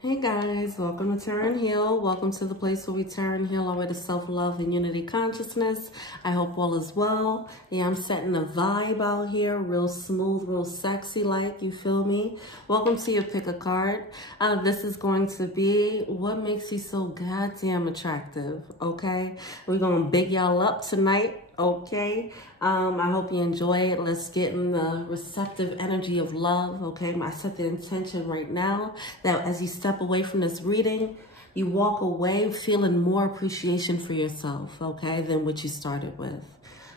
Hey guys, welcome to Turn Heal. Welcome to the place where we turn heal our way to self-love and unity consciousness. I hope all is well. Yeah, I'm setting a vibe out here, real smooth, real sexy like, you feel me? Welcome to your pick a card. This is going to be what makes you so goddamn attractive, okay? We're gonna big y'all up tonight. Okay, I hope you enjoy it. Let's get in the receptive energy of love, okay? I set the intention right now that as you step away from this reading, you walk away feeling more appreciation for yourself, okay, than what you started with.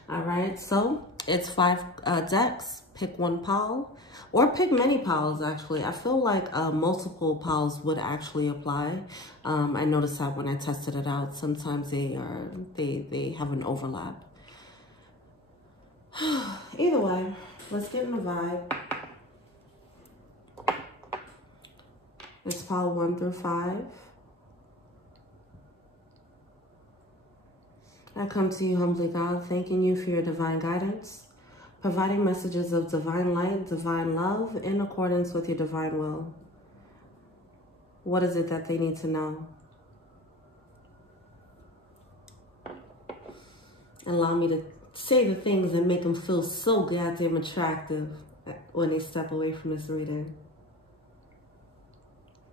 All right, so it's 5 decks. Pick one pile, or pick many piles, actually. I feel like multiple piles would actually apply. I noticed that when I tested it out, sometimes they have an overlap. Either way, let's get in the vibe. It's pile 1 through 5. I come to you humbly, God, thanking you for your divine guidance, providing messages of divine light, divine love, in accordance with your divine will. What is it that they need to know? Allow me to say the things that make them feel so goddamn attractive when they step away from this reading.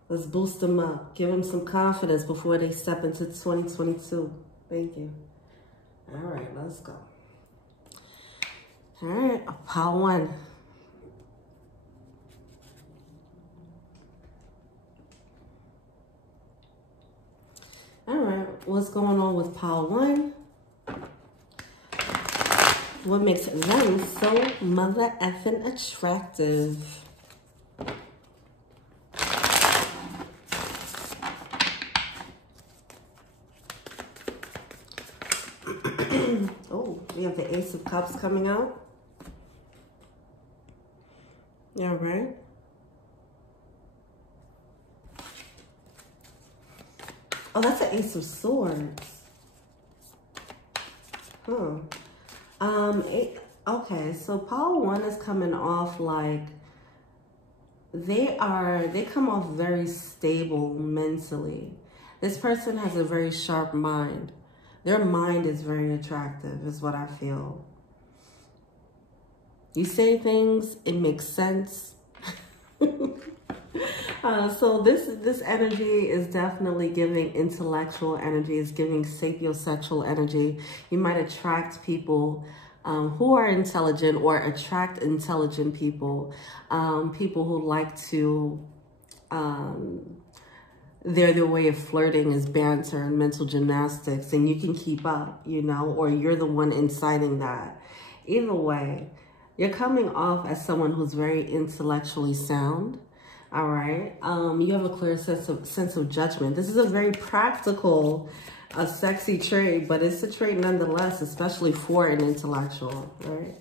Let's boost them up. Give them some confidence before they step into 2022. Thank you. All right, let's go. All right, pile 1. All right, what's going on with pile 1? What makes them so mother effing attractive? Oh, we have the Ace of Cups coming out. All right. Oh, that's an Ace of Swords. Huh. Okay, so pile 1 is coming off like they come off very stable mentally. This person has a very sharp mind. Their mind is very attractive, is what I feel. You say things, it makes sense. So this energy is definitely giving intellectual energy, is giving sapiosexual energy. You might attract people who are intelligent, or attract intelligent people, people who like to, their way of flirting is banter and mental gymnastics, and you can keep up, you know, or you're the one inciting that. Either way, you're coming off as someone who's very intellectually sound. All right. You have a clear sense of judgment. This is a very practical, a sexy trait, but it's a trait nonetheless, especially for an intellectual, right?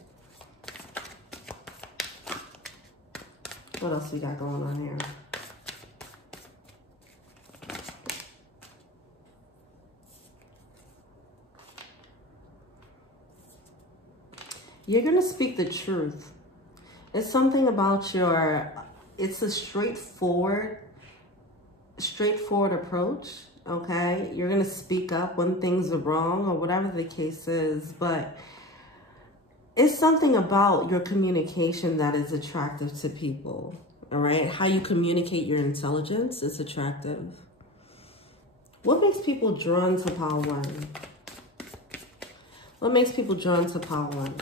What else we got going on here? You're going to speak the truth. It's something about it's a straightforward approach, okay? You're going to speak up when things are wrong or whatever the case is, but it's something about your communication that is attractive to people, all right? How you communicate your intelligence is attractive. What makes people drawn to pile 1? What makes people drawn to pile 1?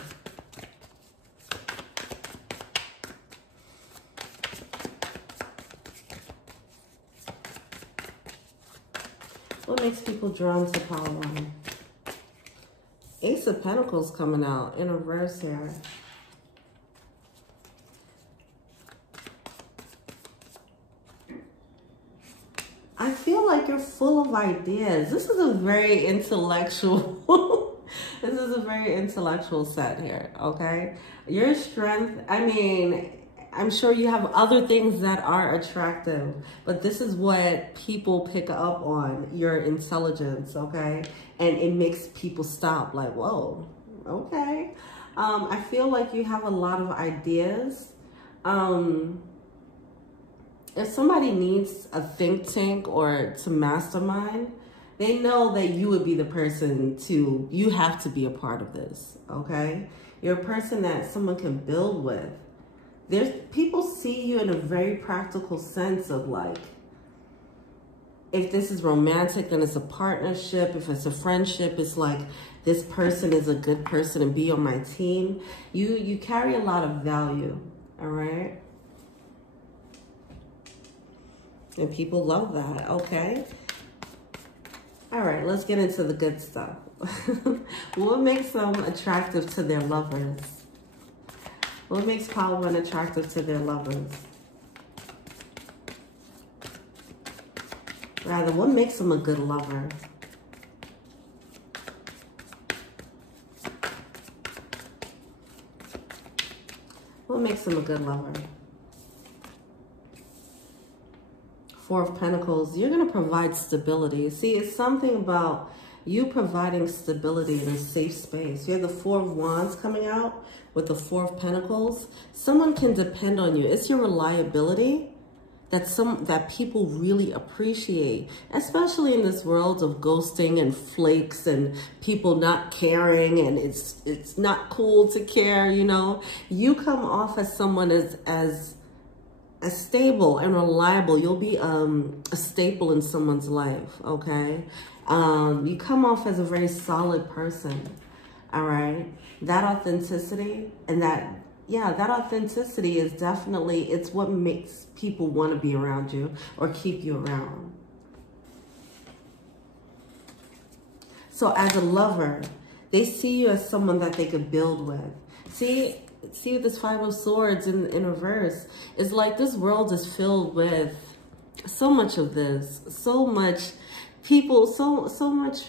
What makes people drawn to pile 1? Ace of Pentacles coming out in reverse here. I feel like you're full of ideas. This is a very intellectual, this is a very intellectual set here, okay? Your strength, I mean, I'm sure you have other things that are attractive, but this is what people pick up on, your intelligence, okay? And it makes people stop like, whoa, okay. I feel like you have a lot of ideas. if somebody needs a think tank or to mastermind, they know that you would be the person to, you have to be a part of this, okay? You're a person that someone can build with. People see you in a very practical sense of like, if this is romantic, then it's a partnership. If it's a friendship, it's like, this person is a good person and be on my team. You carry a lot of value, all right? And people love that, okay? All right, let's get into the good stuff. What makes them attractive to their lovers? What makes Pile 1 attractive to their lovers? Rather, what makes them a good lover? What makes them a good lover? Four of Pentacles, you're going to provide stability. See, it's something about you providing stability in a safe space. You have the Four of Wands coming out with the Four of Pentacles. Someone can depend on you. It's your reliability that people really appreciate, especially in this world of ghosting and flakes and people not caring, and it's not cool to care, you know. You come off as someone as stable and reliable. You'll be a staple in someone's life, okay? You come off as a very solid person, all right? That authenticity and that authenticity is definitely, it's what makes people want to be around you or keep you around. So as a lover, they see you as someone that they could build with. See this Five of Swords in reverse. It's like this world is filled with so much of this, so much people, so much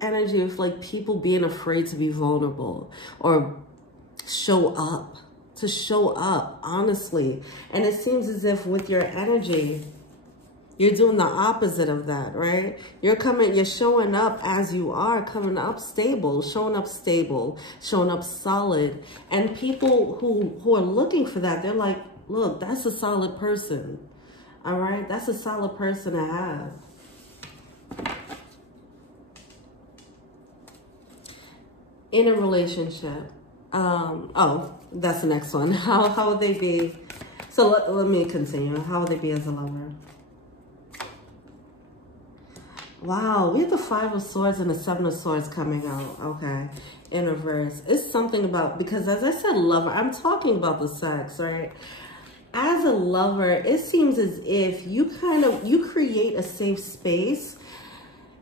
energy of like people being afraid to be vulnerable or to show up honestly. And it seems as if with your energy, you're doing the opposite of that, right? You're showing up as you are, coming up stable, showing up solid. And people who are looking for that, they're like, look, that's a solid person, all right? That's a solid person to have. In a relationship, oh, that's the next one. How would they be? So let me continue. How would they be as a lover? Wow, we have the Five of Swords and the Seven of Swords coming out, okay, in reverse. It's something about, because as I said, lover, I'm talking about the sex, right? As a lover, it seems as if you create a safe space.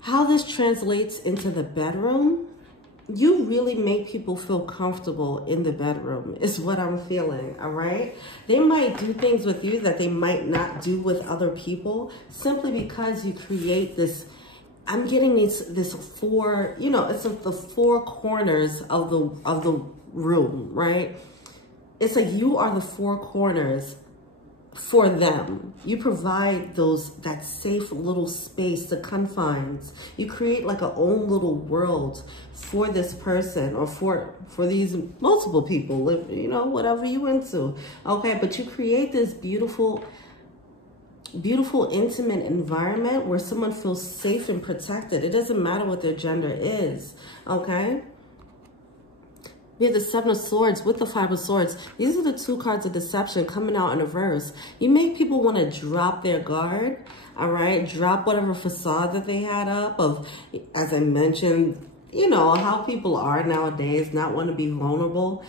How this translates into the bedroom, you really make people feel comfortable in the bedroom is what I'm feeling, all right? They might do things with you that they might not do with other people simply because you create this, I'm getting this four, you know, it's like the four corners of the room, right? It's like you are the four corners for them. You provide that safe little space, the confines. You create like a own little world for this person or for these multiple people, you know, whatever you into, okay? But you create this beautiful intimate environment where someone feels safe and protected. It doesn't matter what their gender is, okay? We have the Seven of Swords with the Five of Swords. These are the two cards of deception coming out in reverse. You make people want to drop their guard, all right? Drop whatever facade that they had up of, as I mentioned, you know, how people are nowadays, not want to be vulnerable.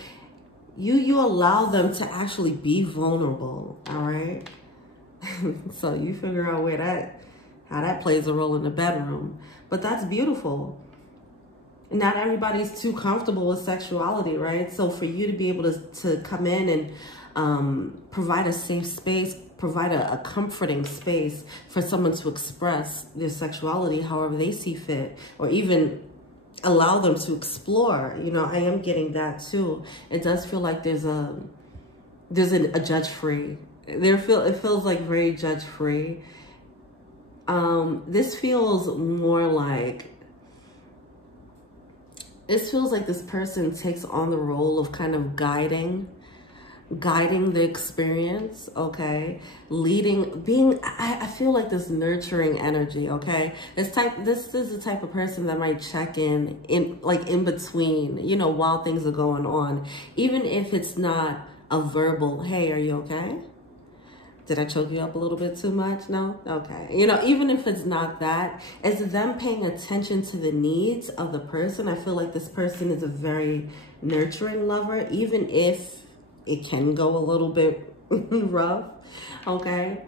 You allow them to actually be vulnerable, all right? So you figure out how that plays a role in the bedroom. But that's beautiful. Not everybody's too comfortable with sexuality, right? So for you to be able to come in and provide a safe space, provide a comforting space for someone to express their sexuality however they see fit, or even allow them to explore, you know, I am getting that too. It does feel like there's a judge-free. It feels like very judge-free. This feels more like, it feels like this person takes on the role of kind of guiding guiding the experience, okay? Leading, being, I feel like this nurturing energy, okay? This is the type of person that might check in like in between, you know, while things are going on. Even if it's not a verbal, hey, are you okay? Did I choke you up a little bit too much? No? Okay. You know, even if it's not that, it's them paying attention to the needs of the person. I feel like this person is a very nurturing lover, even if it can go a little bit rough, okay?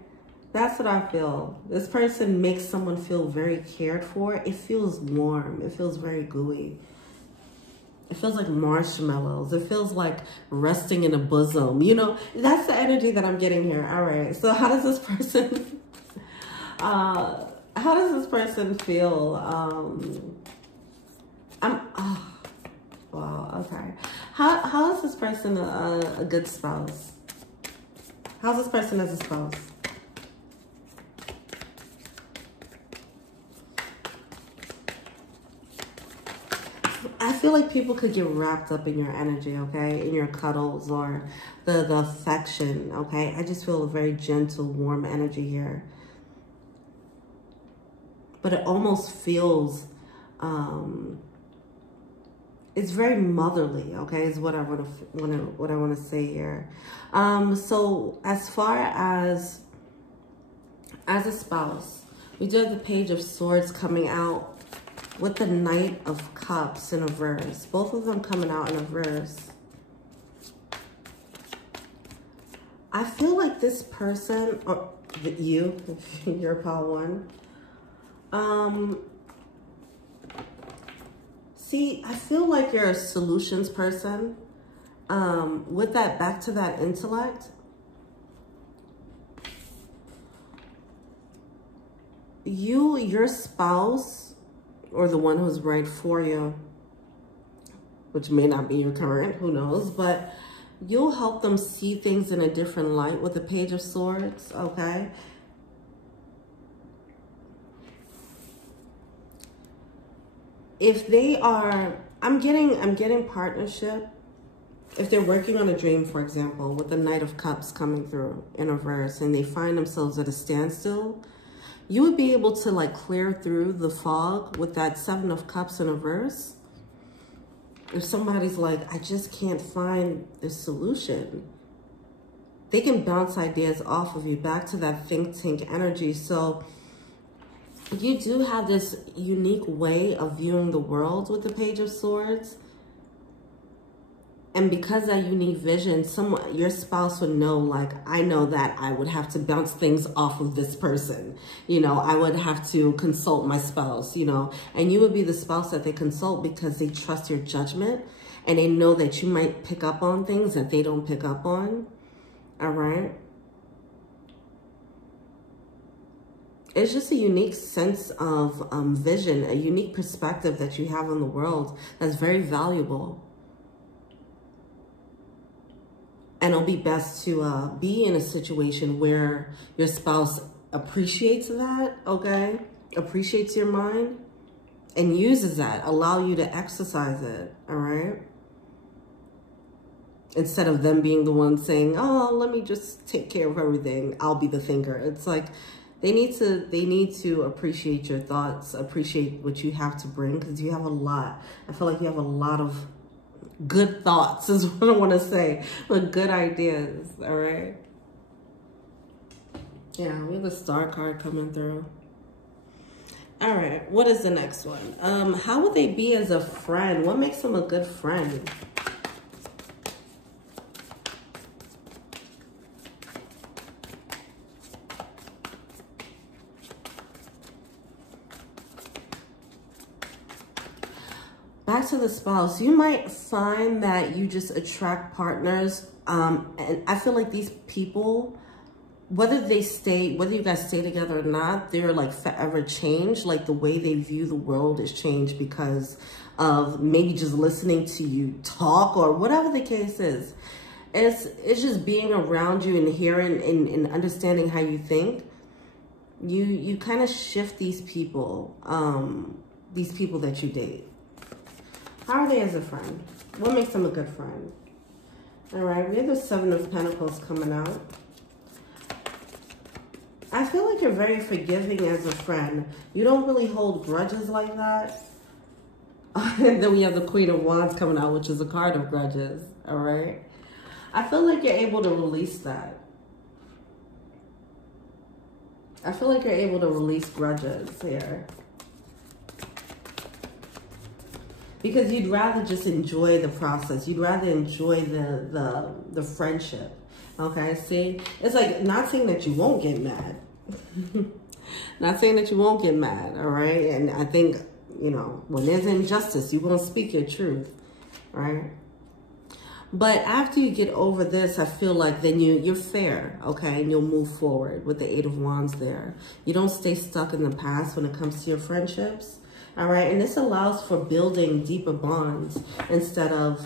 That's what I feel. This person makes someone feel very cared for. It feels warm. It feels very gooey. It feels like marshmallows. It feels like resting in a bosom. You know, that's the energy that I'm getting here. All right. So how does this person, feel? Wow. Okay. How is this person a good spouse? How's this person as a spouse? I feel like people could get wrapped up in your energy, okay? In your cuddles or the affection, okay? I just feel a very gentle, warm energy here. But it almost feels, it's very motherly, okay? Is what I want to say here. So as far as a spouse, we do have the Page of Swords coming out with the Knight of Cups in reverse. Both of them coming out in reverse. I feel like this person, or you, you're pile one. See, I feel like you're a solutions person. With that, back to that intellect. Your spouse, or the one who's right for you, which may not be your current, who knows, but you'll help them see things in a different light with the Page of Swords, okay? If they are, I'm getting partnership. If they're working on a dream, for example, with the Knight of Cups coming through in reverse, and they find themselves at a standstill, you would be able to like clear through the fog with that Seven of Cups in reverse. If somebody's like, I just can't find the solution, they can bounce ideas off of you back to that think tank energy. So you do have this unique way of viewing the world with the Page of Swords. And because that unique vision, your spouse would know, like, I know that I would have to bounce things off of this person. You know, I would have to consult my spouse, you know, and you would be the spouse that they consult because they trust your judgment and they know that you might pick up on things that they don't pick up on. All right. It's just a unique sense of vision, a unique perspective that you have on the world that's very valuable. And it'll be best to be in a situation where your spouse appreciates that, okay? Appreciates your mind and uses that, allow you to exercise it, all right? Instead of them being the one saying, oh, let me just take care of everything. I'll be the thinker. It's like they need to appreciate your thoughts, appreciate what you have to bring, because you have a lot. I feel like you have a lot of good thoughts is what I want to say, but good ideas, all right? Yeah, we have the Star card coming through. All right, what is the next one? How would they be as a friend? What makes them a good friend? Back to the spouse, you might find that you just attract partners. And I feel like these people, whether you guys stay together or not, they're like forever changed. Like the way they view the world is changed because of maybe just listening to you talk or whatever the case is. It's just being around you and hearing and understanding how you think. You kind of shift these people that you date. How are they as a friend? What makes them a good friend? All right, we have the Seven of Pentacles coming out. I feel like you're very forgiving as a friend. You don't really hold grudges like that. And then we have the Queen of Wands coming out, which is a card of grudges. All right. I feel like you're able to release that. I feel like you're able to release grudges here. Because you'd rather just enjoy the process. You'd rather enjoy the friendship. Okay, see? It's like, not saying that you won't get mad. Not saying that you won't get mad, all right? And I think, you know, when there's injustice, you're going to speak your truth, right? But after you get over this, I feel like then you're fair, okay? And you'll move forward with the Eight of Wands there. You don't stay stuck in the past when it comes to your friendships, all right? And this allows for building deeper bonds instead of,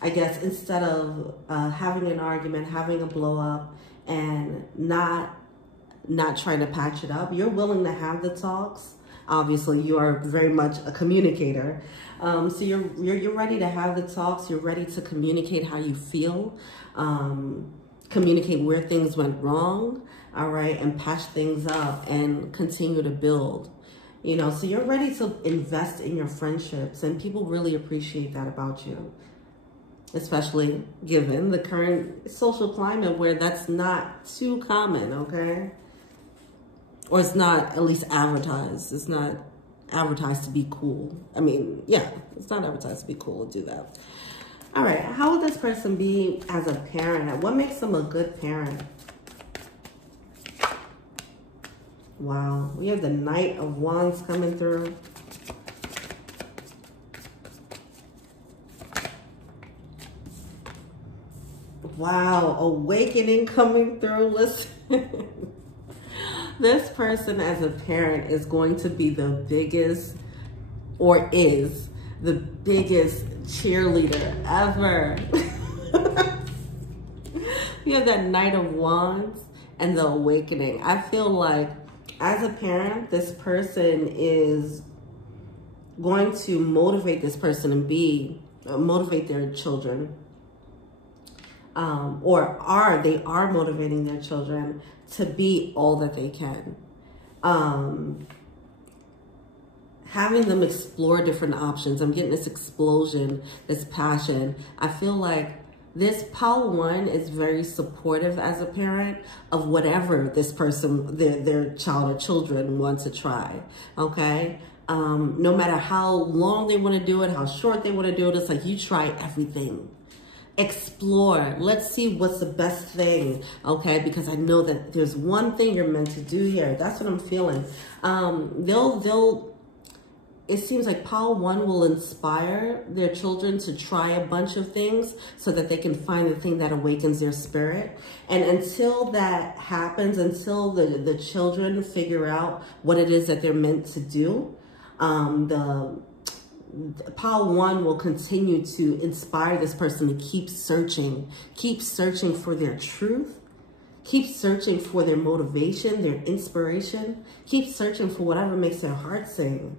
I guess, instead of having an argument, having a blow up, and not trying to patch it up. You're willing to have the talks. Obviously, you are very much a communicator. So you're ready to have the talks. You're ready to communicate how you feel, communicate where things went wrong, all right, and patch things up and continue to build. You know, so you're ready to invest in your friendships, and people really appreciate that about you. Especially given the current social climate where that's not too common, okay? Or it's not at least advertised. It's not advertised to be cool. I mean, yeah, it's not advertised to be cool to do that. All right, how would this person be as a parent? What makes them a good parent? Wow, we have the Knight of Wands coming through. Wow, awakening coming through. Listen, this person as a parent is going to be the biggest, or is the biggest cheerleader ever. We have that Knight of Wands and the awakening. I feel like as a parent, this person is going to motivate this person and motivate their children. They are motivating their children to be all that they can. Having them explore different options. I'm getting this explosion, this passion. I feel like this Power One is very supportive as a parent of whatever this person, their child or children want to try, okay? No matter how long they want to do it, how short they want to do it, it's like you try everything. Explore. Let's see what's the best thing, okay? Because I know that there's one thing you're meant to do here. That's what I'm feeling. It seems like Power One will inspire their children to try a bunch of things so that they can find the thing that awakens their spirit. And until that happens, until the children figure out what it is that they're meant to do, the Power One will continue to inspire this person to keep searching for their truth, keep searching for their motivation, their inspiration, keep searching for whatever makes their heart sing.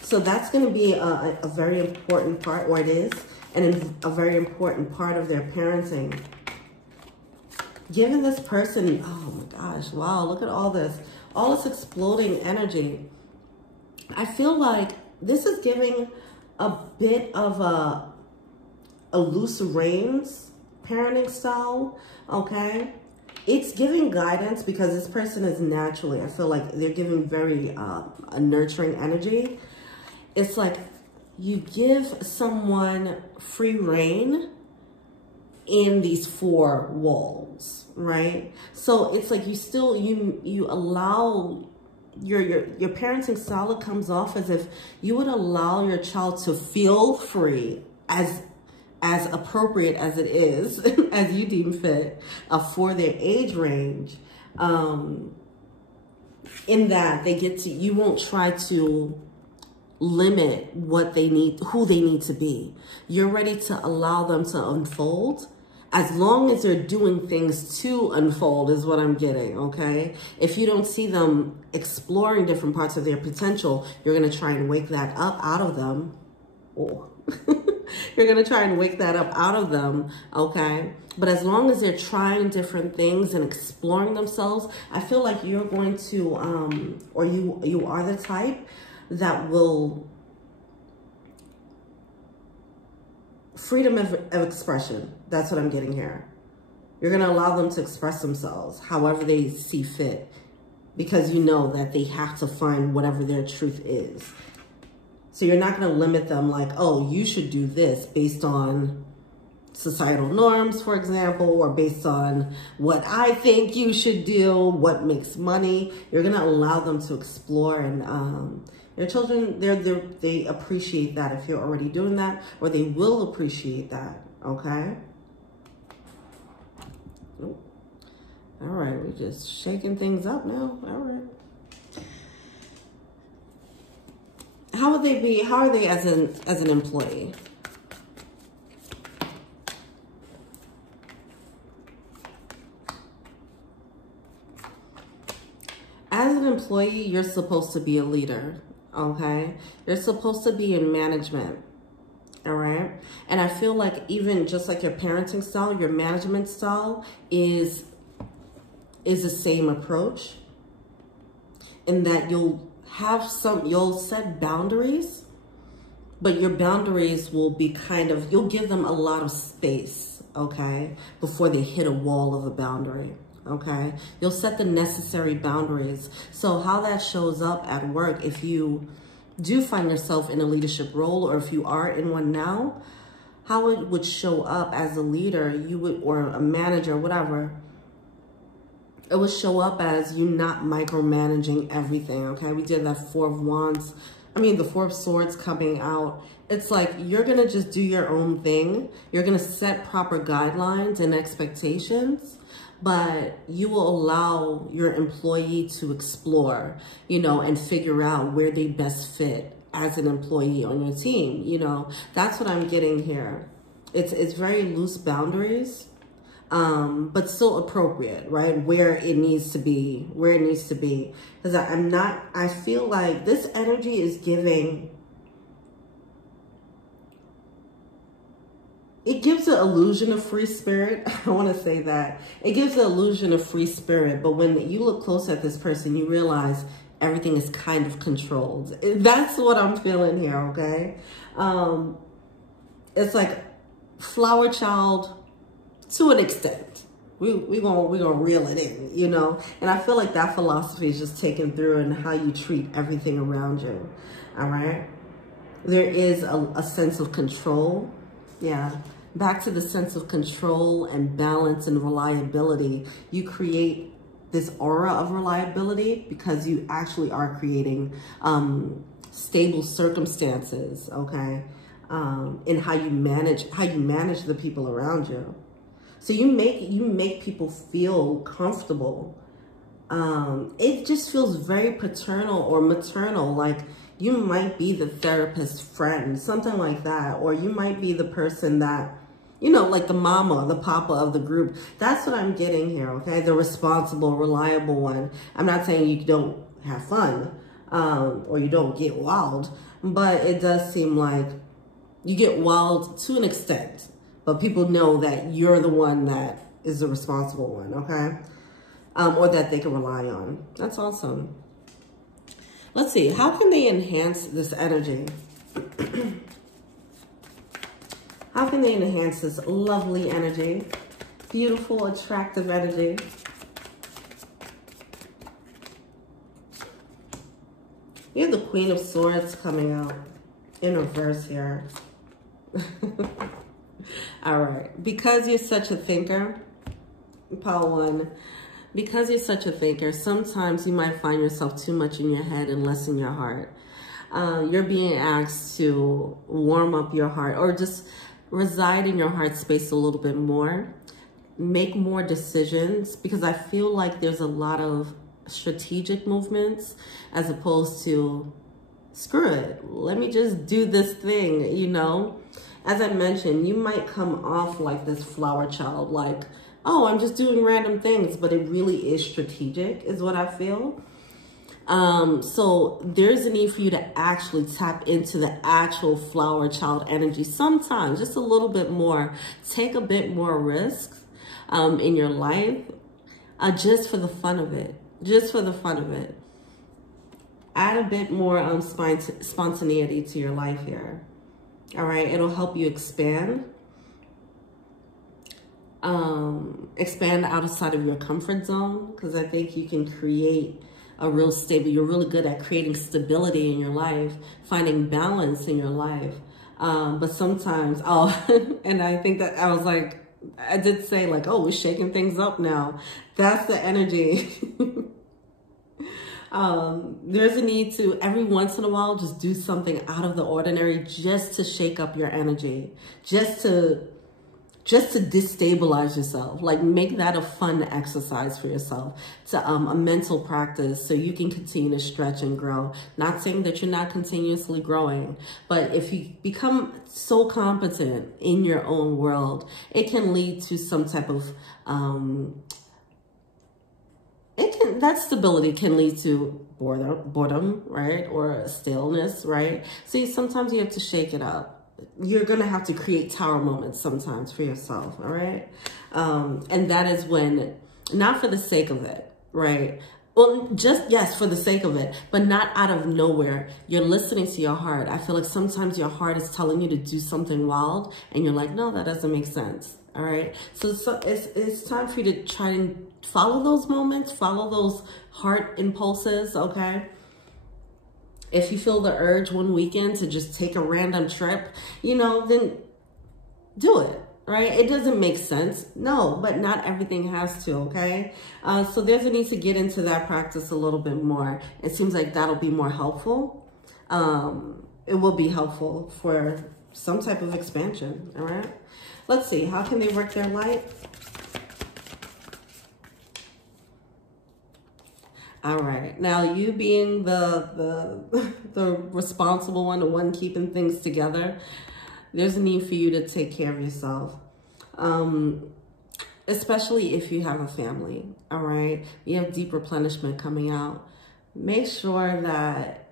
So that's going to be a very important part, or it is, and a very important part of their parenting. Giving this person, oh my gosh, wow, look at all this exploding energy. I feel like this is giving a bit of a loose reins parenting style, okay? It's giving guidance because this person is naturally, I feel like they're giving very a nurturing energy. It's like you give someone free reign in these four walls, right? So it's like you allow your parenting style comes off as if you would allow your child to feel free as appropriate as it is, as you deem fit, for their age range. In that you won't try to limit what they need, who they need to be. You're ready to allow them to unfold as long as they're doing things to unfold is what I'm getting, okay? If you don't see them exploring different parts of their potential, you're going to try and wake that up out of them. Oh. You're going to try and wake that up out of them, okay? But as long as they're trying different things and exploring themselves, I feel like you're going to, or you are the type that will, freedom of expression. That's what I'm getting here. You're going to allow them to express themselves however they see fit, because you know that they have to find whatever their truth is. So you're not going to limit them like, oh, you should do this based on societal norms, for example, or based on what I think you should do, what makes money. You're going to allow them to explore, and your children, they appreciate that if you're already doing that, or they will appreciate that, okay? All right, we're just shaking things up now. All right. How would they be? How are they as an employee? As an employee, you're supposed to be a leader, okay? You're supposed to be in management, all right? And I feel like even just like your parenting style, your management style is the same approach, in that you'll set boundaries, but your boundaries will be you'll give them a lot of space, okay, before they hit a wall of a boundary, okay? You'll set the necessary boundaries. So how that shows up at work, if you do find yourself in a leadership role, or if you are in one now, how it would show up as a leader, or a manager, whatever, it would show up as you not micromanaging everything, okay? We did that Four of Swords coming out. It's like you're going to just do your own thing. You're going to set proper guidelines and expectations, but you will allow your employee to explore, you know, and figure out where they best fit as an employee on your team, you know. That's what I'm getting here. It's very loose boundaries. But still appropriate, right? Where it needs to be, Because I feel like this energy is giving, it gives the illusion of free spirit. I want to say that. It gives the illusion of free spirit, but when you look close at this person, you realize everything is kind of controlled. That's what I'm feeling here, okay? It's like flower child, to an extent. We're gonna reel it in, you know? And I feel like that philosophy is just taken through in how you treat everything around you, all right? There is a sense of control. Yeah, back to the sense of control and balance and reliability. You create this aura of reliability because you actually are creating stable circumstances, okay? In how you manage the people around you. So you make people feel comfortable. It just feels very paternal or maternal, like you might be the therapist friend, something like that. Or you might be the person that, you know, like the mama, the papa of the group. That's what I'm getting here, okay? The responsible, reliable one. I'm not saying you don't have fun or you don't get wild, but it does seem like you get wild to an extent. But people know that you're the one that is the responsible one, okay? Or that they can rely on. That's awesome. Let's see. How can they enhance this energy? How can they enhance this lovely energy? Beautiful, attractive energy. You have the Queen of Swords coming out in reverse here. All right, because you're such a thinker, pile one, because you're such a thinker, sometimes you might find yourself too much in your head and less in your heart. You're being asked to warm up your heart, or just reside in your heart space a little bit more, make more decisions, because I feel like there's a lot of strategic movements as opposed to, screw it, let me just do this thing, you know? As I mentioned, you might come off like this flower child, like, oh, I'm just doing random things, but it really is strategic, is what I feel. So there's a need for you to actually tap into the actual flower child energy. Sometimes just a little bit more, take a bit more risks in your life, just for the fun of it, just for the fun of it. Add a bit more spontaneity to your life here. All right, it'll help you expand. Expand outside of your comfort zone, because I think you can create a real stable, you're really good at creating stability in your life, finding balance in your life. But sometimes, and I think that I was like, I did say like, oh, we're shaking things up now. That's the energy. There's a need to, every once in a while, just do something out of the ordinary, just to shake up your energy, just to destabilize yourself. Like, make that a fun exercise for yourself, to a mental practice, so you can continue to stretch and grow. Not saying that you're not continuously growing, but if you become so competent in your own world, it can lead to some type of that stability can lead to boredom, right? Or stillness, right? See, sometimes you have to shake it up. You're going to have to create tower moments sometimes for yourself, all right? And that is when, not for the sake of it, right? Well, just, yes, for the sake of it, but not out of nowhere. You're listening to your heart. I feel like sometimes your heart is telling you to do something wild, and you're like, no, that doesn't make sense, all right? So it's time for you to try and follow those moments, follow those heart impulses, okay? If you feel the urge one weekend to just take a random trip, you know, then do it, right? It doesn't make sense, no, but not everything has to, okay? So there's a need to get into that practice a little bit more. It seems like that'll be more helpful. It will be helpful for some type of expansion, all right? Let's see, how can they work their light? All right, now you being the responsible one, the one keeping things together, there's a need for you to take care of yourself, especially if you have a family, all right? You have deep replenishment coming out. Make sure that,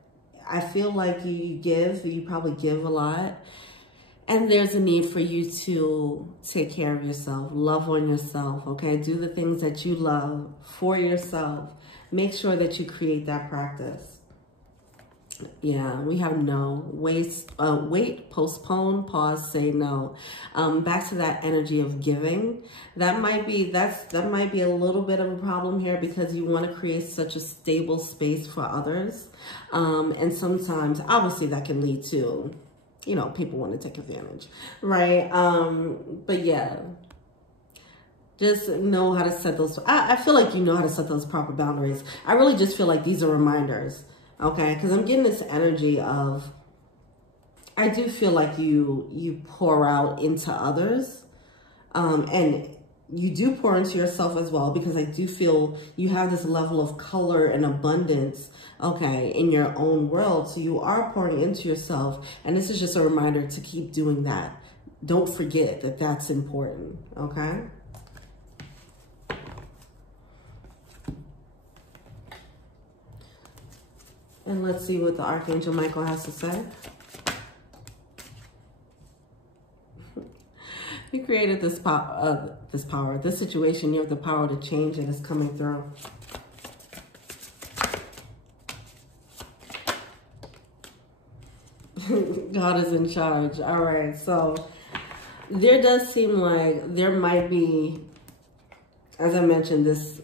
I feel like you probably give a lot, and there's a need for you to take care of yourself, love on yourself, okay? Do the things that you love for yourself. Make sure that you create that practice. Yeah, we have no. Wait, postpone, pause, say no. Back to that energy of giving. That might be a little bit of a problem here, because you want to create such a stable space for others. And sometimes, obviously, that can lead to, you know, people want to take advantage, right? But yeah. Just know how to set those. I feel like you know how to set those proper boundaries. I really just feel like these are reminders, okay? Because I'm getting this energy of, I do feel like you pour out into others, and you do pour into yourself as well, because I do feel you have this level of color and abundance, okay, in your own world. So you are pouring into yourself, and this is just a reminder to keep doing that. Don't forget that that's important, okay? And let's see what the Archangel Michael has to say. You created this this situation. You have the power to change it. It's coming through. God is in charge. All right. So there does seem like there might be, as I mentioned, this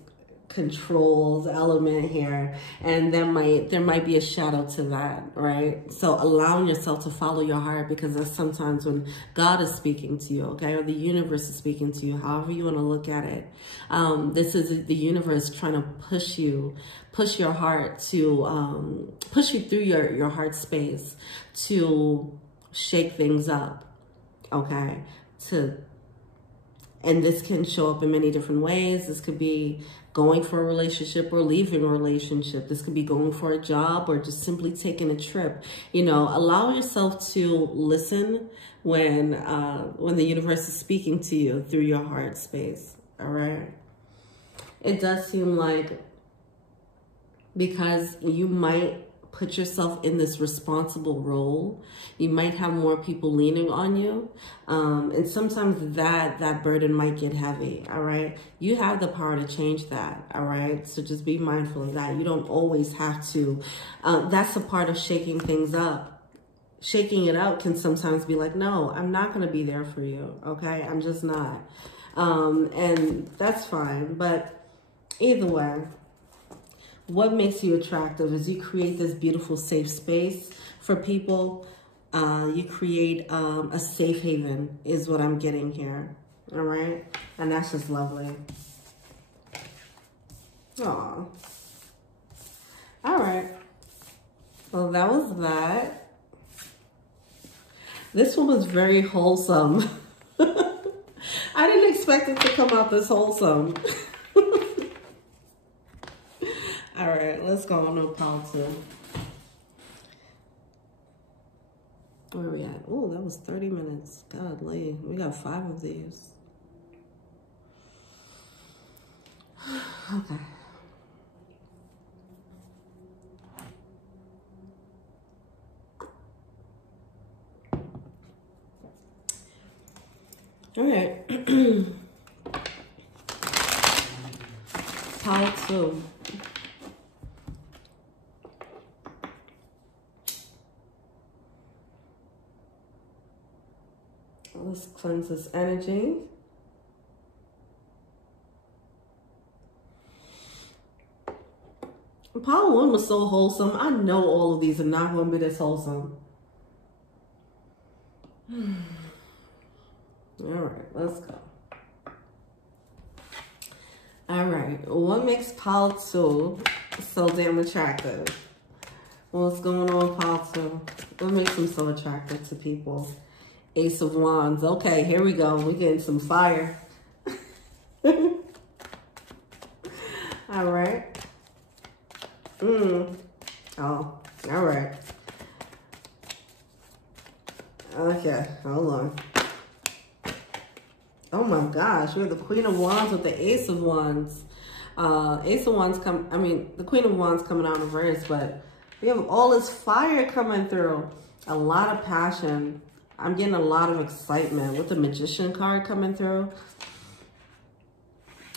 controls element here, and there might be a shadow to that, right? So allowing yourself to follow your heart, because that's sometimes when God is speaking to you, okay, or the universe is speaking to you, however you want to look at it. This is the universe trying to push your heart to push you through your heart space, to shake things up, okay? And this can show up in many different ways. This could be going for a relationship or leaving a relationship. This could be going for a job or just simply taking a trip. You know, allow yourself to listen when the universe is speaking to you through your heart space, all right? It does seem like because you might put yourself in this responsible role. You might have more people leaning on you. And sometimes that burden might get heavy, all right? You have the power to change that, all right? So just be mindful of that. You don't always have to. That's a part of shaking things up. Shaking it out can sometimes be like, no, I'm not going to be there for you, okay? I'm just not. And that's fine. But either way, what makes you attractive is you create this beautiful safe space for people. You create a safe haven is what I'm getting here. All right. And that's just lovely. Aw. All right. Well, that was that. This one was very wholesome. I didn't expect it to come out this wholesome. All right, let's go on to pile 2. Where are we at? Oh, that was 30 minutes. Godly, we got 5 of these. Okay. All right. Pile 2. Let's cleanse this energy. Pile 1 was so wholesome. I know all of these are not going to be this wholesome. All right, let's go. All right, what makes pile 2 so damn attractive? What's going on with pile 2? What makes them so attractive to people? Ace of Wands. Okay, here we go. We're getting some fire. All right. Oh, all right. Okay, hold on. Oh my gosh, we have the Queen of Wands with the Ace of Wands. Ace of Wands the Queen of Wands coming out in reverse, but we have all this fire coming through. A lot of passion. I'm getting a lot of excitement with the Magician card coming through.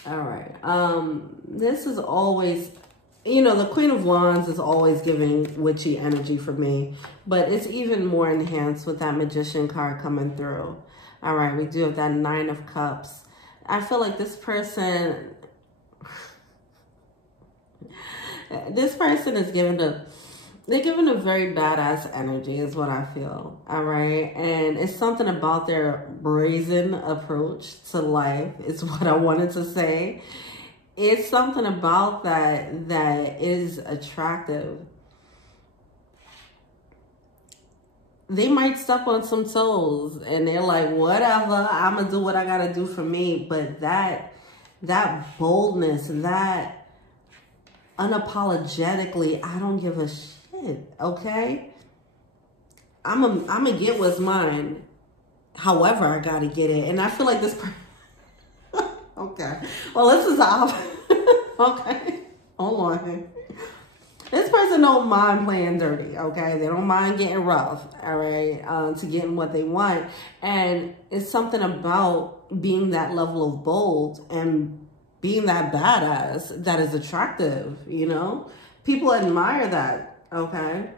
All right. This is always, you know, the Queen of Wands is always giving witchy energy for me, but it's even more enhanced with that Magician card coming through. All right. We do have that 9 of Cups. I feel like this person is they're giving a very badass energy is what I feel, all right? And it's something about their brazen approach to life is what I wanted to say. It's something about that is attractive. They might step on some toes and they're like, whatever, I'm going to do what I got to do for me. But that boldness, that unapologetically, I don't give a shit. Okay, I'm gonna get what's mine. However, I gotta get it, and I feel like this. Okay, well, this is off. Okay, hold on. This person don't mind playing dirty. Okay, they don't mind getting rough. All right, to getting what they want, and it's something about being that level of bold and being that badass that is attractive. You know, people admire that. Okay,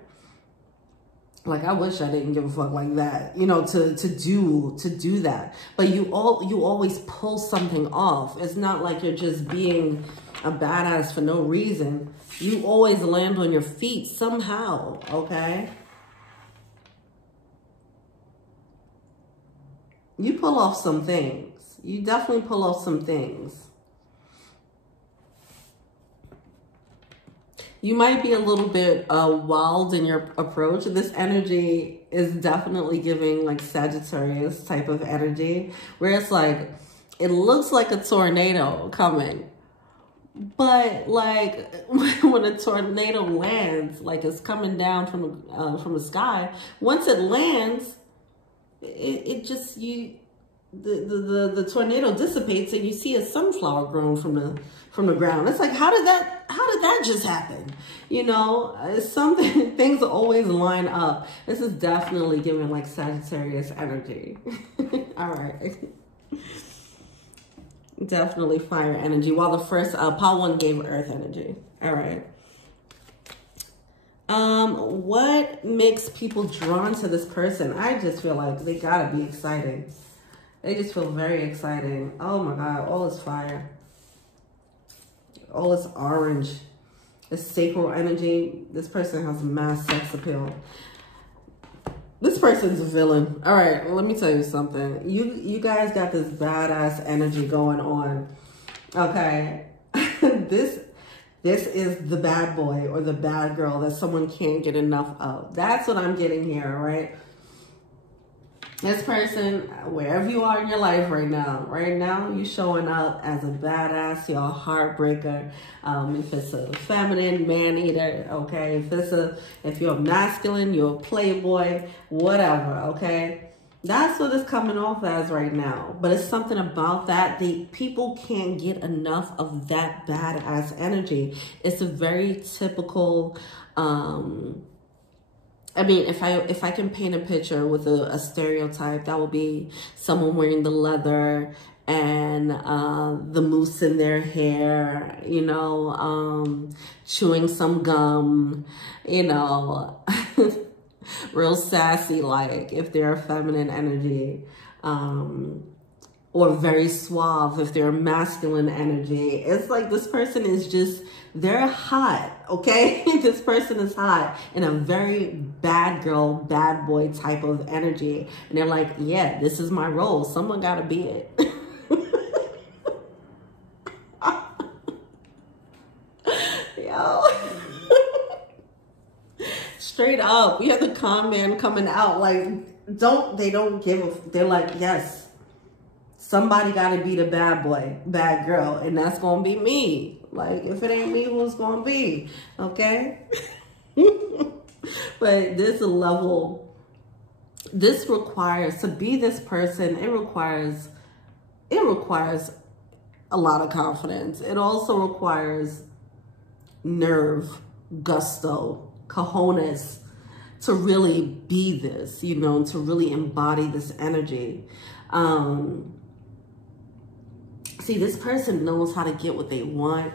like I wish I didn't give a fuck like that, you know, to do that. But you always pull something off. It's not like you're just being a badass for no reason. You always land on your feet somehow. Okay, you pull off some things. You definitely pull off some things. You might be a little bit wild in your approach. This energy is definitely giving like Sagittarius type of energy, where it's like, it looks like a tornado coming. But like when a tornado lands, like it's coming down from the sky, once it lands, the tornado dissipates and you see a sunflower grown from the ground. It's like, how did that how did that just happen? You know, it's something, things always line up. This is definitely giving like Sagittarius energy. All right. Definitely fire energy. While the first pile one gave earth energy. All right. What makes people drawn to this person? I just feel like they gotta be exciting. They just feel very exciting. Oh my God, all is fire. All is orange. It's sacral energy. This person has mass sex appeal. This person's a villain. All right, let me tell you something. You guys got this badass energy going on. Okay. This is the bad boy or the bad girl that someone can't get enough of. That's what I'm getting here, right? This person, wherever you are in your life right now, you're showing up as a badass, you're a heartbreaker. If it's a feminine, man-eater, okay? If you're a masculine, you're a playboy, whatever, okay? That's what it's coming off as right now. But it's something about that. People can't get enough of that badass energy. It's a very typical, I mean, if I can paint a picture with a stereotype, that would be someone wearing the leather and the mousse in their hair, you know, chewing some gum, you know, real sassy, like if they're a feminine energy, or very suave if they're a masculine energy. It's like this person is just, they're hot, okay? This person is hot in a very bad girl, bad boy type of energy. And they're like, yeah, this is my role. Someone gotta be it. Yo. Straight up, we have the con man coming out like, they're like, yes, somebody got to be the bad boy, bad girl, and that's going to be me. Like, if it ain't me, who's going to be? Okay? But this level, this requires, to be this person, it requires a lot of confidence. It also requires nerve, gusto, cojones, to really be this, you know, to really embody this energy. See, this person knows how to get what they want.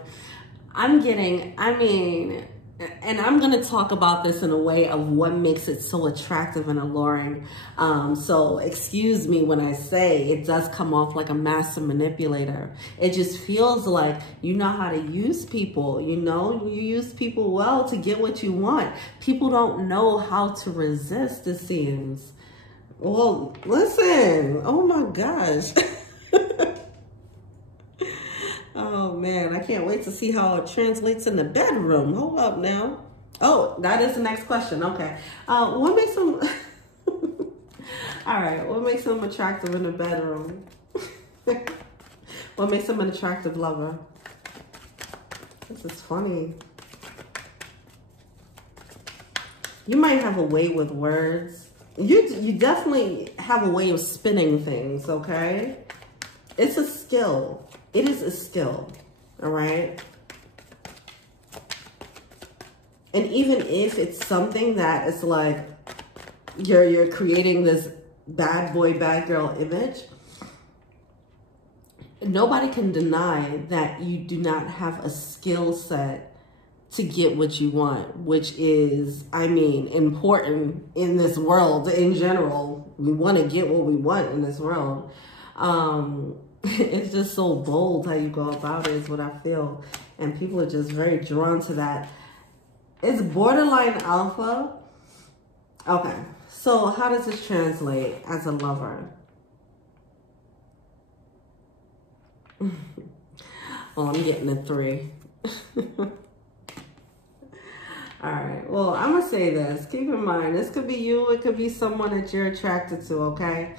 And I'm going to talk about this in a way of what makes it so attractive and alluring. So excuse me when I say it does come off like a master manipulator. It just feels like you know how to use people, you know, you use people well to get what you want. People don't know how to resist, it seems. Well, listen, oh my gosh. Oh man, I can't wait to see how it translates in the bedroom. Hold up now. Oh, that is the next question. Okay. What makes them... All right. What makes them attractive in the bedroom? What makes them an attractive lover? This is funny. You might have a way with words. You definitely have a way of spinning things, okay? It's a skill. It is a skill, all right? And even if it's something that is like you're creating this bad boy, bad girl image, nobody can deny that you do not have a skill set to get what you want, which is, I mean, important in this world in general. We want to get what we want in this world. It's just so bold how you go about it is what I feel. And people are just very drawn to that. It's borderline alpha. Okay, so how does this translate as a lover? Well, I'm getting a 3. All right, well, I'm gonna say this. Keep in mind, this could be you, it could be someone that you're attracted to, okay?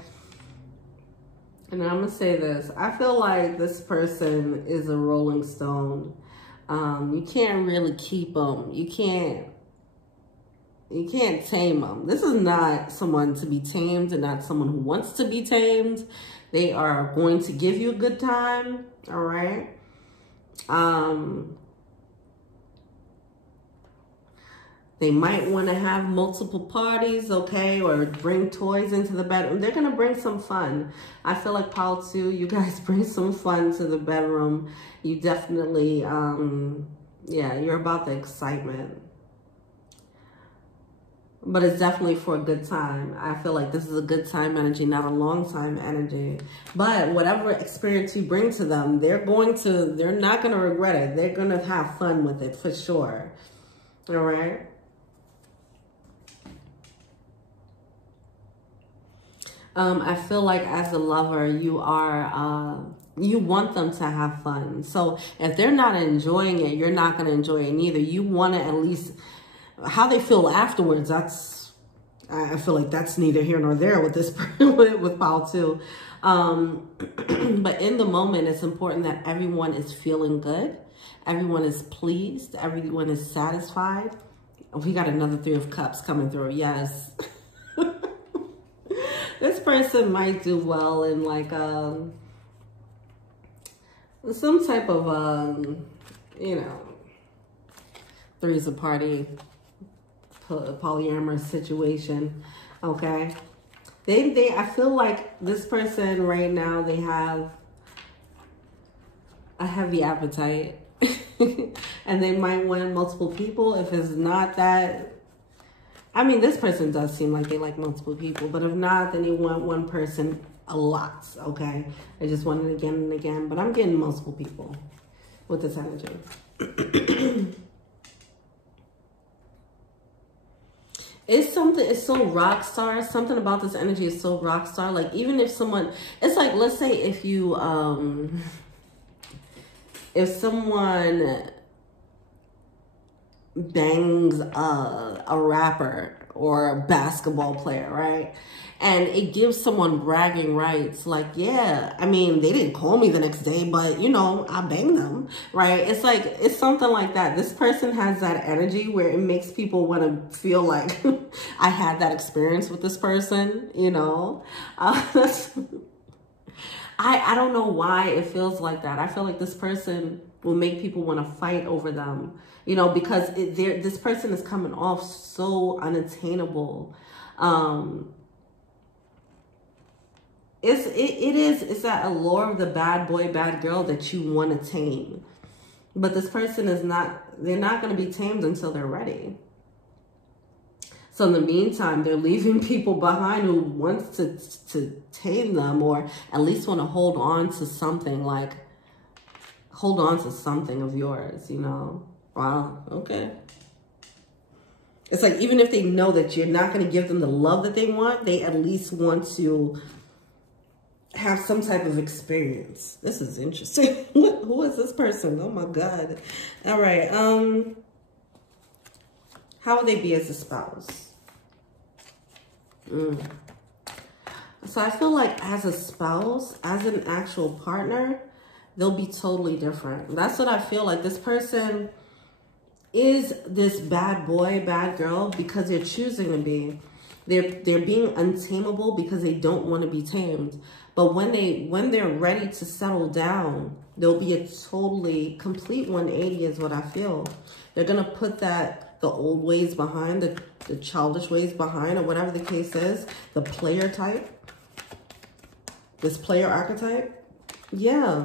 And I'm gonna say this. I feel like this person is a rolling stone. You can't really keep them. You can't tame them. This is not someone to be tamed and not someone who wants to be tamed. They are going to give you a good time, all right? They might want to have multiple parties, okay, or bring toys into the bedroom. They're going to bring some fun. I feel like Pile 2, you guys bring some fun to the bedroom. You definitely, yeah, you're about the excitement. But it's definitely for a good time. I feel like this is a good time energy, not a long time energy. But whatever experience you bring to them, they're not going to regret it. They're going to have fun with it for sure. All right. I feel like as a lover, you want them to have fun. So if they're not enjoying it, you're not going to enjoy it either. You want to at least, how they feel afterwards, I feel like that's neither here nor there with this, with Pile 2. But in the moment, it's important that everyone is feeling good. Everyone is pleased. Everyone is satisfied. We got another 3 of Cups coming through. Yes. This person might do well in like some type of you know, threes a party polyamorous situation. Okay, I feel like this person right now, they have a heavy appetite. And they might want multiple people. If it's not that, I mean, this person does seem like they like multiple people, but if not, then you want one person a lot, okay? I just want it again and again, but I'm getting multiple people with this energy. It's so rock star. Something about this energy is so rock star. Like, even if someone, it's like, let's say if you, if someone bangs a rapper or a basketball player, right? And it gives someone bragging rights. Like, yeah, I mean, they didn't call me the next day, but, you know, I banged them, right? It's like, it's something like that. This person has that energy where it makes people want to feel like I had that experience with this person, you know? I don't know why it feels like that. I feel like this person will make people want to fight over them, you know, because this person is coming off so unattainable. It's that allure of the bad boy, bad girl that you want to tame. But this person is not, they're not going to be tamed until they're ready. So in the meantime, they're leaving people behind who wants to tame them, or at least want to hold on to something, like hold on to something of yours, you know? Wow, okay. It's like, even if they know that you're not going to give them the love that they want, they at least want to have some type of experience. This is interesting. Who is this person? Oh my God. All right. How would they be as a spouse? So I feel like as a spouse, as an actual partner, they'll be totally different. That's what I feel like. This person is this bad boy, bad girl because they're choosing to be. They're being untamable because they don't want to be tamed. But when they're ready to settle down, there'll be a totally complete 180 is what I feel. They're gonna put the old ways behind, the childish ways behind, or whatever the case is, the player type, this player archetype. Yeah.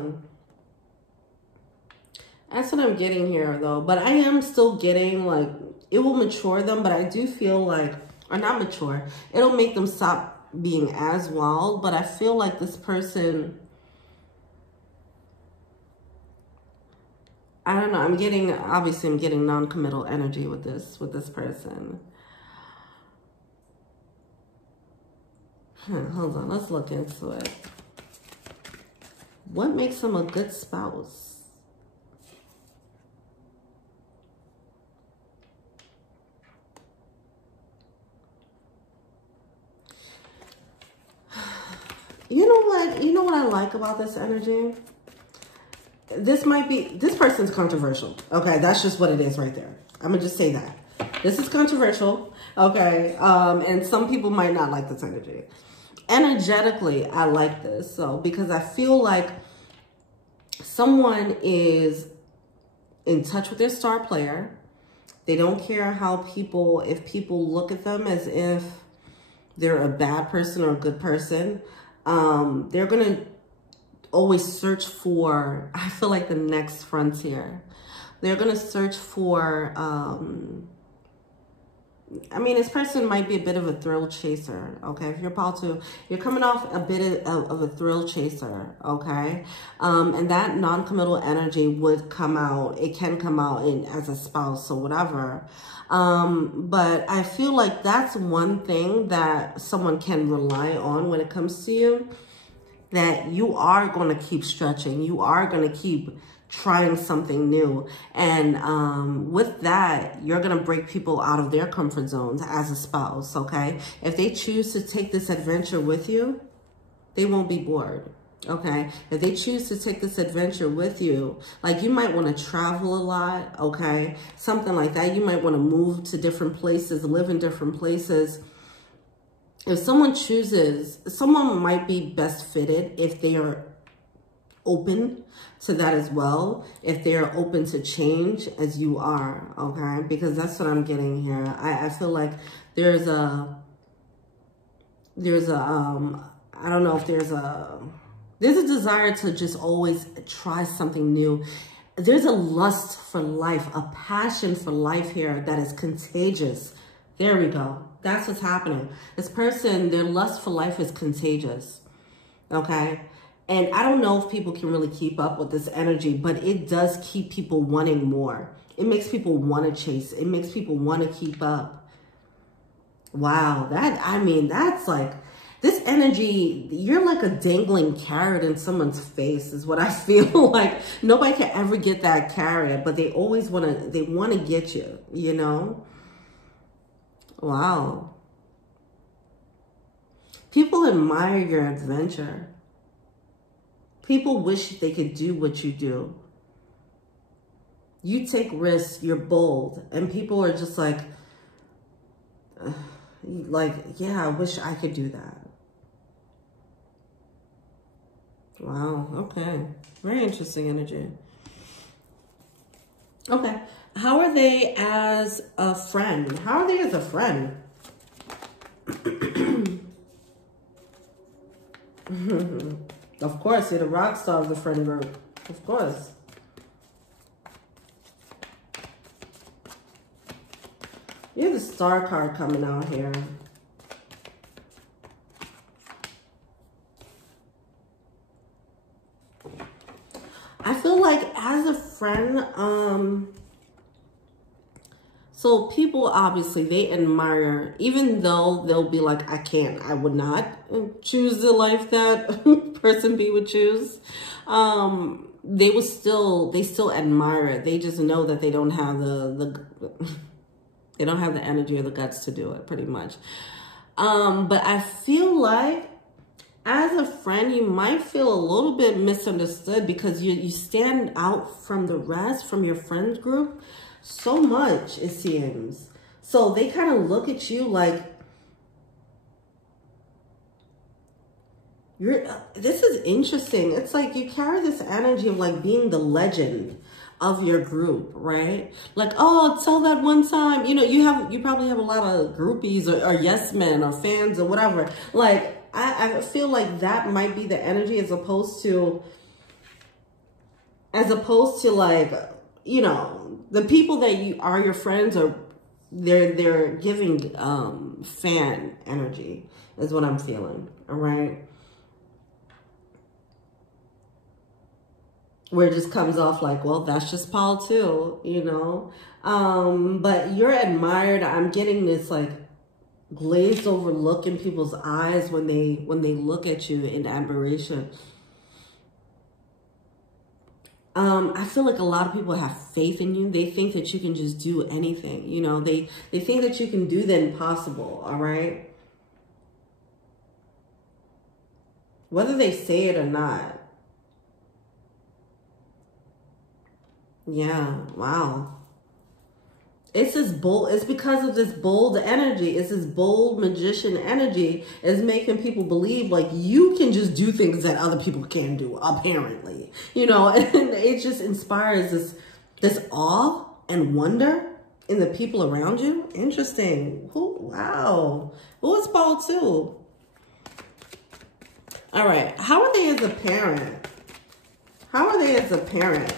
That's what I'm getting here though. But I am still getting like, it will mature them, but I do feel like, or not mature, it'll make them stop being as wild. But I feel like this person, I don't know, obviously I'm getting non-committal energy with this person. Hold on, let's look into it. What makes them a good spouse? You know what I like about this energy? This person's controversial. Okay, that's just what it is right there. I'm gonna just say that. This is controversial, okay? And some people might not like this energy. Energetically, I like this, so because I feel like someone is in touch with their star player. They don't care how people, if people look at them as if they're a bad person or a good person. They're going to always search for, I feel like, the next frontier. They're going to search for, I mean, this person might be a bit of a thrill chaser, okay? If you're about to, you're coming off a bit of a thrill chaser, okay? And that non-committal energy would come out. It can come out as a spouse or whatever. But I feel like that's one thing that someone can rely on when it comes to you, that you are going to keep stretching. You are going to keep trying something new. And with that, you're going to break people out of their comfort zones as a spouse, okay? If they choose to take this adventure with you, they won't be bored, okay? If they choose to take this adventure with you, like you might want to travel a lot, okay? Something like that. You might want to move to different places, live in different places. If someone chooses, someone might be best fitted if they are open to that as well, if they're open to change as you are, okay? Because that's what I'm getting here. I feel like there's a I don't know if there's a desire to just always try something new. There's a lust for life, a passion for life here that is contagious. There we go. That's what's happening. This person, their lust for life is contagious, okay? And I don't know if people can really keep up with this energy, but it does keep people wanting more. It makes people want to chase. It makes people want to keep up. Wow, I mean, that's like, this energy, you're like a dangling carrot in someone's face is what I feel like. Nobody can ever get that carrot, but they always want to get you, you know? Wow. People admire your adventure. People wish they could do what you do. You take risks, you're bold, and people are just like, yeah, I wish I could do that. Wow, okay. Very interesting energy. Okay, how are they as a friend? How are they as a friend? Of course, you're the rock star of the friend group. Of course. You have the star card coming out here. I feel like as a friend, so people obviously, they admire, even though they'll be like, I would not choose the life that person B would choose. They still admire it. They just know that they don't have they don't have the energy or the guts to do it, pretty much. But I feel like as a friend, you might feel a little bit misunderstood because you stand out from the rest, from your friend group, so much, it seems. So they kind of look at you like, this is interesting. It's like you carry this energy of like being the legend of your group, right? Like, oh, tell that one time, you know, you probably have a lot of groupies or yes men or fans or whatever. Like, I feel like that might be the energy as opposed to like, you know, the people that are your friends are, they're giving fan energy is what I'm feeling, all right? Where it just comes off like, well, that's just Paul too, you know? But you're admired. I'm getting this like glazed over look in people's eyes when they look at you in admiration. I feel like a lot of people have faith in you. They think that you can just do anything, you know? They think that you can do the impossible, all right? Whether they say it or not. Yeah, wow. It's this bold, it's because of this bold energy. It's this bold magician energy is making people believe like you can just do things that other people can't do, apparently. You know, and it just inspires this awe and wonder in the people around you. Interesting. Wow. Who is Paul too? All right. How are they as a parent? How are they as a parent?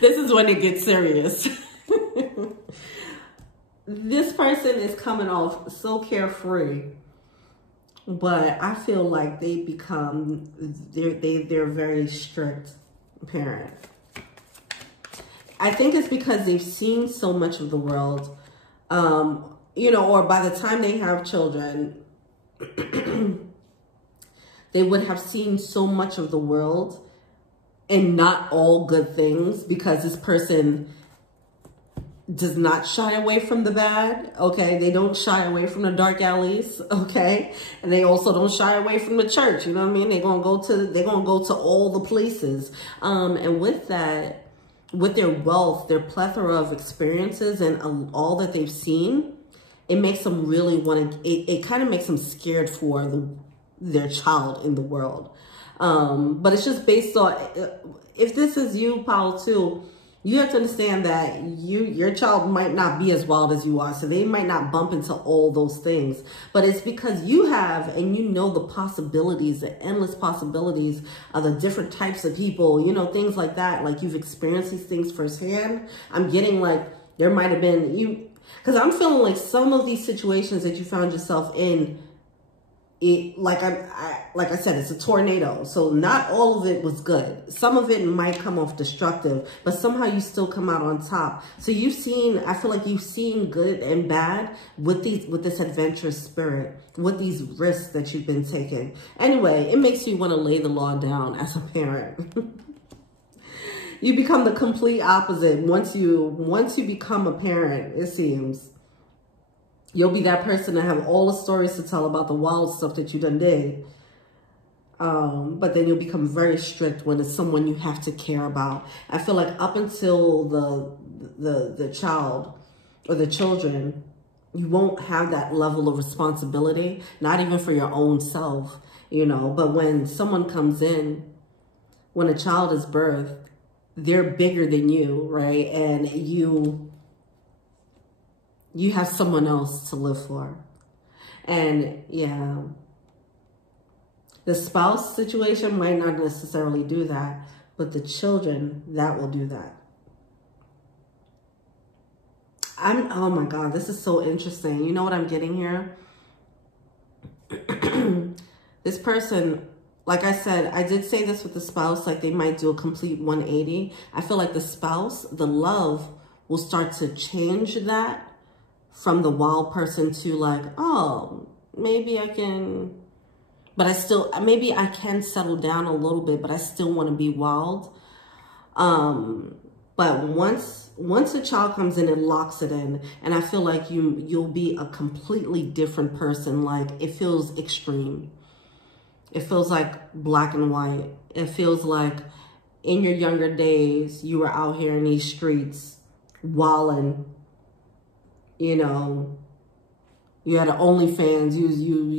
This is when it gets serious. This person is coming off so carefree, but I feel like they're a very strict parent. I think it's because they've seen so much of the world, you know, or by the time they have children, they would have seen so much of the world and not all good things, because this person does not shy away from the bad, okay? They don't shy away from the dark alleys, okay? And they also don't shy away from the church, you know what I mean? They're gonna go to all the places. And with that, with their wealth, their plethora of experiences and all that they've seen, it makes them really want to, it kind of makes them scared for their child in the world. But it's just based on, if this is you, Paul, too, you have to understand that your child might not be as wild as you are. So they might not bump into all those things. But it's because you have, and you know the possibilities, the endless possibilities of the different types of people, you know, things like that. Like you've experienced these things firsthand. I'm getting like, there might have been, because I'm feeling like some of these situations that you found yourself in, like I said, it's a tornado. So not all of it was good. Some of it might come off destructive, but somehow you still come out on top. So you've seen, I feel like you've seen good and bad with this adventurous spirit, with these risks that you've been taking. Anyway, it makes you want to lay the law down as a parent. You become the complete opposite once you become a parent, it seems. You'll be that person that have all the stories to tell about the wild stuff that you done did. But then you'll become very strict when it's someone you have to care about. I feel like up until the child or the children, you won't have that level of responsibility, not even for your own self, you know. But when someone comes in, when a child is birthed, they're bigger than you, right? And you have someone else to live for. And yeah, the spouse situation might not necessarily do that, but the children, that will do that. Oh my God, this is so interesting. You know what I'm getting here? This person, like I said, I did say this with the spouse, like they might do a complete 180. I feel like the spouse, the love will start to change that from the wild person to like, oh, maybe I can, but maybe I can settle down a little bit, but I still want to be wild. But once a child comes in, it locks it in. And I feel like you'll be a completely different person. Like it feels extreme. It feels like black and white. It feels like in your younger days, you were out here in these streets wilding. You know, you had an OnlyFans, you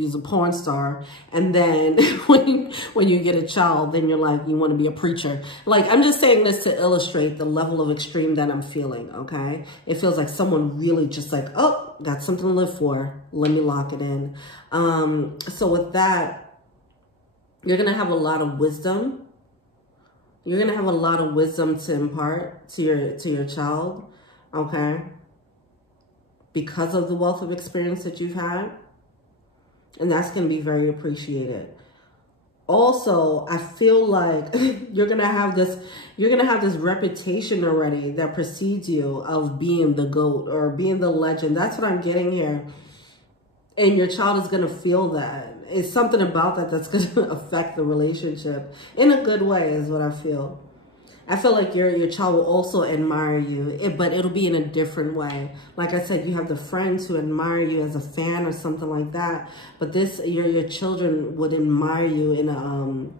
was a porn star, and then when you get a child, then you're like, you want to be a preacher. Like, I'm just saying this to illustrate the level of extreme that I'm feeling, okay? It feels like someone really just like, oh, got something to live for. Let me lock it in. So with that, you're going to have a lot of wisdom. You're going to have a lot of wisdom to impart to your child, okay? Because of the wealth of experience that you've had. And that's going to be very appreciated. Also, I feel like you're going to have this reputation already that precedes you of being the GOAT or being the legend. That's what I'm getting here. And your child is going to feel that. It's something about that that's going to affect the relationship in a good way is what I feel. I feel like your child will also admire you, but it'll be in a different way. Like I said, you have the friends who admire you as a fan or something like that. But your children would admire you in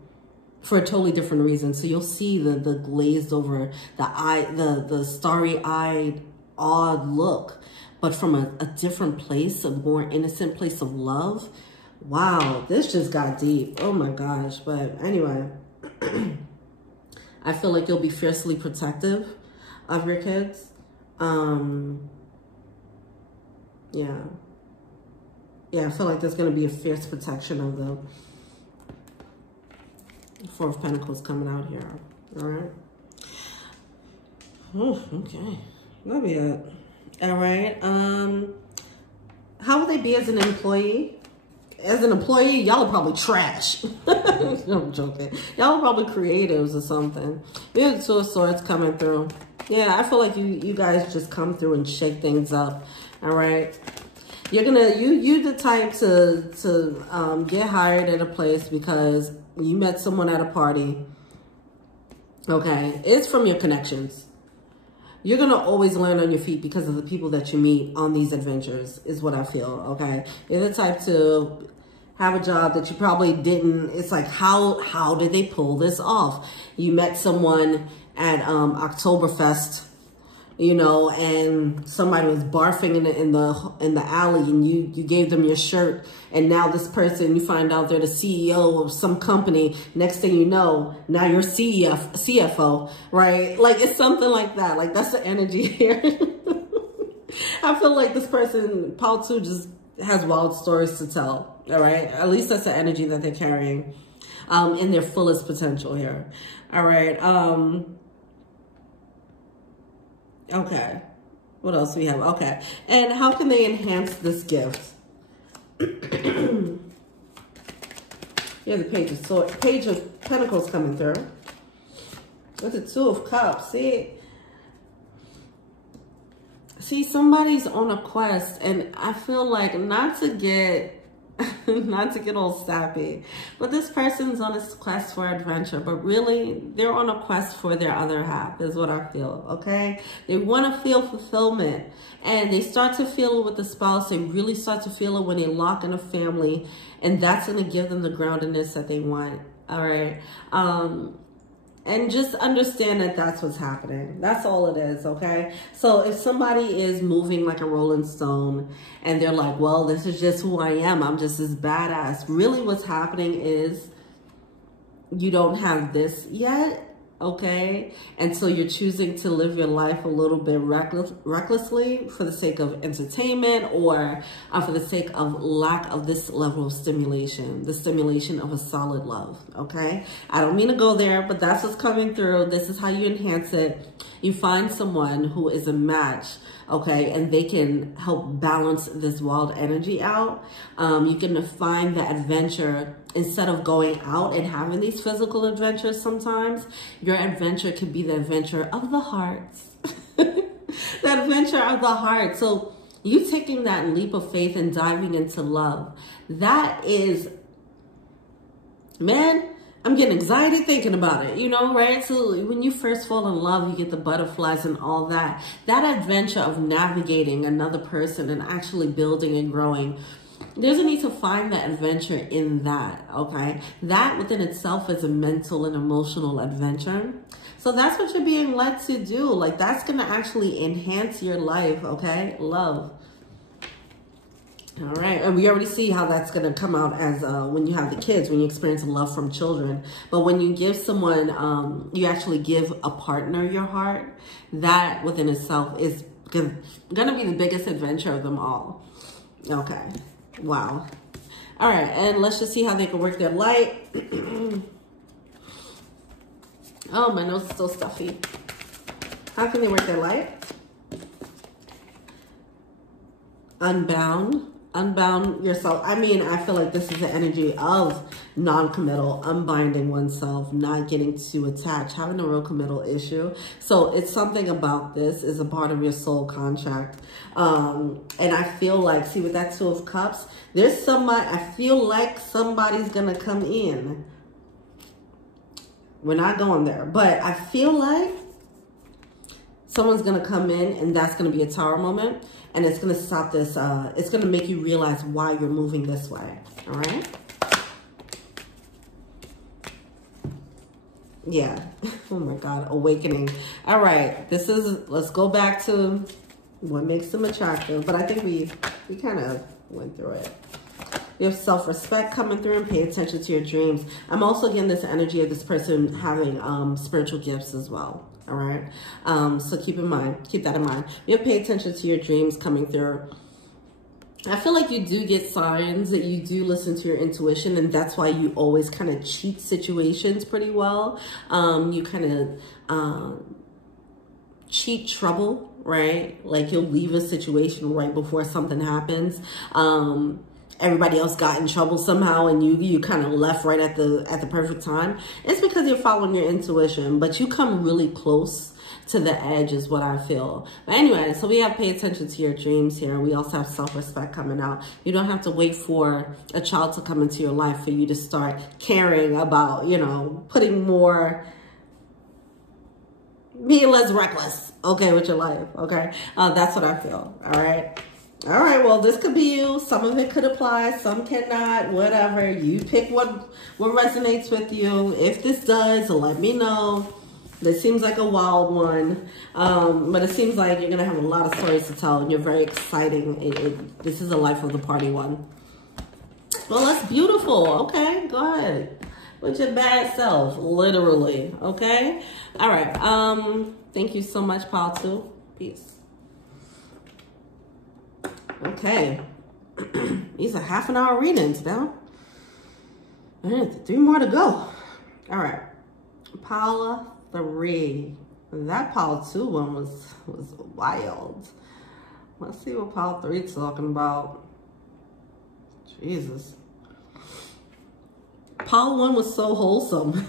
for a totally different reason. So you'll see the glazed over, the starry-eyed, odd look, but from a different place, a more innocent place of love. Wow, this just got deep. Oh my gosh. But anyway. I feel like you'll be fiercely protective of your kids. Yeah. Yeah, I feel like there's going to be a fierce protection of them. Four of Pentacles coming out here. All right. Oh, okay. That'll be it. All right. How will they be as an employee? As an employee, y'all are probably trash. I'm joking. Y'all are probably creatives or something. We have Two of Swords coming through. Yeah, I feel like you guys just come through and shake things up. All right. You're gonna you the type to get hired at a place because you met someone at a party. Okay, it's from your connections. You're gonna always land on your feet because of the people that you meet on these adventures, is what I feel. Okay, you're the type to have a job that you probably didn't. It's like, how did they pull this off? You met someone at Oktoberfest, you know, and somebody was barfing in the alley, and you gave them your shirt, and now this person, you find out they're the CEO of some company. Next thing you know, now you're CFO, right? Like, it's something like that. Like, that's the energy here. I feel like this person, Paltu, just has wild stories to tell. All right, at least that's the energy that they're carrying in their fullest potential here. All right. Okay, what else do we have? Okay, and how can they enhance this gift? Yeah, the Page of Pentacles coming through. With the Two of Cups. See, somebody's on a quest, and I feel like not to get all sappy, but this person's on a quest for adventure, but really they're on a quest for their other half, is what I feel. Okay, they want to feel fulfillment, and they start to feel it with the spouse. They really start to feel it when they lock in a family, and that's going to give them the groundedness that they want. All right. And just understand that that's what's happening. That's all it is, okay? So if somebody is moving like a rolling stone and they're like, well, this is just who I am, I'm just this badass. Really what's happening is you don't have this yet, okay? And so you're choosing to live your life a little bit recklessly for the sake of entertainment, or for the sake of lack of this level of stimulation, the stimulation of a solid love, okay? I don't mean to go there, but that's what's coming through. This is how you enhance it. You find someone who is a match, okay, and they can help balance this wild energy out. You can find the adventure. Instead of going out and having these physical adventures, sometimes your adventure could be the adventure of the heart. The adventure of the heart. So you taking that leap of faith and diving into love, that is, man, I'm getting anxiety thinking about it, you know, right? So when you first fall in love, you get the butterflies and all that. That adventure of navigating another person and actually building and growing, there's a need to find that adventure in that, okay? That within itself is a mental and emotional adventure. So that's what you're being led to do. Like, that's going to actually enhance your life, okay? Love. All right. And we already see how that's going to come out as when you have the kids, when you experience love from children. But when you give someone, you actually give a partner your heart, that within itself is going to be the biggest adventure of them all. Okay. Wow. All right, and let's just see how they can work their light. Oh, my nose is still stuffy. How can they work their light? Unbound. Unbound yourself. I mean, I feel like this is the energy of non-committal, unbinding oneself, not getting too attached, having a real committal issue. So it's something about this is a part of your soul contract. And I feel like, see, with that Two of Cups, there's somebody, I feel like somebody's going to come in. We're not going there, but I feel like someone's going to come in, and that's going to be a tower moment. And it's going to stop this. It's going to make you realize why you're moving this way. All right. Yeah. Oh my God. Awakening. All right. This is, let's go back to what makes them attractive. But I think we kind of went through it. We have self-respect coming through, and pay attention to your dreams. I'm also getting this energy of this person having spiritual gifts as well. All right. So keep that in mind. You have to pay attention to your dreams coming through. I feel like you do get signs, that you do listen to your intuition, and that's why you always kind of cheat situations pretty well. You kind of cheat trouble, right? Like you'll leave a situation right before something happens. Everybody else got in trouble somehow, and you kind of left right at the perfect time. It's because you're following your intuition, but you come really close to the edge is what I feel. But anyway, so we have pay attention to your dreams here. We also have self-respect coming out. You don't have to wait for a child to come into your life for you to start caring about, you know, putting more, being less reckless, okay, with your life, okay? That's what I feel, all right? All right, well, this could be you. Some of it could apply, some cannot, whatever. You pick what resonates with you. If this does, let me know. This seems like a wild one, but it seems like you're going to have a lot of stories to tell, and you're very exciting. This is a life of the party one. Well, that's beautiful. Okay, go ahead. With your bad self, literally. Okay? All right. Thank you so much, Pile 2. Peace. Okay. These are half-an-hour readings now. 3 more to go. All right. Pile 3. That Pile 2 one was wild. Let's see what Pile 3 is talking about. Jesus. Pile 1 was so wholesome.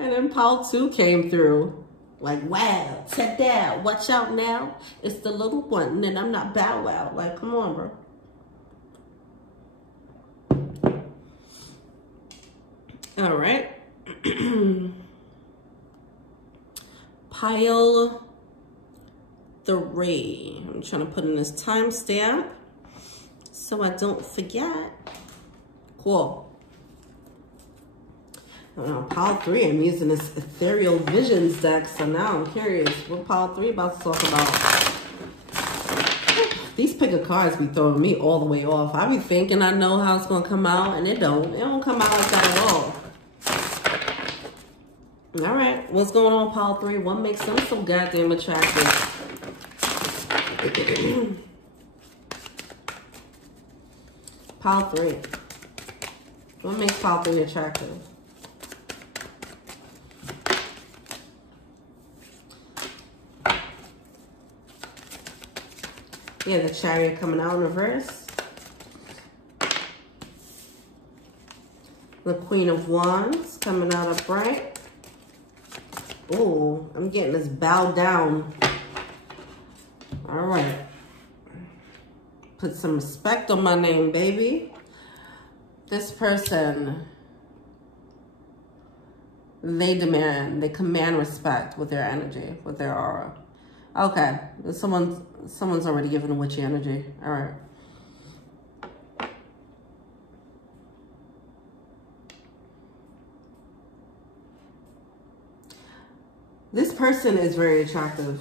And then Pile 2 came through. Like, wow, check that. Watch out now. It's the little one, and I'm not Bow Wow. Like, come on, bro. All right. Pile 3. I'm trying to put in this timestamp so I don't forget. Cool. Pile 3, I'm using this Ethereal Visions deck, so now I'm curious what Pile 3 about to talk about. These pick of cards be throwing me all the way off. I be thinking I know how it's going to come out, and it don't. It don't come out like that at all. All right, what's going on, Pile 3? What makes them so goddamn attractive? Pile 3. What makes Pile 3 attractive? Yeah, the Chariot coming out in reverse. The Queen of Wands coming out upright. Oh, I'm getting this bow down. All right. Put some respect on my name, baby. This person, they command respect with their energy, with their aura. Okay, someone's already given a witchy energy. All right. This person is very attractive.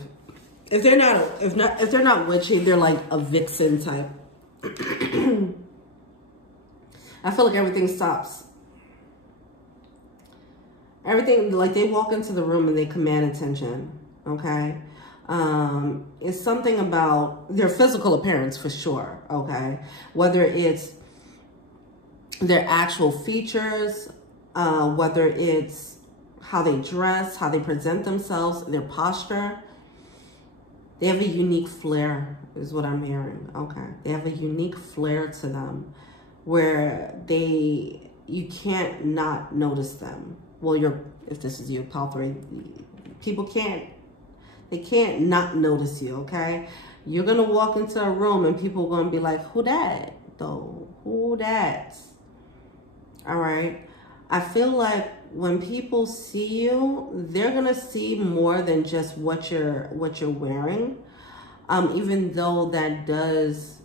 If they're not witchy, they're like a vixen type. I feel like everything stops. Everything, like they walk into the room and they command attention. Okay. It's something about their physical appearance for sure, okay? Whether it's their actual features, whether it's how they dress, how they present themselves, their posture. They have a unique flair, is what I'm hearing, okay? They have a unique flair to them where you can't not notice them. Well, if this is you, Pile 3, people they can't not notice you, okay? You're going to walk into a room and people are going to be like, who that, though? Who that? All right? I feel like when people see you, they're going to see more than just what you're wearing. Even though that does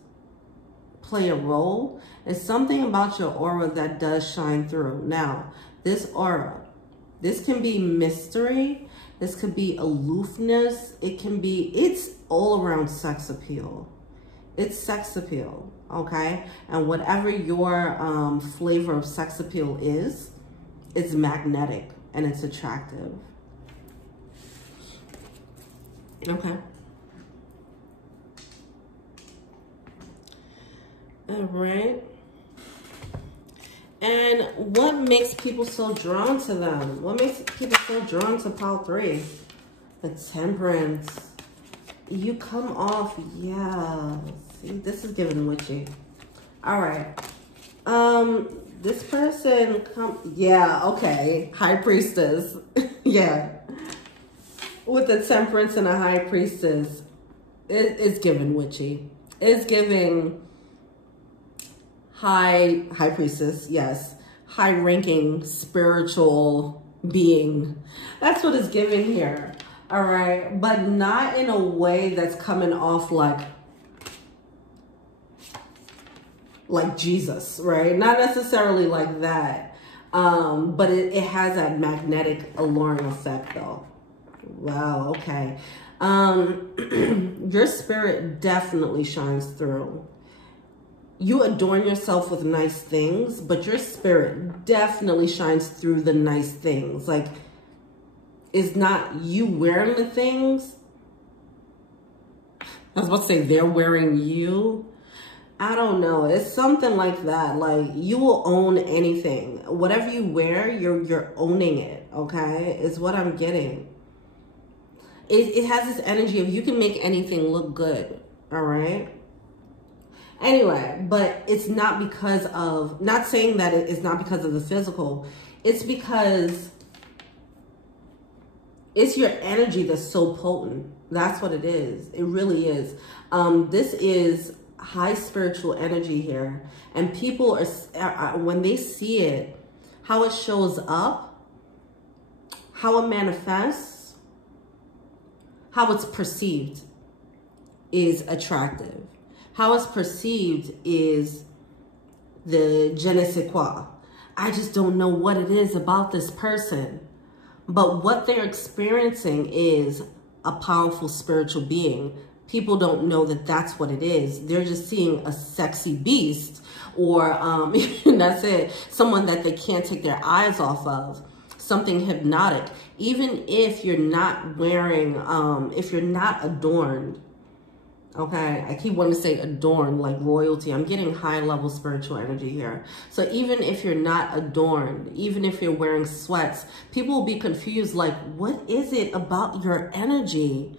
play a role, it's something about your aura that does shine through. Now, this aura, this can be mystery. This could be aloofness. It's all around sex appeal. It's sex appeal, okay? And whatever your flavor of sex appeal is, it's magnetic and it's attractive. Okay. All right. And what makes people so drawn to them? What makes people so drawn to pile 3? The Temperance. You come off, yeah. See, this is giving witchy. All right. This person yeah, okay. High Priestess. Yeah. With the Temperance and a High Priestess, it's giving witchy. It's giving high priestess, yes. High-ranking spiritual being. That's what it's giving here. All right, but not in a way that's coming off like Jesus, right? Not necessarily like that, but it has that magnetic alluring effect though. Wow, okay. Your spirit definitely shines through. You adorn yourself with nice things, but your spirit definitely shines through the nice things. Like, it's not you wearing the things. I was about to say they're wearing you. I don't know. It's something like that. Like, you will own anything. Whatever you wear, you're owning it, okay? Is what I'm getting. It has this energy of you can make anything look good, all right? Anyway, but it's not because of, not saying that it's not because of the physical. It's because it's your energy that's so potent. That's what it is. It really is. This is high spiritual energy here. And people are, when they see it, how it shows up, how it manifests, how it's perceived is attractive. How it's perceived is the je ne sais quoi. I just don't know what it is about this person. But what they're experiencing is a powerful spiritual being. People don't know that that's what it is. They're just seeing a sexy beast, or that's it, someone that they can't take their eyes off of, something hypnotic. Even if you're not wearing, if you're not adorned, okay, I keep wanting to say adorned like royalty. I'm getting high level spiritual energy here. So even if you're not adorned, even if you're wearing sweats, people will be confused like, what is it about your energy?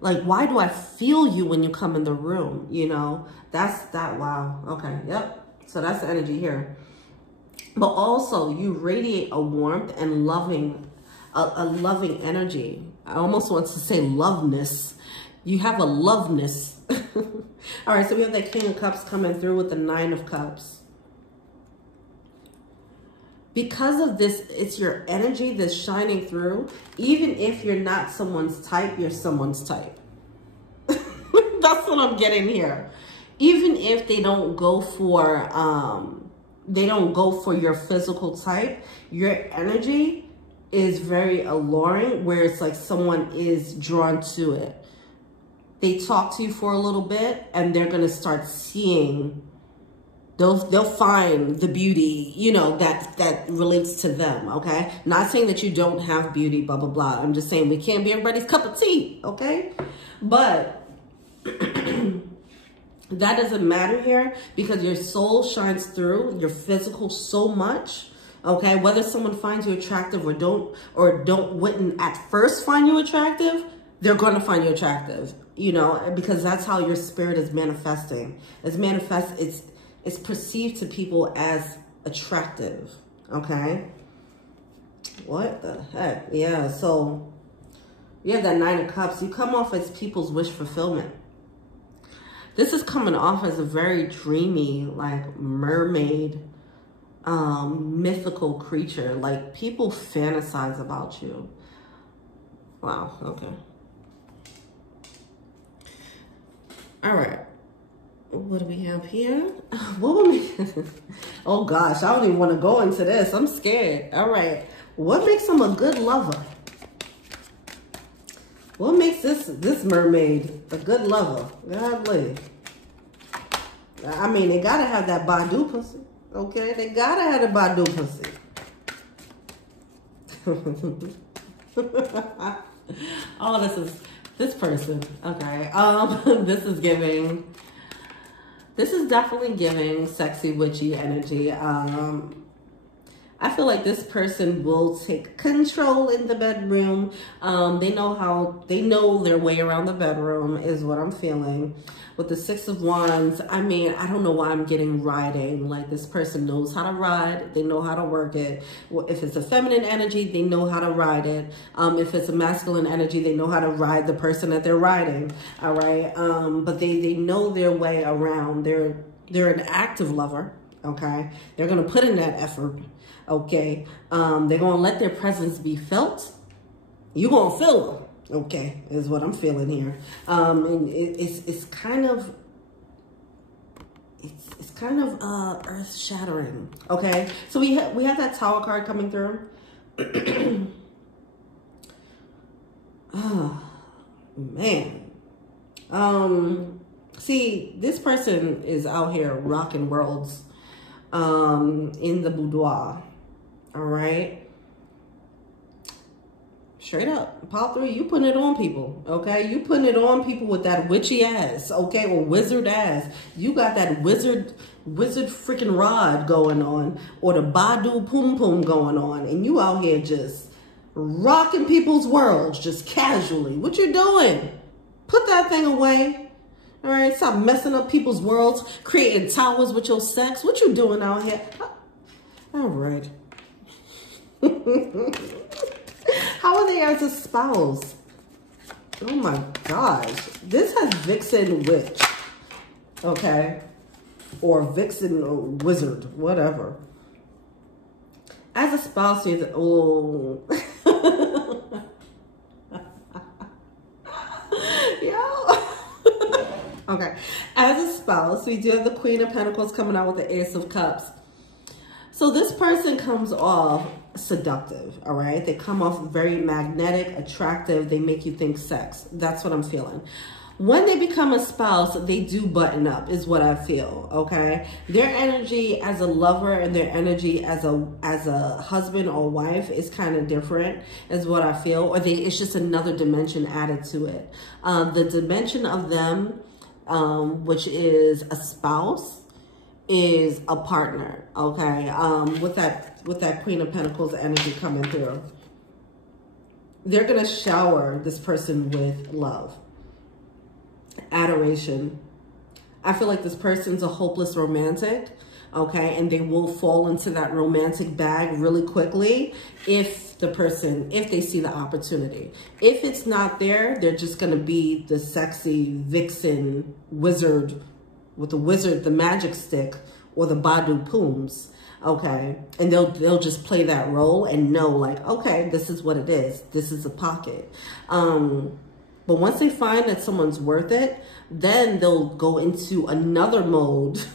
Like, why do I feel you when you come in the room? You know, that's that. Wow. Okay. Yep. So that's the energy here. But also you radiate a warmth and loving, a loving energy. I almost want to say loveness. You have a loveness. All right, so we have that King of Cups coming through with the Nine of Cups. Because of this, it's your energy that's shining through. Even if you're not someone's type, you're someone's type. That's what I'm getting here. Even if they don't go for your physical type, your energy is very alluring, where it's like someone is drawn to it. They talk to you for a little bit and they're going to start seeing, they'll find the beauty, you know, that relates to them, okay? Not saying that you don't have beauty, blah, blah, blah. I'm just saying we can't be everybody's cup of tea, okay? But that doesn't matter here, because your soul shines through your physical so much, okay? Whether someone finds you attractive wouldn't at first find you attractive, they're going to find you attractive. You know, because that's how your spirit is manifesting. It's perceived to people as attractive. Okay. What the heck? Yeah. So you have that Nine of Cups. You come off as people's wish fulfillment. This is coming off as a very dreamy, like mermaid, mythical creature. Like, people fantasize about you. Wow. Okay. All right, what do we have here? What would we, oh gosh, I don't even want to go into this. I'm scared. All right, what makes him a good lover? What makes this mermaid a good lover? Radleigh. I mean, they gotta have that Badu pussy. Okay, they gotta have the Badu pussy. Oh, this person. Okay. This is definitely giving sexy witchy energy. I feel like this person will take control in the bedroom. They know their way around the bedroom is what I'm feeling. With the Six of Wands, I mean, I don't know why I'm getting riding. Like, this person knows how to ride. They know how to work it. If it's a feminine energy, they know how to ride it. If it's a masculine energy, they know how to ride the person that they're riding. All right. But they know their way around. They're an active lover. Okay. They're going to put in that effort. Okay. They're going to let their presence be felt. You're going to feel them. Okay, is what I'm feeling here. And it's kind of earth shattering. Okay, so we have that Tower card coming through. Oh man. See, this person is out here rocking worlds in the boudoir. All right. Straight up, pile 3, you putting it on people, okay? You putting it on people with that witchy ass, okay? Or wizard ass. You got that wizard freaking rod going on, or the Badu Pum Pum going on, and you out here just rocking people's worlds, just casually. What you doing? Put that thing away, all right? Stop messing up people's worlds, creating towers with your sex. What you doing out here? All right. How are they as a spouse? Oh my gosh. This has Vixen Witch. Okay. Or Vixen Wizard. Whatever. As a spouse, you're oh. Yo. Okay. As a spouse, we do have the Queen of Pentacles coming out with the Ace of Cups. So this person comes off seductive, all right? They come off very magnetic, attractive. They make you think sex. That's what I'm feeling. When they become a spouse, they do button up, is what I feel, okay? Their energy as a lover and their energy as a husband or wife is kind of different, is what I feel. Or it's just another dimension added to it. The dimension of them, which is a spouse, is a partner, okay? With that Queen of Pentacles energy coming through, they're gonna shower this person with love, adoration. I feel like this person's a hopeless romantic, okay? And they will fall into that romantic bag really quickly if they see the opportunity. If it's not there, they're just gonna be the sexy vixen wizard with the magic stick, or the Badu Pooms, okay? And they'll just play that role and know, like, okay, this is what it is. This is a pocket. But once they find that someone's worth it, then they'll go into another mode,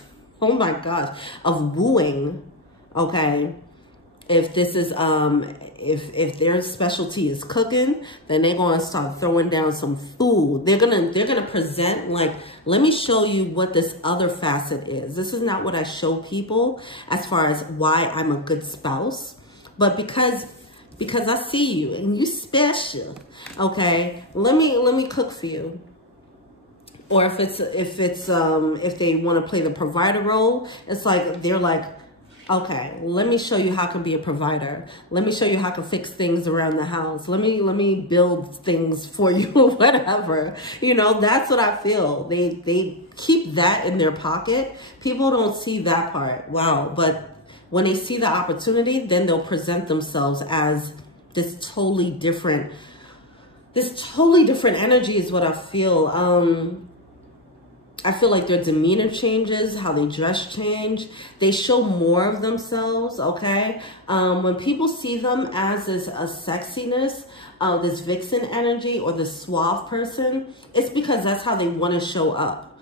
oh my gosh, of wooing, okay? If this is, if their specialty is cooking, then they're going to start throwing down some food. They're going to present like, let me show you what this other facet is. This is not what I show people as far as why I'm a good spouse, but because I see you and you special, okay? Let me cook for you. Or if they want to play the provider role, it's like, they're like, okay, let me show you how I can be a provider. Let me show you how I can fix things around the house. Let me build things for you, whatever. You know, that's what I feel. They keep that in their pocket. People don't see that part. Wow. But when they see the opportunity, then they'll present themselves as this totally different energy is what I feel. I feel like their demeanor changes, how they dress change. They show more of themselves, okay? When people see them as a sexiness, this vixen energy or this suave person, it's because that's how they want to show up.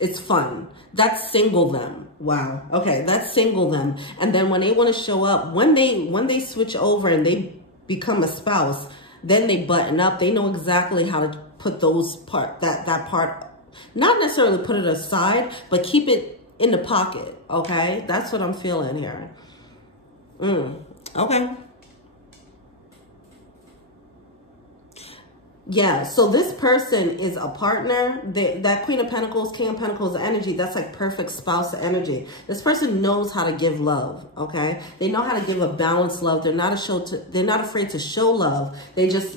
It's fun. That's single them. Wow. Okay, that's single them. And then when they want to show up, when they switch over and they become a spouse, then they button up. They know exactly how to put that part Not necessarily put it aside, but keep it in the pocket, okay? That's what I'm feeling here. Okay. Yeah, so this person is a partner. That Queen of Pentacles, King of Pentacles energy, that's like perfect spouse energy. This person knows how to give love, okay? They know how to give a balanced love. They're not afraid to show love. They're just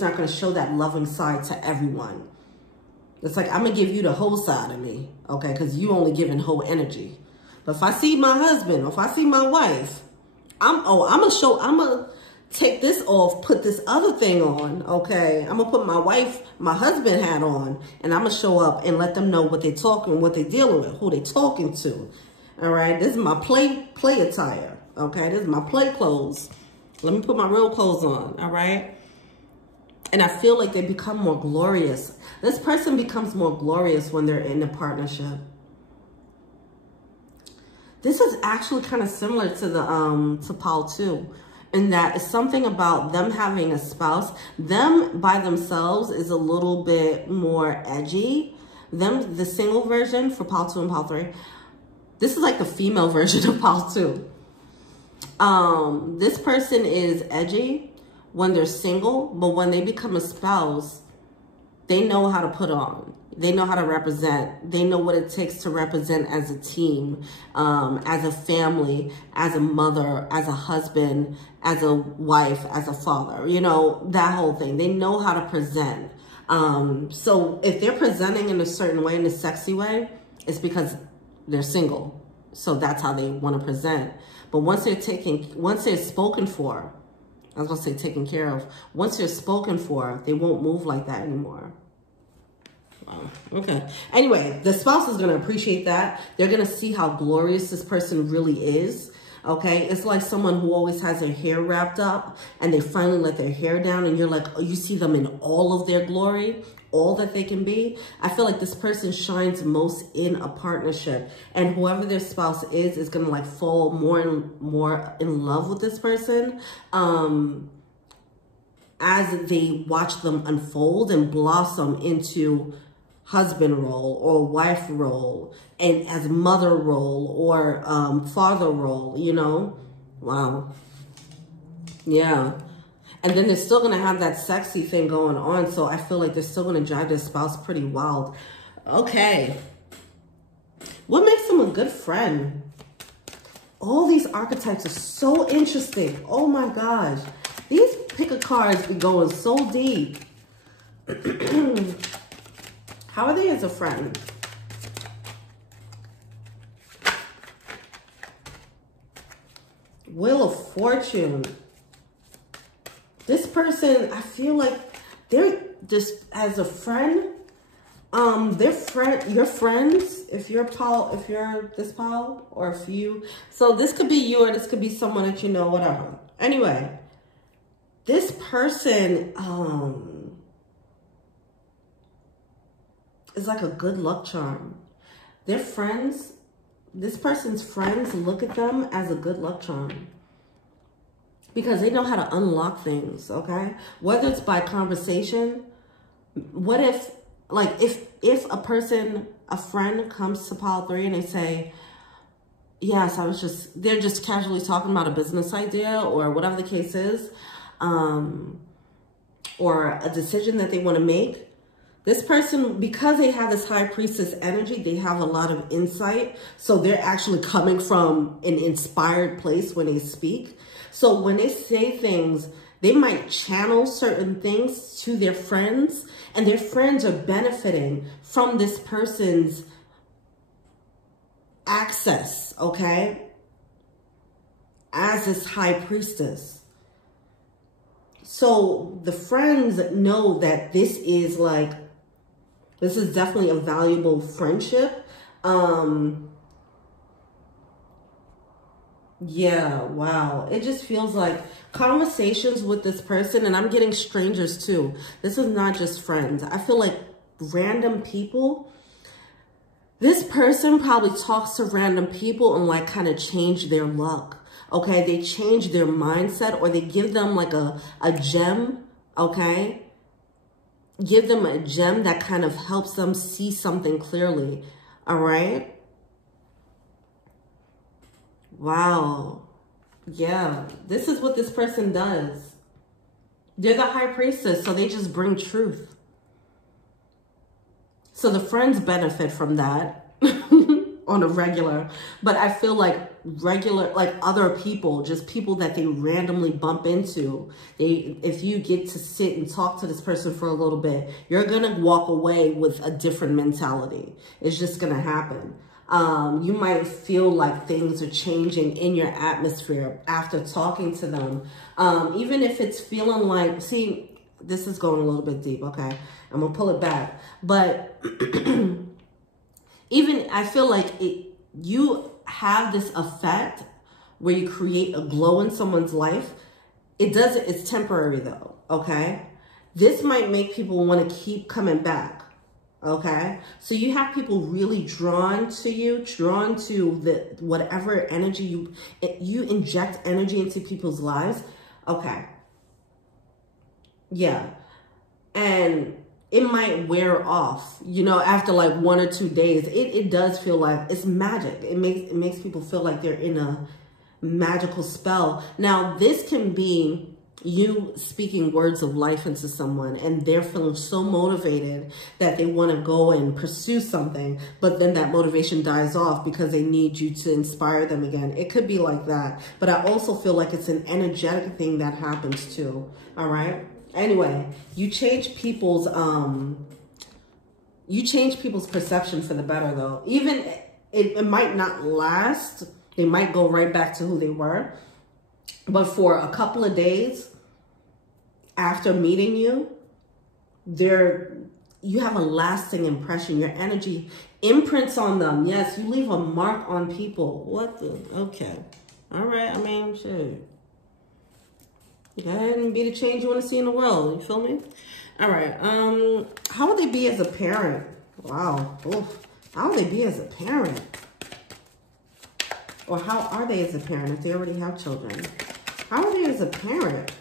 not going to show that loving side to everyone. It's like, I'm going to give you the whole side of me, okay? Because you only giving whole energy. But if I see my husband, or if I see my wife, I'm going to take this off, put this other thing on, okay? I'm gonna put my husband hat on, and I'm gonna show up and let them know what they're talking, what they're dealing with, who they're talking to. All right, this is my play attire, okay? This is my play clothes. Let me put my real clothes on, all right? And I feel like they become more glorious. This person becomes more glorious when they're in a partnership. This is actually kind of similar to the to Paul too. And that is something about them having a spouse. Them by themselves is a little bit more edgy. The single version for Paul 2 and Paul 3. This is like the female version of Paul 2. This person is edgy when they're single, but when they become a spouse, they know how to put on. They know how to represent. They know what it takes to represent as a team, as a family, as a mother, as a husband, as a wife, as a father, you know, that whole thing. They know how to present. So if they're presenting in a certain way, in a sexy way, it's because they're single. So that's how they want to present. But once they're spoken for, I was going to say taken care of. Once they're spoken for, they won't move like that anymore. Wow. Okay. Anyway, the spouse is going to appreciate that. They're going to see how glorious this person really is. Okay. It's like someone who always has their hair wrapped up and they finally let their hair down and you're like, oh, you see them in all of their glory, all that they can be. I feel like this person shines most in a partnership, and whoever their spouse is going to like fall more and more in love with this person. As they watch them unfold and blossom into husband role or wife role, and as mother role or father role, you know? Wow. Yeah. And then they're still going to have that sexy thing going on. So I feel like they're still going to drive their spouse pretty wild. Okay. What makes them a good friend? All these archetypes are so interesting. Oh my gosh. These pick a cards be going so deep. How are they as a friend? Wheel of Fortune. This person, I feel like they're just as a friend. Your friends. If you're Paul, if you're this Paul, or if you. So this could be you, or this could be someone that you know. Whatever. Anyway, this person is like a good luck charm. Their friends, this person's friends look at them as a good luck charm because they know how to unlock things, okay? Whether it's by conversation, what if, like, if a friend comes to Pile 3 and they say, yes, they're just casually talking about a business idea or whatever the case is, or a decision that they want to make. This person, because they have this high priestess energy, they have a lot of insight. So they're actually coming from an inspired place when they speak. So when they say things, they might channel certain things to their friends, and their friends are benefiting from this person's access, okay? As this high priestess. So the friends know that this is definitely a valuable friendship. Yeah, wow. It just feels like conversations with this person, and I'm getting strangers too. This is not just friends. I feel like random people. This person probably talks to random people and like kind of change their luck. Okay, they change their mindset, or they give them like a gem, okay? give them a gem that kind of helps them see something clearly. All right. Wow. Yeah. This is what this person does. They're the high priestess, so they just bring truth. So the friends benefit from that on a regular, but I feel like other people, just people that they randomly bump into, if you get to sit and talk to this person for a little bit, you're going to walk away with a different mentality. It's just going to happen. You might feel like things are changing in your atmosphere after talking to them. Even if it's feeling like, see, this is going a little bit deep. Okay. I'm going to pull it back. But even I feel like you have this effect where you create a glow in someone's life. It's temporary though. Okay. This might make people want to keep coming back. Okay, so you have people really drawn to you, drawn to the whatever energy you inject energy into people's lives. Okay, yeah, and it might wear off, you know, after like 1 or 2 days. It does feel like it's magic. It makes people feel like they're in a magical spell. Now, this can be you speaking words of life into someone and they're feeling so motivated that they want to go and pursue something, but then that motivation dies off because they need you to inspire them again. It could be like that, but I also feel like it's an energetic thing that happens too. All right. Anyway, you change people's perception for the better though. Even it might not last. They might go right back to who they were. But for a couple of days after meeting you, you have a lasting impression. Your energy imprints on them. Yes, you leave a mark on people. What the? Okay. All right. I mean, shit. Go ahead and be the change you want to see in the world. You feel me? All right. How would they be as a parent? Wow. Oof. How would they be as a parent? Or how are they as a parent if they already have children? How are they as a parent?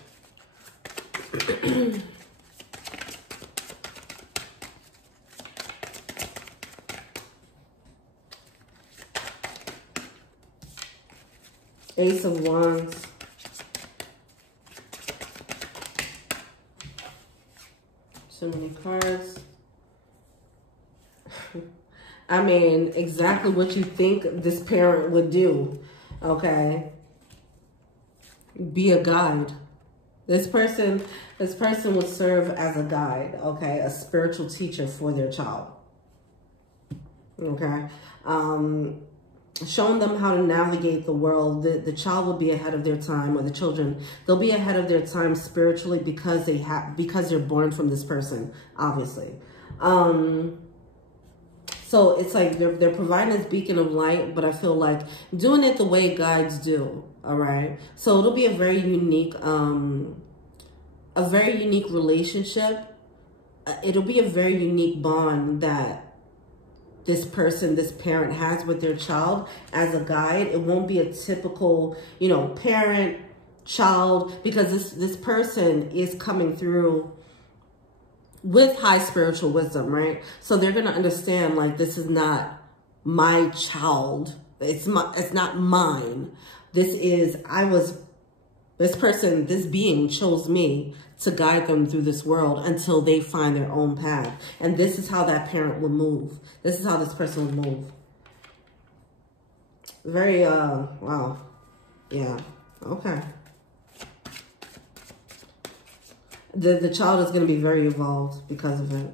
Ace of Wands. So many cards. I mean, exactly what you think this parent would do, okay? Be a guide. This person would serve as a guide, okay? A spiritual teacher for their child, okay? Showing them how to navigate the world. The child will be ahead of their time, or the children, they'll be ahead of their time spiritually because they're born from this person, obviously. So it's like they're providing this beacon of light, but I feel like doing it the way guides do. All right. So it'll be a very unique relationship. It'll be a very unique bond that this parent has with their child as a guide. It won't be a typical, you know, parent, child, because this person is coming through with high spiritual wisdom, right? So they're going to understand, like, this is not my child. It's not mine. This being chose me to guide them through this world until they find their own path. And this is how that parent will move. This is how this person will move. Very, wow. Yeah. Okay. The child is going to be very evolved because of it.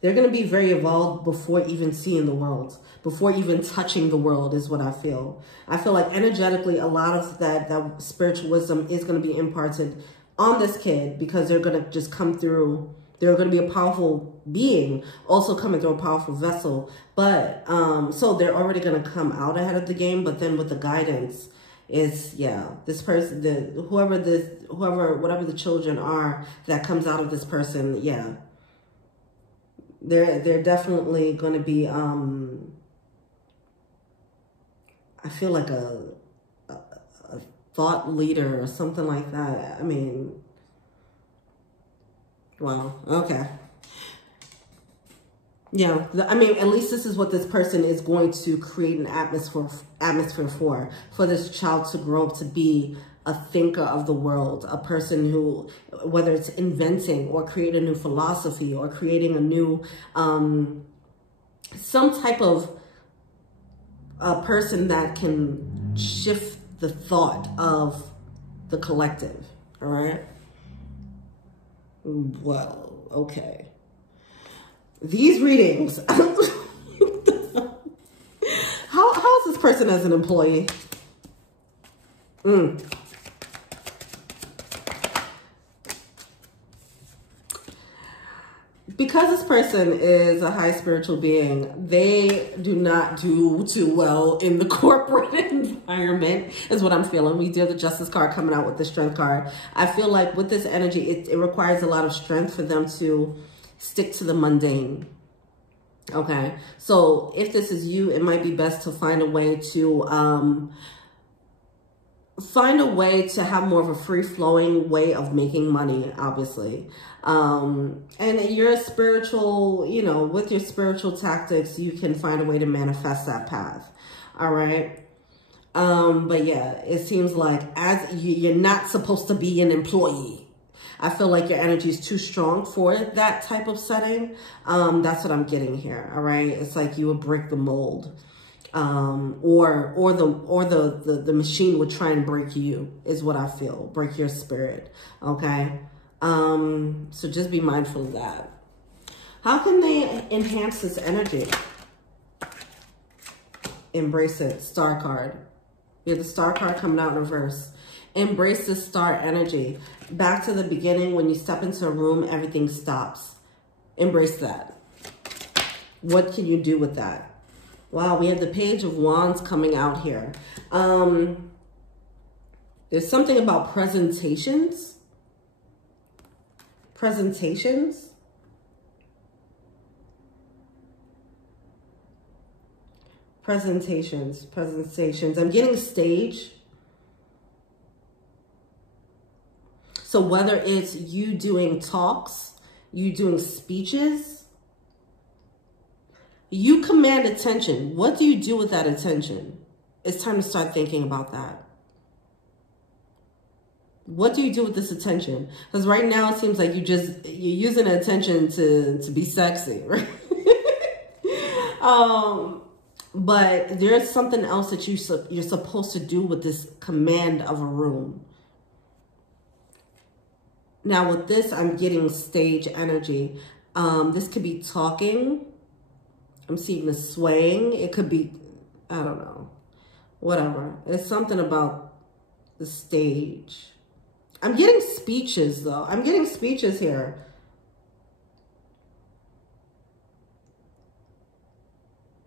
They're going to be very evolved before even seeing the world, before even touching the world is what I feel. I feel like energetically a lot of that spiritual wisdom is going to be imparted on this kid because they're going to just come through. They're going to be a powerful being, also coming through a powerful vessel. But so they're already going to come out ahead of the game. But then with the guidance is, yeah, this person, whatever the children are that comes out of this person, yeah, they're definitely going to be, I feel like a thought leader or something like that. I mean, wow. Okay. Yeah, I mean, at least this is what this person is going to create an atmosphere for this child to grow up to be a thinker of the world, a person who, whether it's inventing or create a new philosophy or creating a new, some type of a person that can shift the thought of the collective, all right? Well, okay. These readings, how's this person as an employee? Because this person is a high spiritual being, they do not do too well in the corporate environment, is what I'm feeling. We did the Justice card coming out with the Strength card. I feel like with this energy, it requires a lot of strength for them to stick to the mundane. Okay, so if this is you, it might be best to find a way to have more of a free-flowing way of making money, obviously. And your spiritual, you know, with your spiritual tactics, you can find a way to manifest that path. All right. But yeah, it seems like you're not supposed to be an employee. I feel like your energy is too strong for that type of setting. That's what I'm getting here. All right. It's like you would break the mold. Or the machine would try and break you, is what I feel. Break your spirit. Okay. So just be mindful of that. How can they enhance this energy? Embrace it. Star card. We have the Star card coming out in reverse. Embrace this star energy. Back to the beginning, when you step into a room, everything stops. Embrace that. What can you do with that? Wow, we have the Page of Wands coming out here. There's something about presentations. Presentations. I'm getting stage. So whether it's you doing talks, you doing speeches, you command attention. What do you do with that attention? It's time to start thinking about that. What do you do with this attention? Because right now it seems like you're using attention to be sexy, right? But there's something else that you're supposed to do with this command of a room. Now with this, I'm getting stage energy. This could be talking. I'm seeing the swaying. It could be, I don't know, whatever. It's something about the stage. I'm getting speeches though. I'm getting speeches here.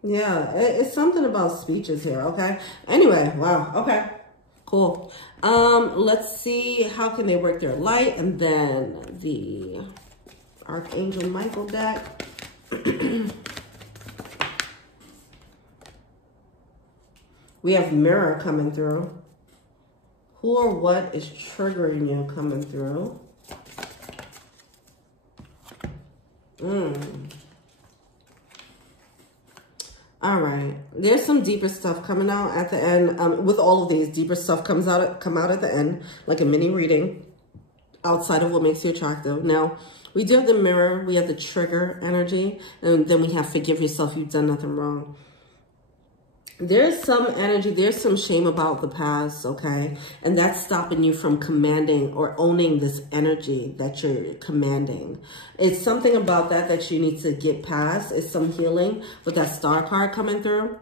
Yeah, it's something about speeches here, okay? Anyway, wow, okay, cool. Let's see, how can they work their light? And then the Archangel Michael deck. We have Mirror coming through. Who or what is triggering you coming through? All right, there's some deeper stuff coming out at the end. With all of these, deeper stuff come out at the end, like a mini reading outside of what makes you attractive. Now, we do have the Mirror, we have the trigger energy, and then we have forgive yourself, you've done nothing wrong. There's some energy, there's some shame about the past, okay? And that's stopping you from commanding or owning this energy that you're commanding. It's something about that you need to get past. It's some healing with that Star card coming through,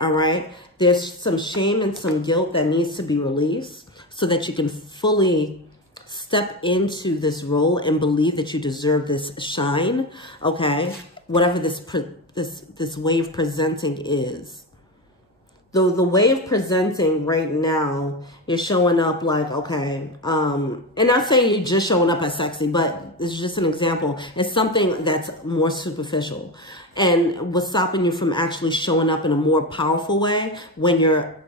all right? There's some shame and some guilt that needs to be released so that you can fully step into this role and believe that you deserve this shine, okay? Whatever this way of presenting is. The way of presenting right now, you're showing up like, okay, and not saying you're just showing up as sexy, but it's just an example. It's something that's more superficial. And what's stopping you from actually showing up in a more powerful way when you're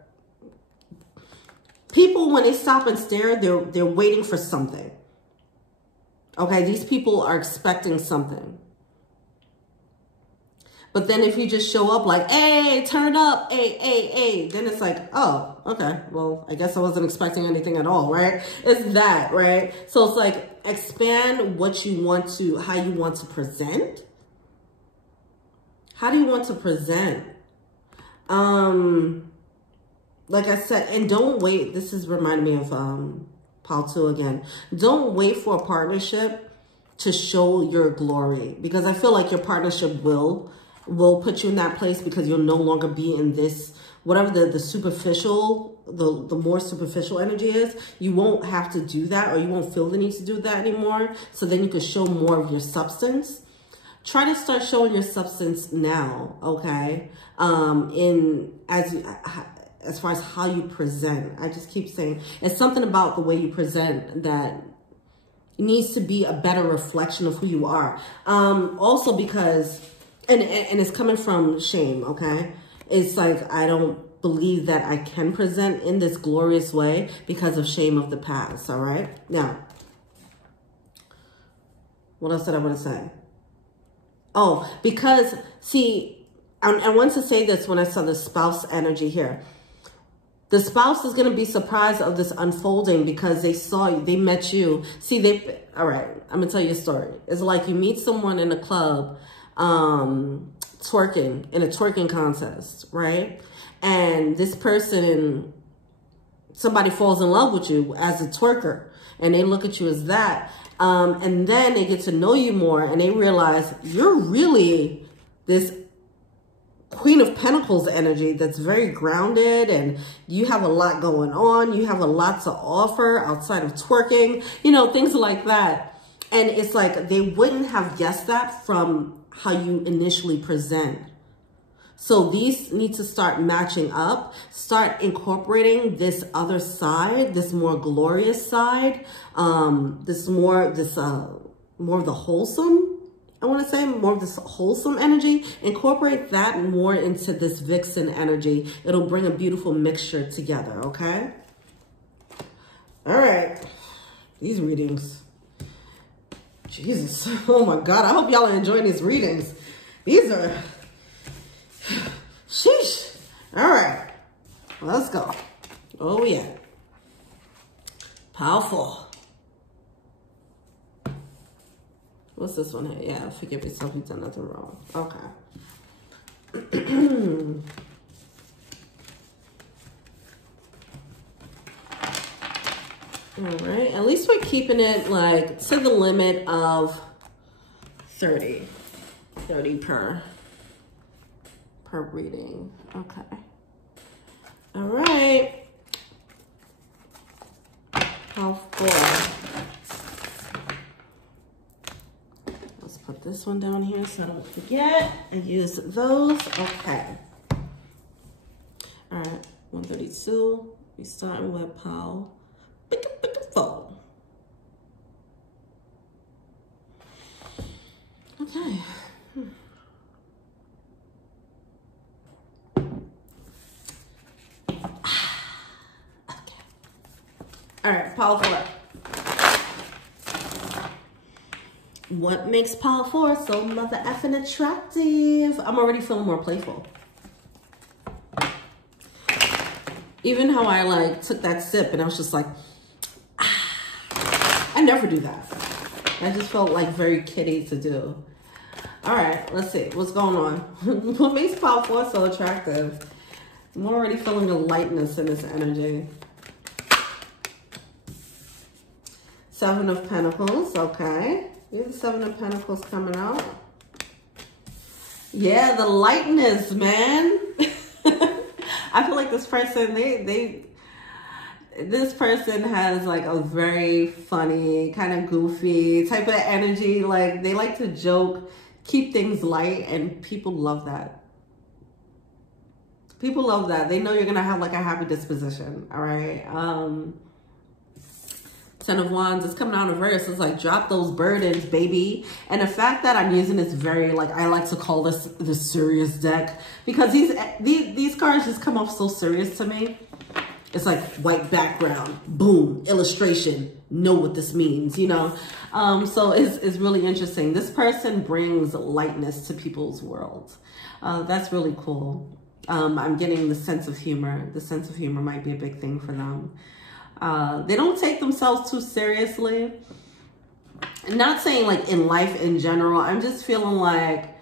People, when they stop and stare, they're waiting for something. Okay, these people are expecting something. But then if you just show up like, hey, turn up, hey, then it's like, oh, okay, well, I guess I wasn't expecting anything at all, right? It's that, right? So it's like, expand what you want to, how you want to present. How do you want to present? Like I said, and don't wait. This is reminding me of Pal 2 again. Don't wait for a partnership to show your glory, because I feel like your partnership will put you in that place, because you'll no longer be in this, whatever the superficial, the more superficial energy is. You won't have to do that, or you won't feel the need to do that anymore. So then you can show more of your substance. Try to start showing your substance now, okay? As far as how you present. I just keep saying, it's something about the way you present that needs to be a better reflection of who you are. Also because, and it's coming from shame, okay? It's like, I don't believe that I can present in this glorious way because of shame of the past, all right? Now, what else did I want to say? Oh, because, see, I want to say this when I saw the spouse energy here. The spouse is going to be surprised of this unfolding because they saw you, they met you. See, all right, I'm going to tell you a story. It's like you meet someone in a club, twerking, in a twerking contest, right? And this person, somebody falls in love with you as a twerker, and they look at you as that. And then they get to know you more, and they realize you're really this Queen of Pentacles energy that's very grounded, and you have a lot going on. You have a lot to offer outside of twerking, you know, things like that. And it's like they wouldn't have guessed that from how you initially present. So these need to start matching up, start incorporating this other side, this more glorious side, more of the wholesome, I want to say, more of this wholesome energy. Incorporate that more into this vixen energy. It'll bring a beautiful mixture together, okay? All right. These readings. Jesus. Oh, my God. I hope y'all are enjoying these readings. These are... Sheesh. All right. Let's go. Oh, yeah. Powerful. What's this one here? Yeah, forgive yourself, you've done nothing wrong. Okay. All right. At least we're keeping it like to the limit of 30 per reading. Okay. All right. How full? Put this one down here so I don't forget and use those. Okay. All right, 132. We starting with Paul. Fold. Okay. Okay. All right, Paul 4. What makes Pile 4 so mother effing attractive? I'm already feeling more playful. Even how I like took that sip and I was just like, ah. I never do that. I just felt like very kitty to do. All right, let's see what's going on. What makes Pile 4 so attractive? I'm already feeling a lightness in this energy. 7 of Pentacles, okay. You have the 7 of Pentacles coming out. Yeah, the lightness, man. I feel like this person, this person has like a very funny, kind of goofy type of energy. Like they like to joke, keep things light, and people love that. People love that. They know you're gonna have like a happy disposition. All right. 10 of Wands is coming out in reverse. It's like, drop those burdens, baby. And the fact that I'm using this very, like, I like to call this the serious deck, because these cards just come off so serious to me. It's like white background, boom, illustration, know what this means, you know? So it's really interesting. This person brings lightness to people's world. That's really cool. I'm getting the sense of humor. The sense of humor might be a big thing for them. They don't take themselves too seriously. I'm not saying like in life in general. I'm just feeling like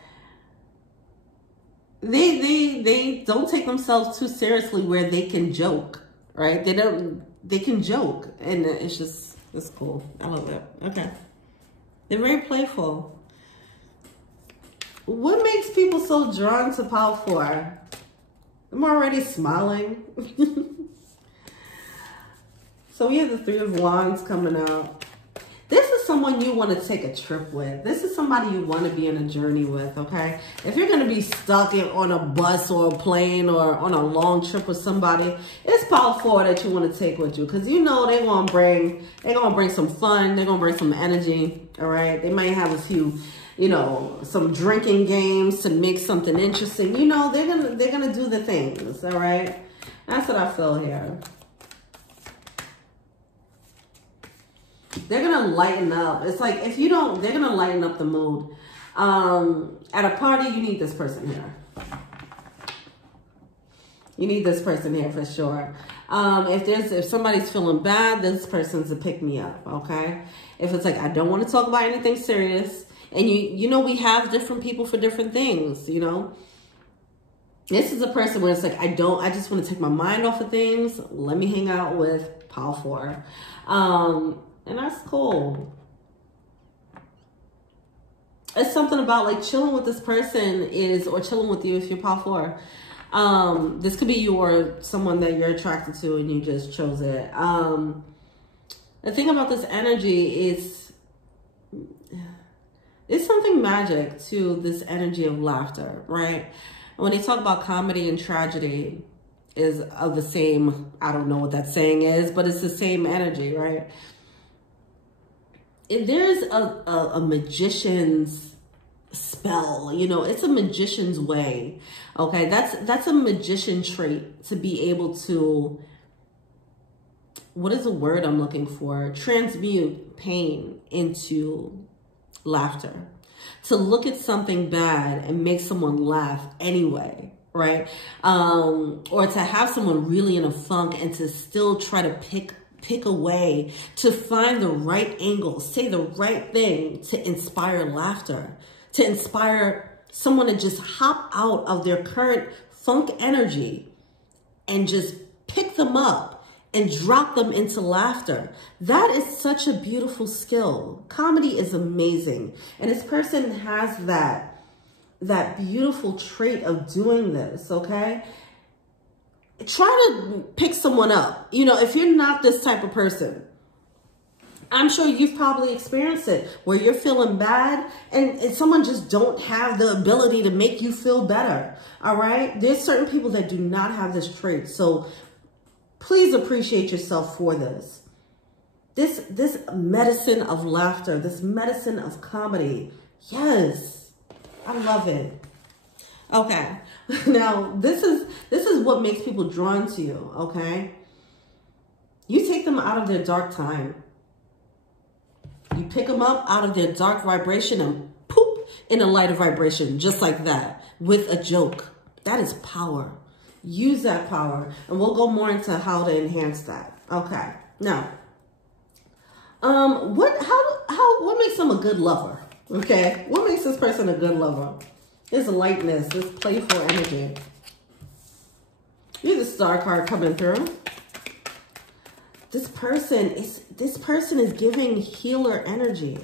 they don't take themselves too seriously where they can joke. Right? They can joke, and it's cool. I love it. Okay. They're very playful. What makes people so drawn to Power 4? I'm already smiling. So we have the Three of Wands coming out. This is someone you want to take a trip with. This is somebody you want to be on a journey with, okay? If you're going to be stuck on a bus or a plane or on a long trip with somebody, it's Power 4 that you want to take with you, because you know they're going to bring some fun. They're going to bring some energy, all right? They might have a few, you know, some drinking games to make something interesting. You know, they're going to do the things, all right? That's what I feel here. They're going to lighten up. It's like, if you don't, they're going to lighten up the mood. At a party, you need this person here. You need this person here for sure. If somebody's feeling bad, this person's a pick-me-up, okay? If it's like, I don't want to talk about anything serious, and you know, we have different people for different things, you know? This is a person where it's like, I just want to take my mind off of things. Let me hang out with Power 4. And that's cool. It's something about like chilling with this person or chilling with you if you're Power 4. This could be you or someone that you're attracted to and you just chose it. The thing about this energy is, it's something magic to this energy of laughter, right? When they talk about comedy and tragedy is of the same, I don't know what that saying is, but it's the same energy, right? There's a magician's spell, you know, it's a magician's way, okay? That's a magician trait, to be able to, what is the word I'm looking for? Transmute pain into laughter. To look at something bad and make someone laugh anyway, right? Or to have someone really in a funk and to still try to pick a way to find the right angle, say the right thing to inspire laughter, to inspire someone to just hop out of their current funk energy and just pick them up and drop them into laughter. That is such a beautiful skill. Comedy is amazing. And this person has that beautiful trait of doing this, okay? Try to pick someone up. You know, if you're not this type of person, I'm sure you've probably experienced it where you're feeling bad and someone just don't have the ability to make you feel better. All right. There's certain people that do not have this trait. So please appreciate yourself for this. This medicine of laughter, this medicine of comedy. Yes. I love it. Okay. Now, this is what makes people drawn to you, okay? You take them out of their dark time. You pick them up out of their dark vibration and poop in a lighter vibration, just like that, with a joke. That is power. Use that power, and we'll go more into how to enhance that. Okay. Now, what makes them a good lover? Okay, what makes this person a good lover? This lightness, this playful energy. You have the Star card coming through. This person is giving healer energy.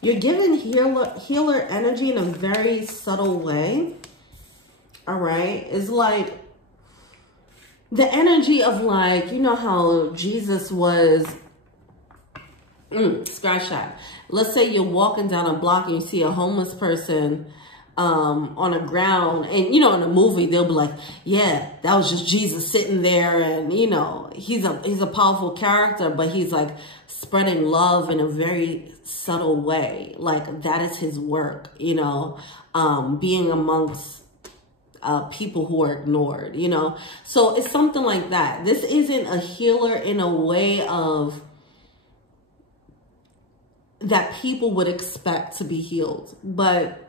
You're giving healer energy in a very subtle way. All right. It's like the energy of, like, you know how Jesus was, scratch that. Let's say you're walking down a block and you see a homeless person on the ground, and you know, in a movie they'll be like, yeah, that was just Jesus sitting there, and you know, he's a powerful character, but he's like spreading love in a very subtle way. Like, that is his work, you know, being amongst people who are ignored, you know? So it's something like that. This isn't a healer in a way of that people would expect to be healed. But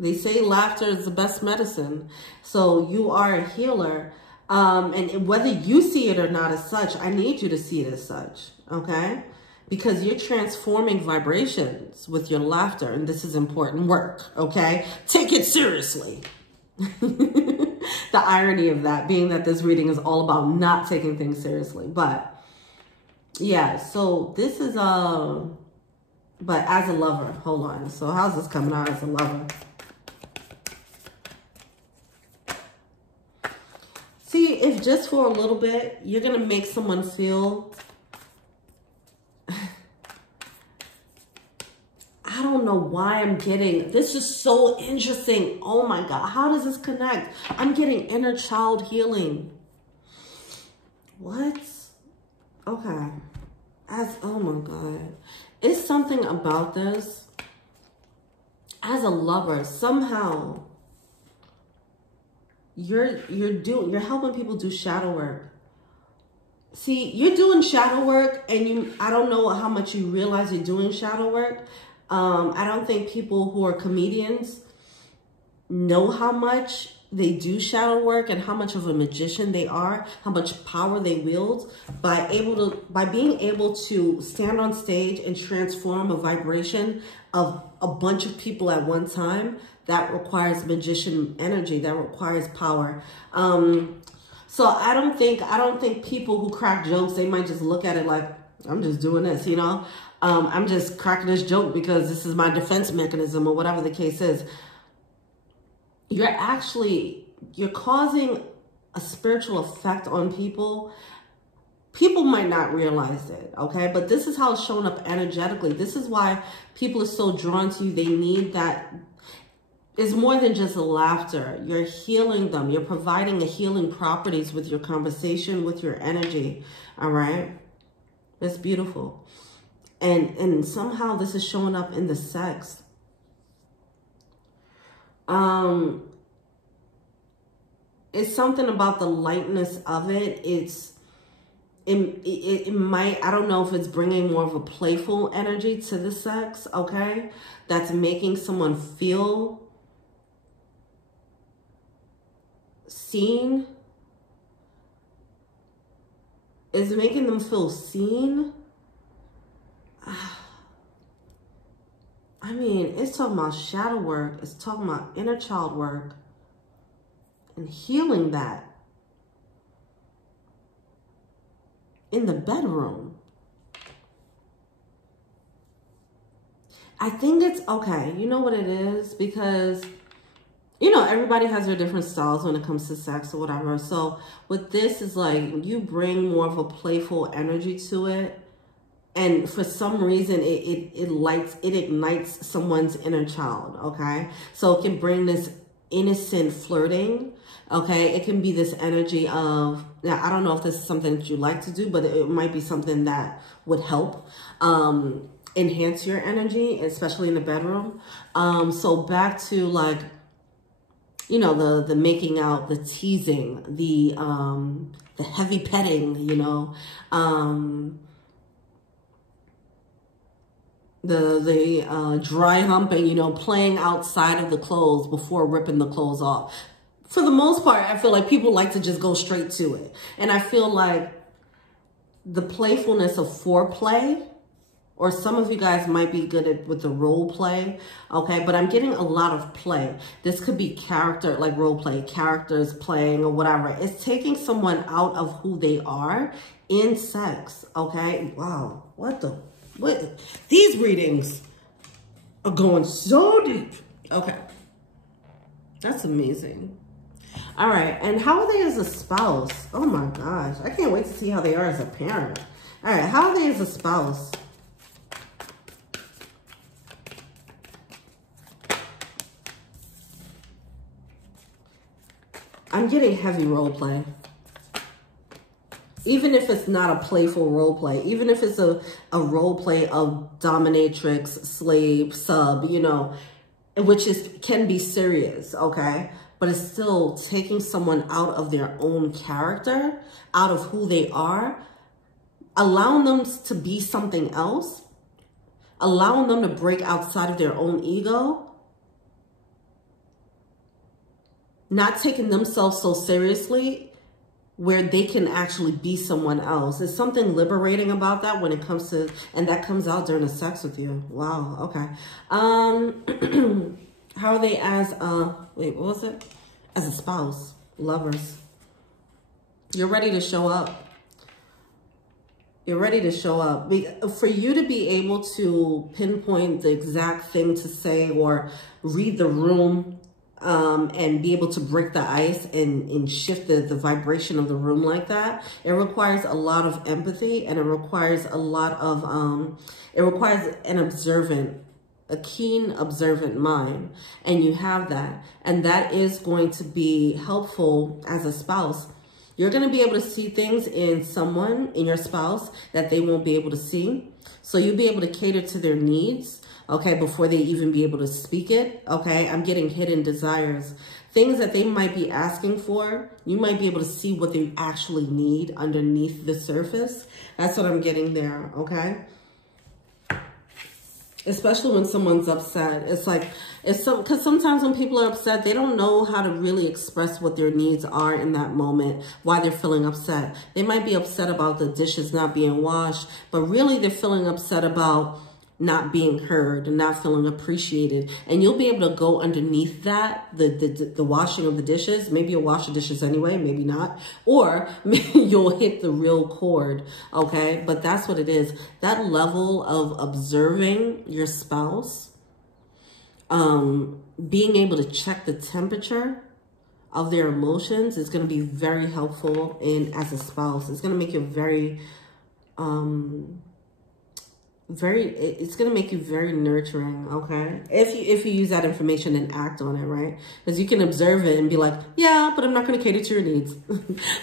they say laughter is the best medicine. So you are a healer. And whether you see it or not as such, I need you to see it as such, okay? Because you're transforming vibrations with your laughter, and this is important work, okay? Take it seriously. The irony of that being that this reading is all about not taking things seriously. But yeah, so this is, but as a lover, hold on. So how's this coming out as a lover? See, if just for a little bit, you're going to make someone feel, I don't know why I'm getting, this is so interesting. Oh my God, how does this connect? I'm getting inner child healing. What? Okay. Oh my God. It's something about this. As a lover, somehow, you're helping people do shadow work. See, you're doing shadow work, and I don't know how much you realize you're doing shadow work. I don't think people who are comedians know how much they do shadow work and how much of a magician they are, how much power they wield by being able to stand on stage and transform a vibration of a bunch of people at one time. That requires magician energy. That requires power. So I don't think people who crack jokes, they might just look at it like, I'm just doing this, you know? I'm just cracking this joke because this is my defense mechanism or whatever the case is. You're causing a spiritual effect on people. People might not realize it, okay? But this is how it's showing up energetically. This is why people are so drawn to you. They need that. It's more than just laughter. You're healing them. You're providing a healing properties with your conversation, with your energy, all right? That's beautiful. And somehow this is showing up in the sex. It's something about the lightness of it. It might, I don't know if it's bringing more of a playful energy to the sex, okay? That's making someone feel seen. Is making them feel seen. I mean, it's talking about shadow work. It's talking about inner child work and healing that in the bedroom. I think it's okay. You know what it is? Because, you know, everybody has their different styles when it comes to sex or whatever. So with this is like you bring more of a playful energy to it. And for some reason, it ignites someone's inner child, okay? So it can bring this innocent flirting, okay? It can be this energy of, now I don't know if this is something that you like to do, but it might be something that would help enhance your energy, especially in the bedroom. So back to like, you know, the making out, the teasing, the heavy petting, you know, the dry humping, you know, playing outside of the clothes before ripping the clothes off. For the most part, I feel like people like to just go straight to it. And I feel like the playfulness of foreplay, or some of you guys might be good at with the role play, okay? But I'm getting a lot of play. This could be character, like role play, characters playing or whatever. It's taking someone out of who they are in sex, okay? Wow, what? These readings are going so deep. Okay. That's amazing. All right. And how are they as a spouse? Oh my gosh. I can't wait to see how they are as a parent. All right. How are they as a spouse? I'm getting heavy role play. Even if it's not a playful role play, even if it's a role play of dominatrix, slave, sub, you know, which can be serious, okay? But it's still taking someone out of their own character, out of who they are, allowing them to be something else, allowing them to break outside of their own ego, not taking themselves so seriously where they can actually be someone else. There's something liberating about that when it comes to, and that comes out during the sex with you. Wow, okay. How are they as, wait, what was it? As a spouse, lovers. You're ready to show up. You're ready to show up. For you to be able to pinpoint the exact thing to say or read the room and be able to break the ice and shift the vibration of the room like that, it requires a lot of empathy, and it requires a lot of, it requires a keen observant mind, and you have that. And that is going to be helpful as a spouse. You're going to be able to see things in someone, in your spouse, that they won't be able to see. So you'll be able to cater to their needs, okay, before they even be able to speak it, okay? I'm getting hidden desires. Things that they might be asking for, you might be able to see what they actually need underneath the surface. That's what I'm getting there, okay? Especially when someone's upset. It's like, because sometimes when people are upset, they don't know how to really express what their needs are in that moment, why they're feeling upset. They might be upset about the dishes not being washed, but really they're feeling upset about not being heard and not feeling appreciated. And you'll be able to go underneath that, the washing of the dishes. Maybe you'll wash the dishes anyway, maybe not. Or maybe you'll hit the real chord, okay? But that's what it is. That level of observing your spouse, being able to check the temperature of their emotions is going to be very helpful as a spouse. It's going to make you it's going to make you very nurturing, okay? If you use that information and act on it, right? Because you can observe it and be like, yeah, but I'm not going to cater to your needs.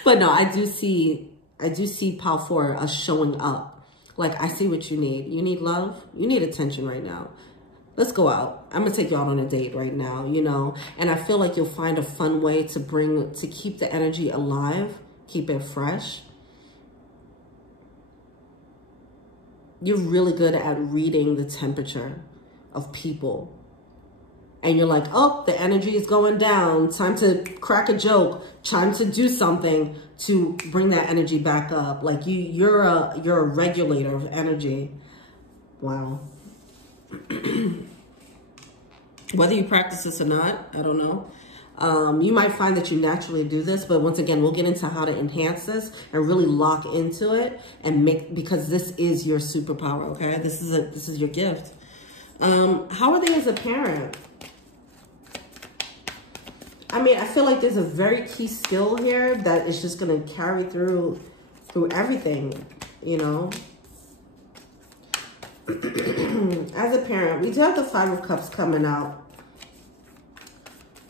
But no, I do see Pile 4 us showing up. Like, I see what you need. You need love. You need attention right now. Let's go out. I'm going to take you out on a date right now, you know? And I feel like you'll find a fun way to keep the energy alive, keep it fresh. You're really good at reading the temperature of people. And you're like, oh, the energy is going down. Time to crack a joke. Time to do something to bring that energy back up. Like you're a regulator of energy. Wow. Whether you practice this or not, I don't know. You might find that you naturally do this, but once again, we'll get into how to enhance this and really lock into it and because this is your superpower, okay? This is your gift. How are they as a parent? I mean, I feel like there's a very key skill here that is just going to carry through everything, you know? As a parent, we do have the 5 of Cups coming out.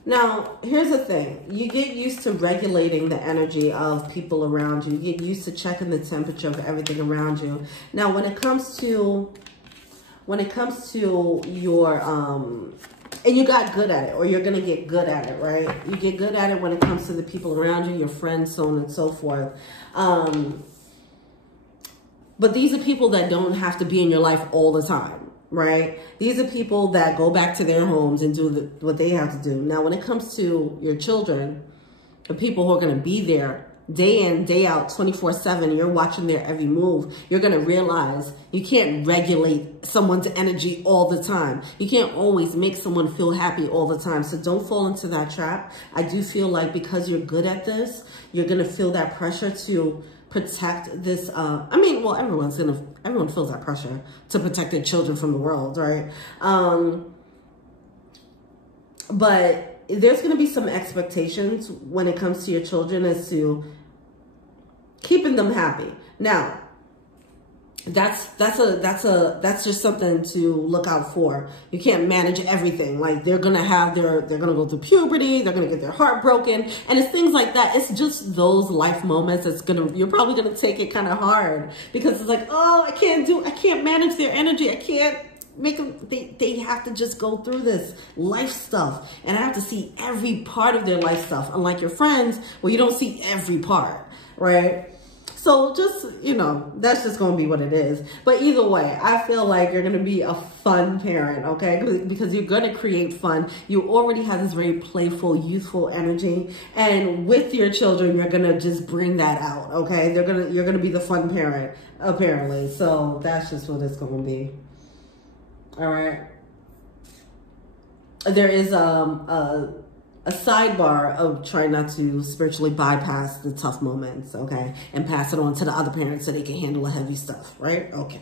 Now, here's the thing. You get used to regulating the energy of people around you. You get used to checking the temperature of everything around you. Now, when it comes to your, and you got good at it, or you're going to get good at it, right? You get good at it when it comes to the people around you, your friends, so on and so forth. But these are people that don't have to be in your life all the time. Right? These are people that go back to their homes and do what they have to do. Now, when it comes to your children, the people who are going to be there day in, day out, 24/7, you're watching their every move, you're going to realize you can't regulate someone's energy all the time. You can't always make someone feel happy all the time. So don't fall into that trap. I do feel like because you're good at this, you're going to feel that pressure to protect this, I mean, well, everyone feels that pressure to protect their children from the world, right? But there's going to be some expectations when it comes to your children as to keeping them happy. Now, that's just something to look out for. You can't manage everything. Like they're going to go through puberty, they're going to get their heart broken, and it's things like that. It's just those life moments you're probably going to take it kind of hard because it's like, oh, I can't manage their energy. I can't make them, they have to just go through this life stuff. And I have to see every part of their life stuff. Unlike your friends, where you don't see every part, right? So just, you know, that's just going to be what it is. But either way, I feel like you're going to be a fun parent, okay? Because you're going to create fun. You already have this very playful, youthful energy. And with your children, you're going to just bring that out, okay? You're going to be the fun parent, apparently. So that's just what it's going to be. All right. There is a sidebar of trying not to spiritually bypass the tough moments, okay? And pass it on to the other parents so they can handle the heavy stuff, right? Okay.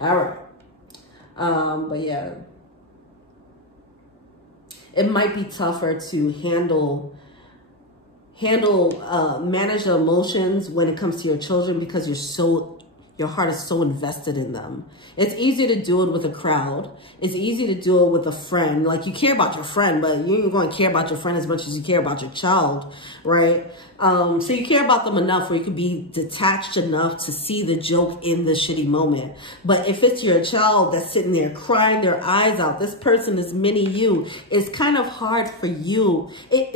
All right. But yeah. It might be tougher to manage the emotions when it comes to your children because your heart is so invested in them. It's easy to do it with a crowd. It's easy to do it with a friend. Like, you care about your friend, but you ain't going to care about your friend as much as you care about your child, right? So you care about them enough where you could be detached enough to see the joke in the shitty moment. But if it's your child that's sitting there crying their eyes out, this person is mini you, it's kind of hard for you.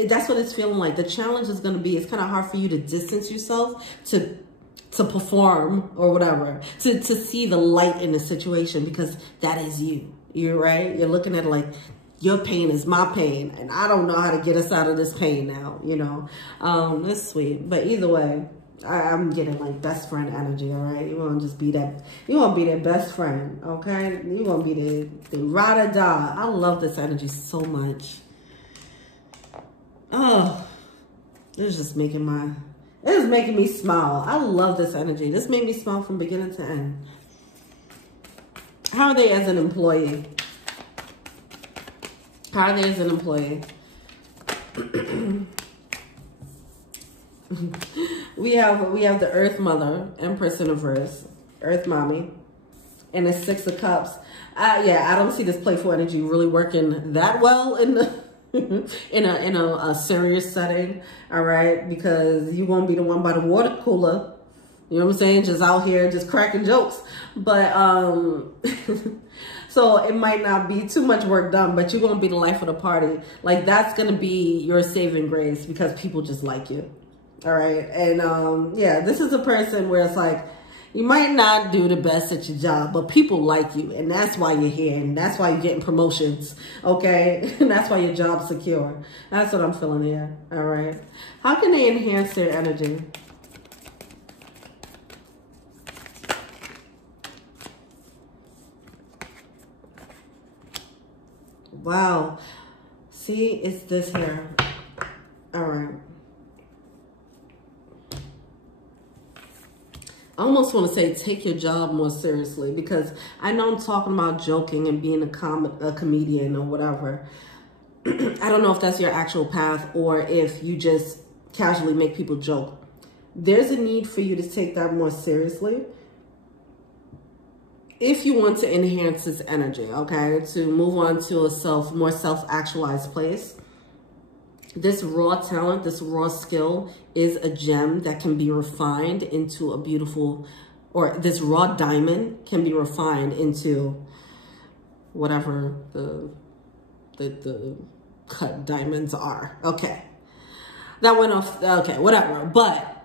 That's what it's feeling like. The challenge is going to be, it's kind of hard for you to distance yourself to perform or whatever, to see the light in the situation, because that is you. You're right. You're looking at it like, your pain is my pain, and I don't know how to get us out of this pain now, you know. That's sweet. But either way, I'm getting like best friend energy, all right? You want to just be that, you want to be their best friend, okay? You want to be the ride or die. I love this energy so much. Oh, it's just making me smile. I love this energy. This made me smile from beginning to end. How are they as an employee? How are they as an employee? we have the Earth Mother, Empress in reverse, Earth Mommy, and the Six of Cups. Yeah, I don't see this playful energy really working that well in the in a serious setting, all right? Because you won't be the one by the water cooler, you know what I'm saying, just out here just cracking jokes. But so it might not be too much work done, but you're gonna be the life of the party. Like, that's gonna be your saving grace because people just like you, all right? And yeah, this is a person where it's like, you might not do the best at your job, but people like you, and that's why you're here, and that's why you're getting promotions, okay? And that's why your job's secure. That's what I'm feeling here, all right? How can they enhance their energy? Wow. See, it's this here. All right. I almost want to say take your job more seriously, because I know I'm talking about joking and being a comedian or whatever. I don't know if that's your actual path or if you just casually make people joke. There's a need for you to take that more seriously if you want to enhance this energy, okay? To move on to a more self-actualized place. This raw talent, this raw skill is a gem that can be refined into a beautiful, or this raw diamond can be refined into whatever the cut diamonds are. Okay. That went off, okay, whatever. But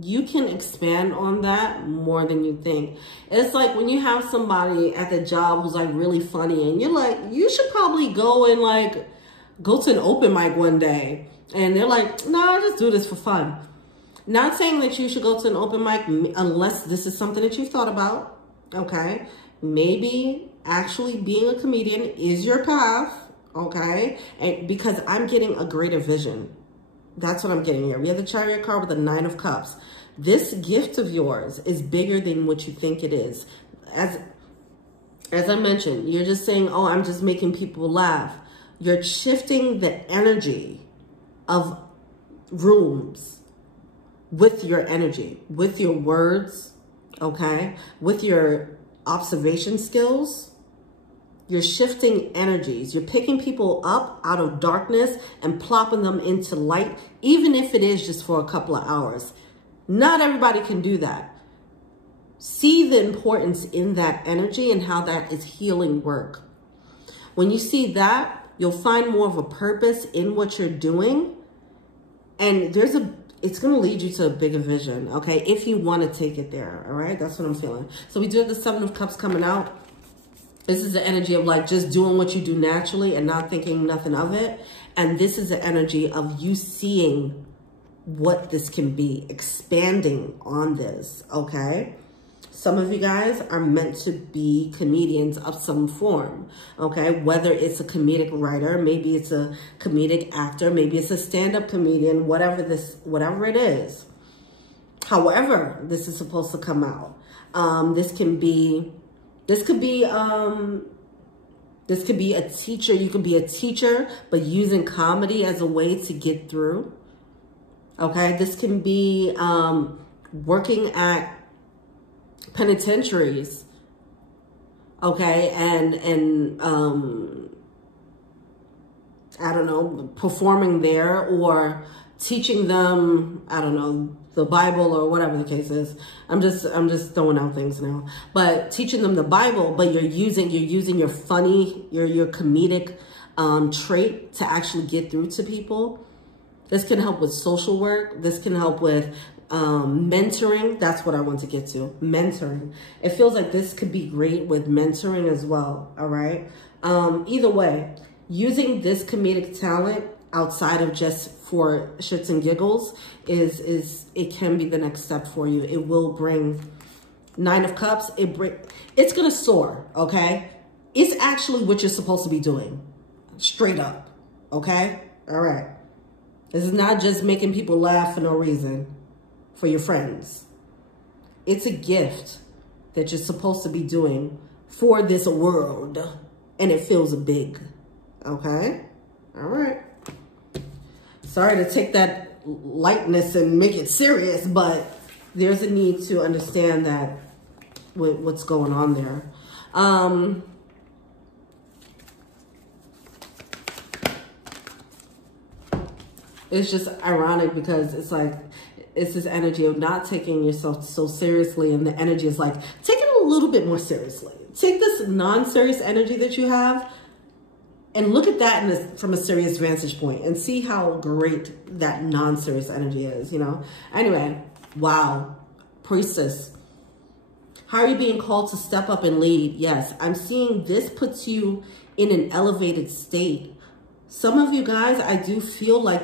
you can expand on that more than you think. It's like when you have somebody at the job who's like really funny and you're like, you should probably go and like, go to an open mic one day. And they're like, no, I just do this for fun. Not saying that you should go to an open mic unless this is something that you've thought about, okay? Maybe actually being a comedian is your path, okay? And because I'm getting a greater vision. That's what I'm getting here. We have the Chariot card with the Nine of Cups. This gift of yours is bigger than what you think it is. As I mentioned, you're just saying, oh, I'm just making people laugh. You're shifting the energy of rooms with your energy, with your words, okay? With your observation skills. You're shifting energies. You're picking people up out of darkness and plopping them into light, even if it is just for a couple of hours. Not everybody can do that. see the importance in that energy and how that is healing work. When you see that, you'll find more of a purpose in what you're doing. And it's going to lead you to a bigger vision, okay? If you want to take it there, all right? That's what I'm feeling. So we do have the Seven of Cups coming out. This is the energy of like just doing what you do naturally and not thinking nothing of it. And this is the energy of you seeing what this can be, expanding on this, okay? Some of you guys are meant to be comedians of some form, okay? Whether it's a comedic writer, maybe it's a comedic actor, maybe it's a stand-up comedian, whatever it is. However, this is supposed to come out. This could be a teacher. You can be a teacher, but using comedy as a way to get through. Okay, this can be working at penitentiaries, okay, and I don't know, performing there or teaching them, I don't know, the Bible or whatever the case is. I'm just throwing out things now, but teaching them the Bible, but you're using your funny, your comedic trait to actually get through to people. This can help with social work. This can help with mentoring. That's what I want to get to. Mentoring. It feels like this could be great with mentoring as well. All right. Either way, using this comedic talent outside of just for shits and giggles it can be the next step for you. It will bring Nine of Cups. It's going to soar. Okay. It's actually what you're supposed to be doing. Straight up. Okay. All right. This is not just making people laugh for no reason for your friends. It's a gift that you're supposed to be doing for this world. And it feels big. Okay? All right. Sorry to take that lightness and make it serious, but there's a need to understand that what's going on there. It's just ironic because it's like, it's this energy of not taking yourself so seriously. And the energy is like, take it a little bit more seriously. Take this non-serious energy that you have and look at that from a serious vantage point and see how great that non-serious energy is, you know? Anyway, wow. Priestess. How are you being called to step up and lead? Yes, I'm seeing this puts you in an elevated state. Some of you guys, I do feel like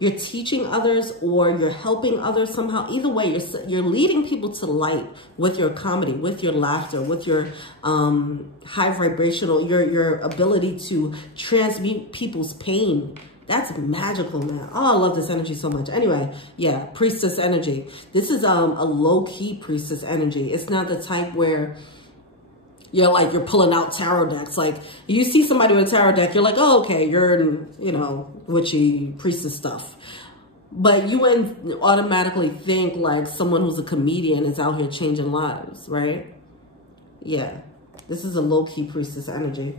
you're teaching others or you're helping others somehow. Either way, you're leading people to light with your comedy, with your laughter, with your high vibrational, your ability to transmute people's pain. That's magical, man. Oh, I love this energy so much. Anyway, yeah, priestess energy. This is a low-key priestess energy. It's not the type where you're pulling out tarot decks. Like, you see somebody with a tarot deck, you're like, oh, okay, you're in, you know, witchy priestess stuff. But you wouldn't automatically think like someone who's a comedian is out here changing lives, right? Yeah, this is a low-key priestess energy.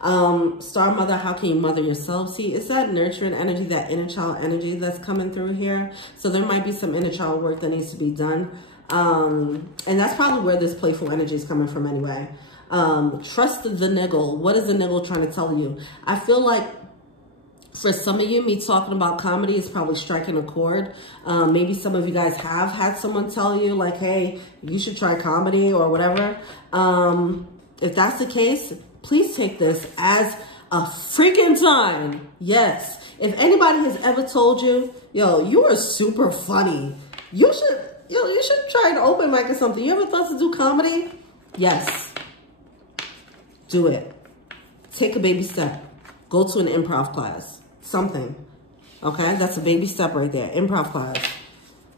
Star Mother, how can you mother yourself? See, it's that nurturing energy, that inner child energy that's coming through here. So there might be some inner child work that needs to be done. And that's probably where this playful energy is coming from anyway. Trust the niggle. What is the niggle trying to tell you? I feel like for some of you, me talking about comedy is probably striking a chord. Maybe some of you guys have had someone tell you like, hey, you should try comedy or whatever. If that's the case, please take this as a freaking sign. Yes. If anybody has ever told you, yo, you are super funny, you should try an open mic or something. You ever thought to do comedy? Yes. Do it. Take a baby step. Go to an improv class. Something. Okay? That's a baby step right there. Improv class.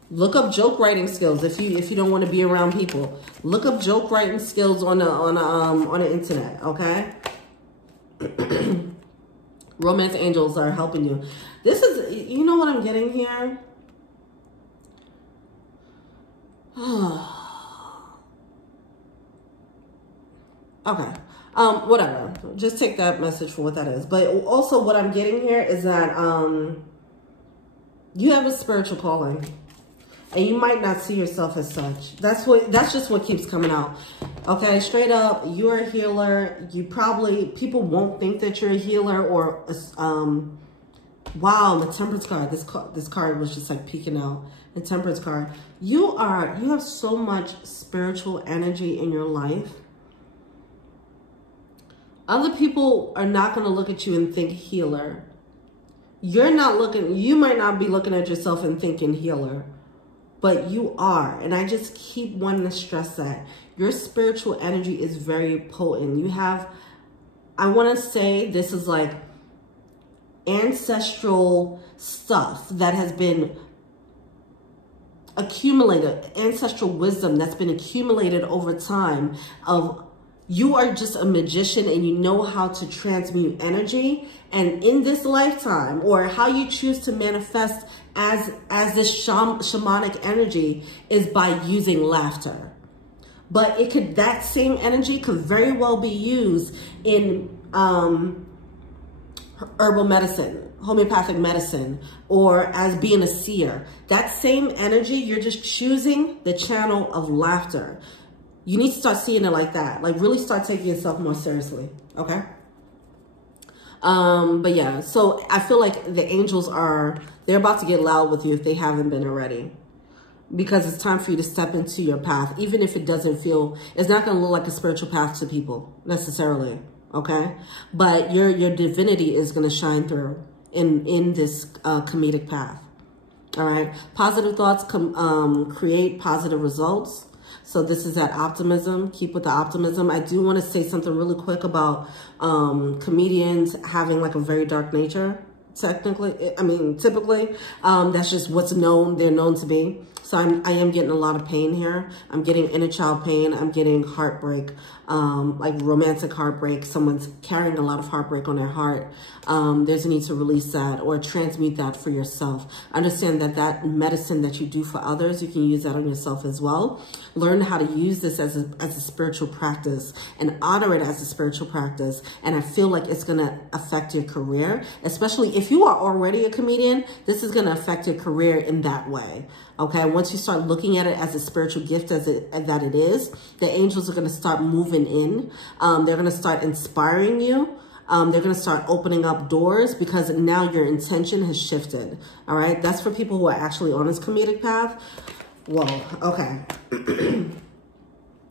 Look up joke writing skills if you don't want to be around people. Look up joke writing skills on the internet, okay? Romance angels are helping you. This is, you know what I'm getting here? Okay. Whatever. Just take that message for what that is. But also what I'm getting here is that you have a spiritual calling. And you might not see yourself as such. That's just what keeps coming out. Okay, straight up, you're a healer. You probably, people won't think that you're a healer or, wow, the Temperance card. This card was just like peeking out. The Temperance card. You have so much spiritual energy in your life. Other people are not going to look at you and think healer. You might not be looking at yourself and thinking healer. But you are, and I just keep wanting to stress that. Your spiritual energy is very potent. You have, I want to say this is like ancestral stuff that has been accumulated, ancestral wisdom that's been accumulated over time of, you are just a magician and you know how to transmute energy. And in this lifetime, or how you choose to manifest as this shamanic energy is by using laughter. But that same energy could very well be used in herbal medicine, homeopathic medicine, or as being a seer. That same energy, you're just choosing the channel of laughter. You need to start seeing it like that. Like really start taking yourself more seriously. Okay. But yeah, so I feel like the angels they're about to get loud with you if they haven't been already, because it's time for you to step into your path. Even if it doesn't feel, it's not going to look like a spiritual path to people necessarily. Okay. But your divinity is going to shine through in this, comedic path. All right. Positive thoughts create positive results. So this is that optimism. Keep with the optimism. I do want to say something really quick about comedians having like a very dark nature. Typically, that's just what's they're known to be. So I am getting a lot of pain here. I'm getting inner child pain. I'm getting heartbreak, like romantic heartbreak. Someone's carrying a lot of heartbreak on their heart. There's a need to release that or transmute that for yourself. Understand that medicine that you do for others, you can use that on yourself as well. Learn how to use this as a spiritual practice and honor it as a spiritual practice. And I feel like it's going to affect your career, especially if you are already a comedian. This is going to affect your career in that way. Okay, once you start looking at it as a spiritual gift that it is, the angels are going to start moving in. They're going to start inspiring you. They're going to start opening up doors because now your intention has shifted. All right, that's for people who are actually on this comedic path. Whoa, okay.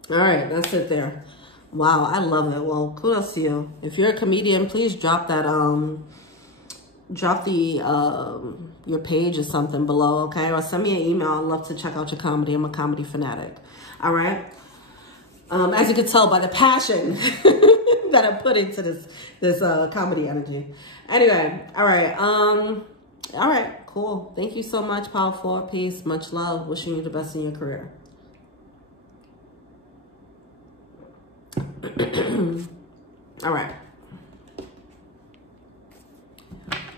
All right, that's it there. Wow, I love it. Well, kudos to you. If you're a comedian, please drop that, your page or something below, okay? Or send me an email. I'd love to check out your comedy. I'm a comedy fanatic. All right. As you can tell by the passion that I put into this comedy energy. Anyway, all right. All right, cool. Thank you so much, Powerful. Peace, much love. Wishing you the best in your career. All right.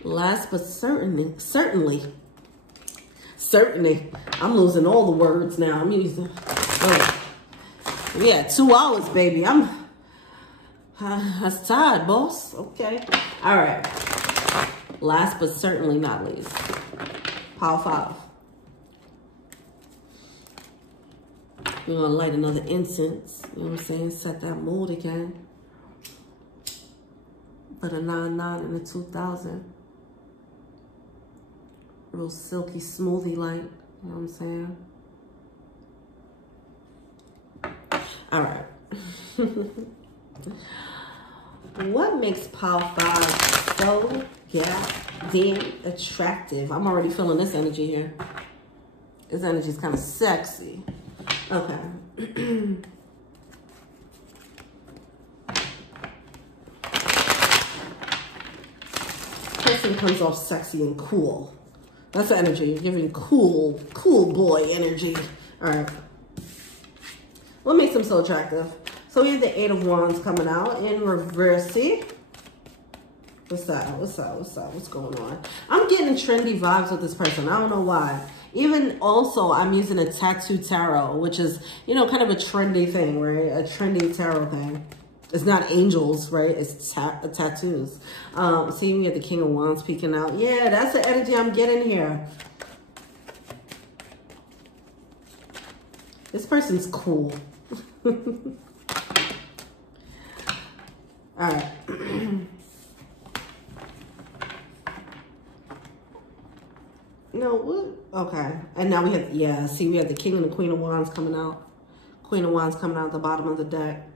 Last but certainly, I'm losing all the words now. I'm using, yeah, 2 hours, baby. That's tired, boss. Okay. All right. Last but certainly not least, Power 5. You're going to light another incense. You know what I'm saying? Set that mood again. Put a 99 and a 2000. Real silky, smoothie light. You know what I'm saying? All right. What makes Power 5 so goddamn attractive? I'm already feeling this energy here. This energy is kind of sexy. Okay. Person comes off sexy and cool. That's the energy. You're giving cool boy energy. All right. What makes him so attractive? So we have the 8 of Wands coming out in reverse. What's that? What's going on? I'm getting trendy vibes with this person. I don't know why. Even also, I'm using a tattoo tarot, which is, you know, kind of a trendy thing, right? A trendy tarot thing. It's not angels, right? It's tattoos. See, we get the King of Wands peeking out. Yeah, that's the energy I'm getting here. This person's cool. All right. No, what? Okay. And now we have, yeah, see, we have the King and the Queen of Wands coming out. Queen of Wands coming out at the bottom of the deck.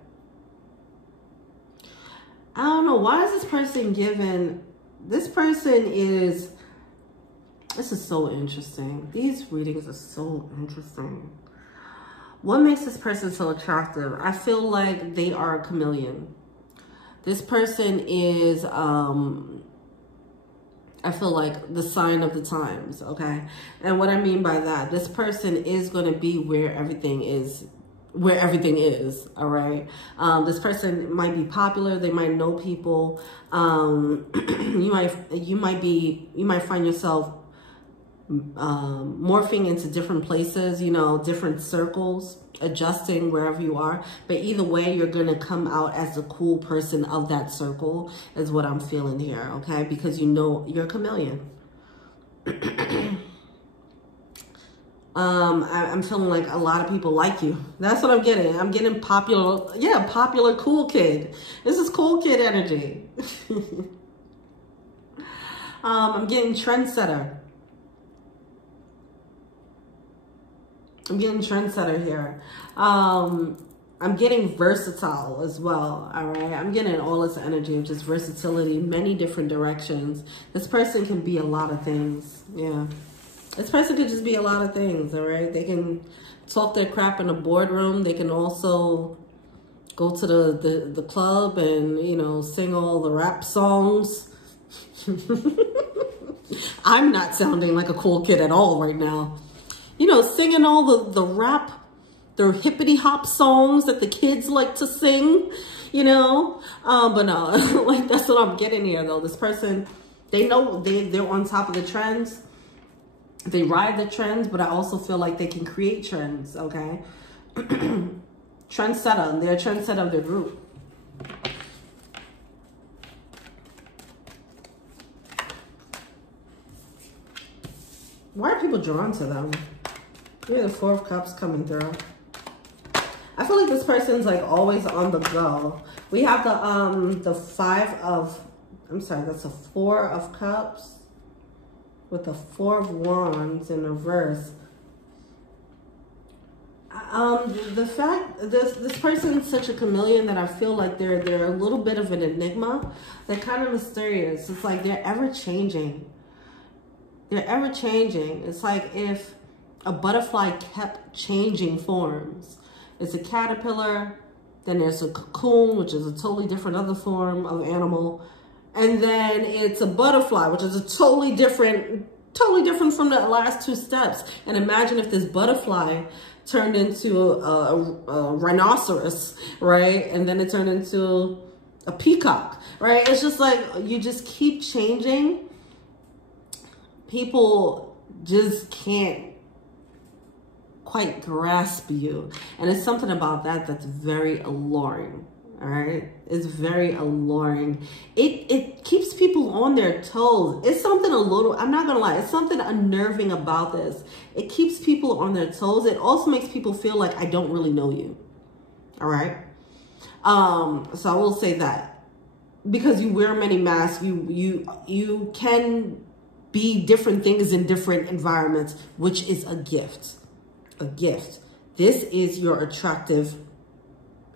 I don't know. Why is this person given... This person is... This is so interesting. These readings are so interesting. What makes this person so attractive? I feel like they are a chameleon. This person is... I feel like the sign of the times, okay? And what I mean by that, this person is going to be where everything is, all right? This person might be popular. They might know people. You might find yourself morphing into different places, you know, different circles, adjusting wherever you are. But either way, you're going to come out as the cool person of that circle is what I'm feeling here, okay? Because you know you're a chameleon. I'm feeling like a lot of people like you. That's what I'm getting. I'm getting popular. Yeah, popular cool kid. This is cool kid energy. I'm getting trendsetter. I'm getting trendsetter here. I'm getting versatile as well, all right? I'm getting all this energy of just versatility, many different directions. This person can be a lot of things, yeah. This person could just be a lot of things, all right? They can talk their crap in a boardroom. They can also go to the club and, you know, sing all the rap songs. I'm not sounding like a cool kid at all right now. You know, singing all the rap, the hippity hop songs that the kids like to sing, you know. But no, like that's what I'm getting here though. This person, they know they're on top of the trends. They ride the trends, but I also feel like they can create trends, okay? Trendsetter, they're a trendsetter of their group. Why are people drawn to them? We have the Four of Cups coming through. I feel like this person's like always on the go. We have the Five of, I'm sorry, that's a Four of Cups with the Four of Wands in reverse. The fact this person's such a chameleon that I feel like they're a little bit of an enigma. They're kind of mysterious. It's like they're ever changing. They're ever changing. It's like if a butterfly kept changing forms. It's a caterpillar, then there's a cocoon, which is a totally different other form of animal, and then it's a butterfly, which is a totally different from the last two steps. And imagine if this butterfly turned into a rhinoceros, right? And then it turned into a peacock, right? It's just like you just keep changing. People just can't quite grasp you. And it's something about that that's very alluring, all right? It's very alluring. It keeps people on their toes. It's something a little, I'm not gonna lie, it's something unnerving about this. It keeps people on their toes. It also makes people feel like I don't really know you, all right? So I will say that. Because you wear many masks, you can be different things in different environments, which is a gift. A gift. This is your attractive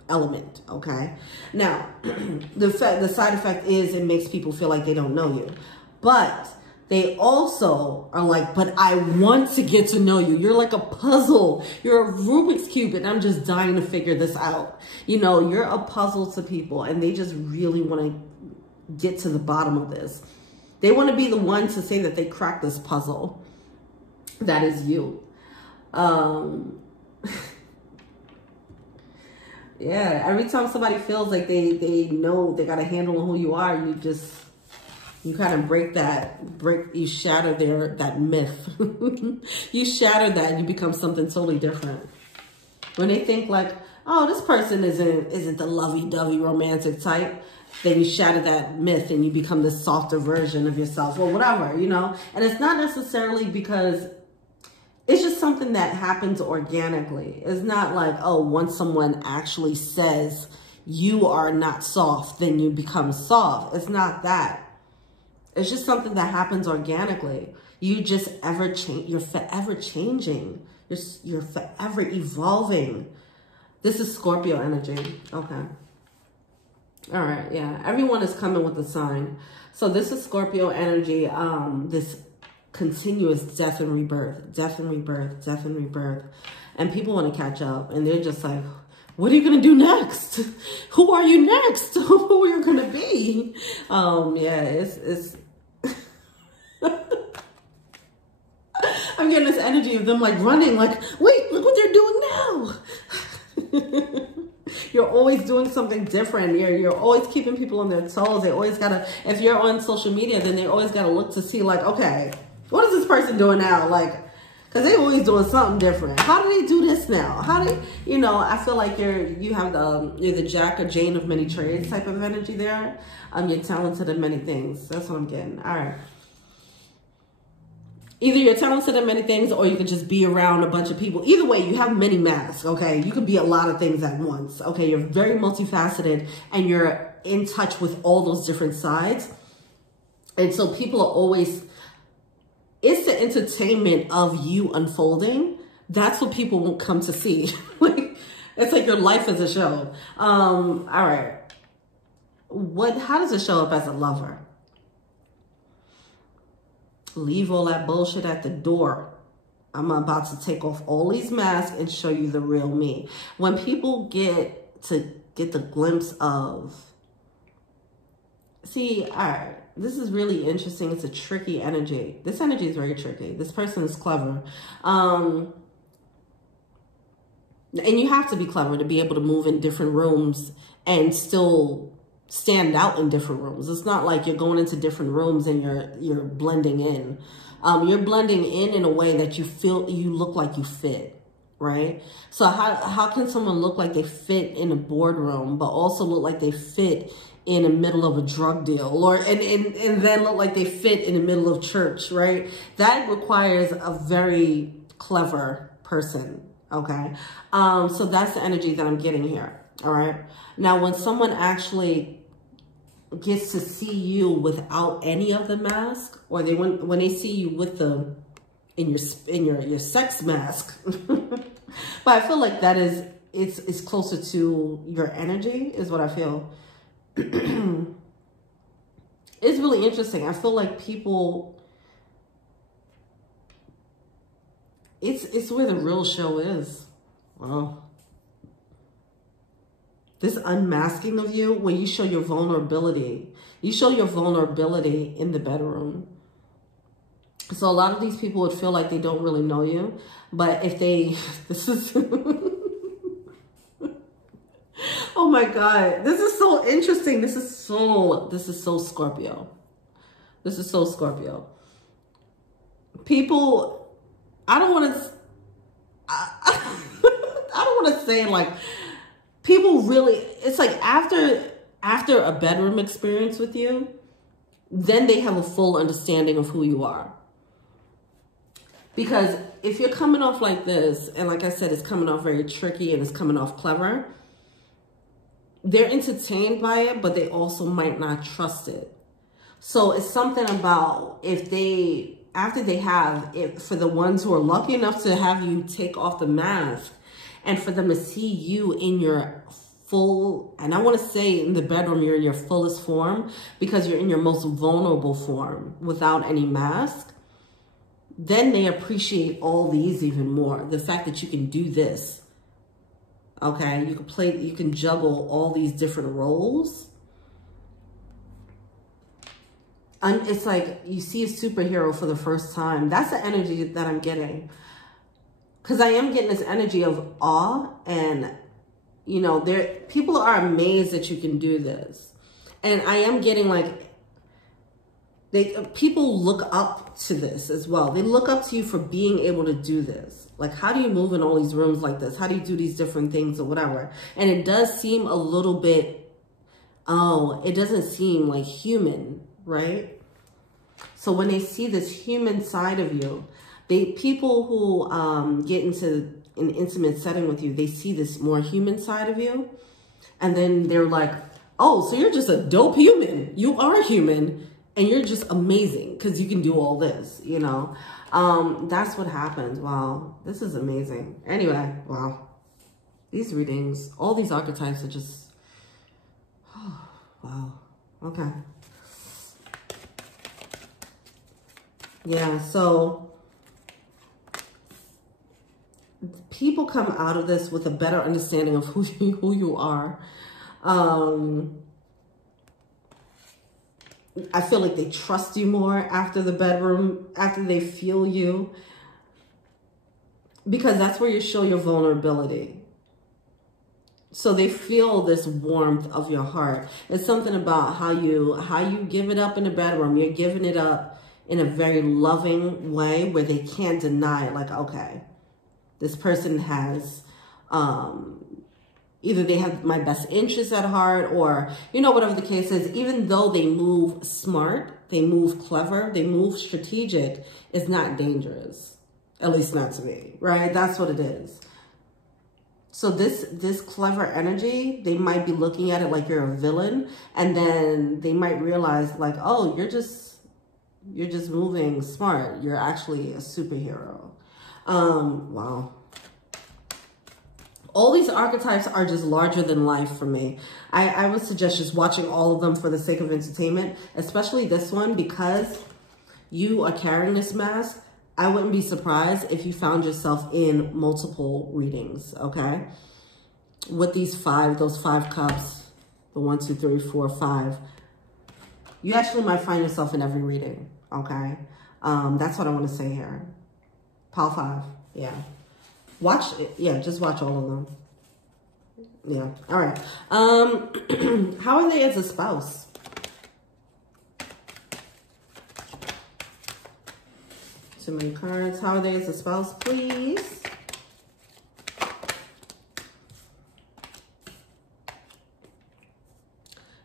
element, okay? Now, the side effect is it makes people feel like they don't know you. But they also are like, but I want to get to know you. You're like a puzzle. You're a Rubik's Cube, and I'm just dying to figure this out. You know, you're a puzzle to people, and they just really want to get to the bottom of this. They want to be the one to say that they cracked this puzzle. That is you. Yeah, every time somebody feels like they know they got a handle on who you are, you kind of you shatter that myth. You shatter that and you become something totally different. When they think like, oh, this person isn't the lovey-dovey romantic type, then you shatter that myth and you become this softer version of yourself or whatever, you know? And it's not necessarily because it's just something that happens organically. It's not like, oh, once someone actually says you are not soft, then you become soft. It's not that. It's just something that happens organically. You just ever change. You're forever changing. You're forever evolving. This is Scorpio energy. Okay. All right. Yeah. Everyone is coming with a sign. So this is Scorpio energy. This continuous death and rebirth, death and rebirth, death and rebirth. And people want to catch up, and they're just like, what are you going to do next? Who are you next? Who are you going to be? Yeah, it's I'm getting this energy of them like running, like, wait, look what they're doing now. You're always doing something different. You're always keeping people on their toes. They always gotta, if you're on social media, then they always gotta look to see like, okay, what is this person doing now? Like, because they always doing something different. How do they do this now? How do you know? I feel like you're the Jack or Jane of many trades type of energy there. You're talented in many things. That's what I'm getting. All right. Either you're talented in many things, or you can just be around a bunch of people. Either way, you have many masks, okay? You could be a lot of things at once, okay? You're very multifaceted, and you're in touch with all those different sides. And so people are always, it's the entertainment of you unfolding. That's what people won't come to see. Like, it's like your life is a show. All right. How does it show up as a lover? Leave all that bullshit at the door. I'm about to take off all these masks and show you the real me. When people get the glimpse of, see, all right, this is really interesting. It's a tricky energy. This energy is very tricky. This person is clever. And you have to be clever to be able to move in different rooms and still stand out in different rooms. It's not like you're going into different rooms and you're blending in. You're blending in a way that you look like you fit, right? So how can someone look like they fit in a boardroom, but also look like they fit in the middle of a drug deal, and then look like they fit in the middle of church, right? That requires a very clever person, okay? So that's the energy that I'm getting here, all right? Now, when someone actually gets to see you without any of the mask, or when they see you with in your sex mask, but I feel like that is it's closer to your energy, is what I feel. It's really interesting. I feel like people, it's where the real show is. Wow. This unmasking of you, when you show your vulnerability, you show your vulnerability in the bedroom. So a lot of these people would feel like they don't really know you, but if they, this is, oh my God, this is so interesting. This is so Scorpio. This is so Scorpio. People, I don't want to say like, people really, it's like after a bedroom experience with you, then they have a full understanding of who you are. Because if you're coming off like this, and like I said, it's coming off very tricky and it's coming off clever, they're entertained by it, but they also might not trust it. So it's something about after they have it, for the ones who are lucky enough to have you take off the mask, and for them to see you in your full, and I want to say in the bedroom, you're in your fullest form, because you're in your most vulnerable form without any mask, then they appreciate all these even more. The fact that you can do this, okay? You can juggle all these different roles. And it's like you see a superhero for the first time. That's the energy that I'm getting. Because I am getting this energy of awe, and, you know, people are amazed that you can do this. And I am getting like, people look up to this as well. They look up to you for being able to do this. Like, how do you move in all these rooms like this? How do you do these different things or whatever? And it does seem a little bit, it doesn't seem like human, right? So when they see this human side of you, People who get into an intimate setting with you, they see this more human side of you. And then they're like, oh, so you're just a dope human. You are human and you're just amazing because you can do all this, you know. That's what happens. Wow, this is amazing. Anyway, wow. These readings, all these archetypes are just, oh, wow. Okay. Yeah, so people come out of this with a better understanding of who you are. I feel like they trust you more after the bedroom, after they feel you, because that's where you show your vulnerability. So they feel this warmth of your heart. It's something about how you give it up in the bedroom. You're giving it up in a very loving way where they can't deny it. Like, okay, this person has, either they have my best interests at heart, or, you know, whatever the case is, even though they move smart, they move clever, they move strategic, it's not dangerous. At least not to me, right? That's what it is. So this clever energy, they might be looking at it like you're a villain, and then they might realize like, oh, you're just moving smart. You're actually a superhero. Wow. All these archetypes are just larger than life for me. I would suggest just watching all of them for the sake of entertainment, especially this one, because you are carrying this mask. I wouldn't be surprised if you found yourself in multiple readings, okay? With those 5 cups, the 1, 2, 3, 4, 5, you actually might find yourself in every reading, okay? That's what I want to say here. Pile 5, yeah. Watch it, yeah, just watch all of them. Yeah, all right. How are they as a spouse? Too many cards. How are they as a spouse, please?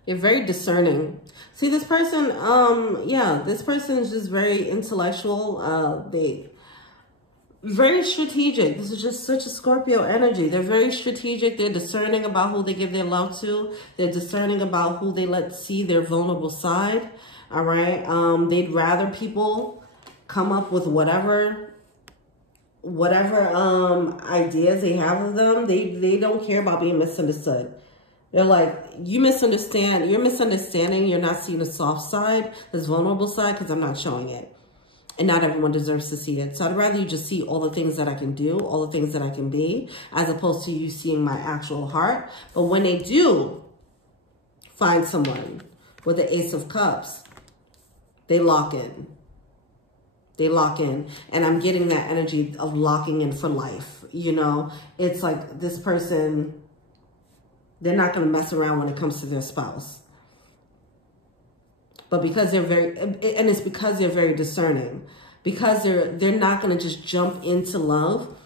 You're very discerning. See, this person, yeah, this person is just very intellectual. Very strategic. This is just such a Scorpio energy. They're very strategic. They're discerning about who they give their love to. They're discerning about who they let see their vulnerable side. All right. They'd rather people come up with whatever ideas they have of them. They don't care about being misunderstood. They're like, you're misunderstanding. You're not seeing the soft side, this vulnerable side, because I'm not showing it. And not everyone deserves to see it. So I'd rather you just see all the things that I can do, all the things that I can be, as opposed to you seeing my actual heart. But when they do find someone with the Ace of Cups, they lock in. They lock in. And I'm getting that energy of locking in for life. You know, it's like this person, they're not going to mess around when it comes to their spouse. But because they're very discerning, because they're not going to just jump into love.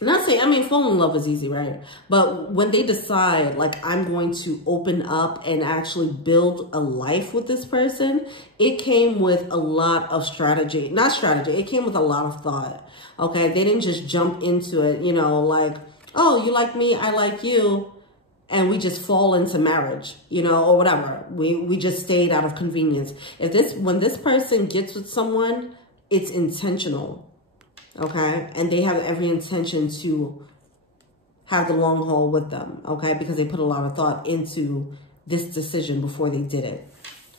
I'm not saying, I mean, falling in love is easy, right? But when they decide, like, I'm going to open up and actually build a life with this person, it came with a lot of strategy. Not strategy, it came with a lot of thought, okay? They didn't just jump into it, you know, like, oh, you like me, I like you, and we just fall into marriage, you know, or whatever. We just stayed out of convenience. When this person gets with someone, it's intentional, okay? And they have every intention to have the long haul with them, okay? Because they put a lot of thought into this decision before they did it.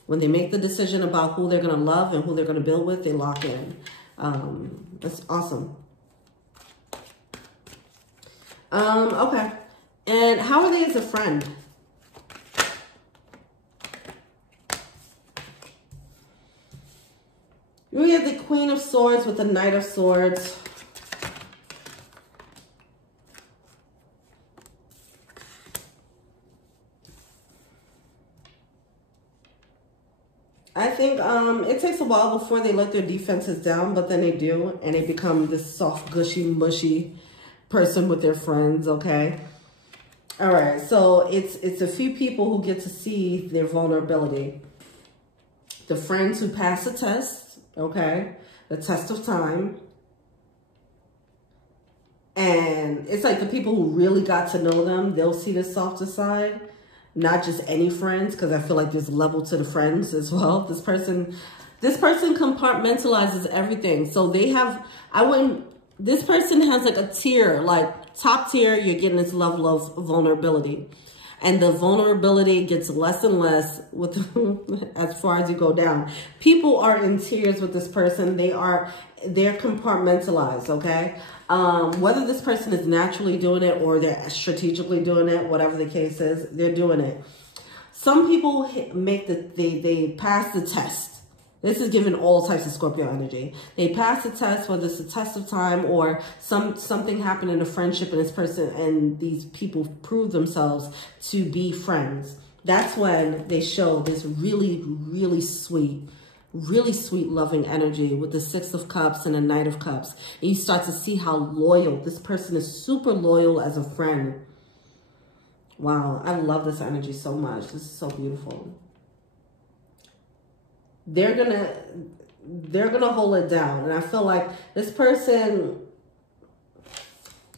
When they make the decision about who they're going to love and who they're going to build with, they lock in. That's awesome. Okay. And how are they as a friend? We have the Queen of Swords with the Knight of Swords. I think it takes a while before they let their defenses down, but then they do, and they become this soft, gushy, mushy person with their friends, okay? All right, so it's a few people who get to see their vulnerability. The friends who pass the test, okay? The test of time, And it's like the people who really got to know them, they'll see the softer side, not just any friends, because I feel like there's a level to the friends as well. This person compartmentalizes everything. So they have, this person has like a tier, like top tier, you're getting this level of vulnerability. And the vulnerability gets less and less with as far as you go down. People are in tiers with this person. They're compartmentalized, okay? Whether this person is naturally doing it or they're strategically doing it, whatever the case is, they're doing it. Some people they pass the test. This is given all types of Scorpio energy. They pass the test, whether it's a test of time or something happened in a friendship and this person and these people prove themselves to be friends. That's when they show this really, really sweet, loving energy with the Six of Cups and the Knight of Cups. And you start to see how loyal this person is, super loyal as a friend. Wow, I love this energy so much. This is so beautiful. They're gonna hold it down. And I feel like this person,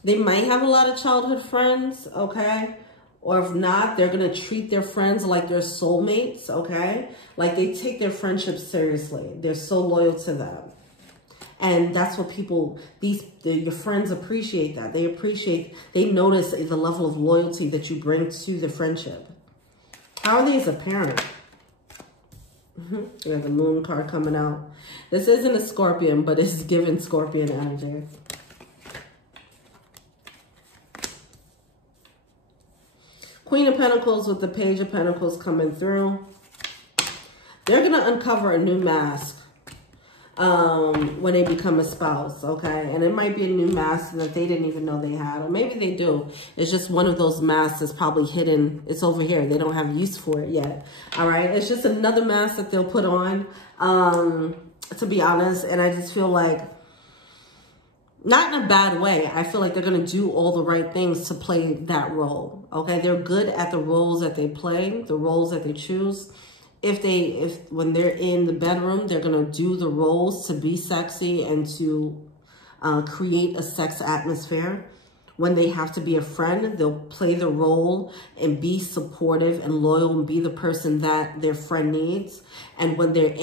they might have a lot of childhood friends, okay? Or if not, they're gonna treat their friends like their soulmates, okay? Like they take their friendships seriously. They're so loyal to them. And that's what people, your friends appreciate that. They notice the level of loyalty that you bring to the friendship. How are they as a parent? We have the Moon card coming out. This isn't a Scorpion, but it's giving Scorpion energy. Queen of Pentacles with the Page of Pentacles coming through. They're going to uncover a new mask when they become a spouse, okay? And it might be a new mask that they didn't even know they had. Or maybe they do. It's just one of those masks that's probably hidden. It's over here. They don't have use for it yet, all right? It's just another mask that they'll put on, to be honest. And I just feel like, not in a bad way. I feel like they're going to do all the right things to play that role, okay? They're good at the roles that they play, the roles that they choose. When they're in the bedroom, they're going to do the roles to be sexy and to create a sex atmosphere. When they have to be a friend, they'll play the role and be supportive and loyal and be the person that their friend needs. And when they're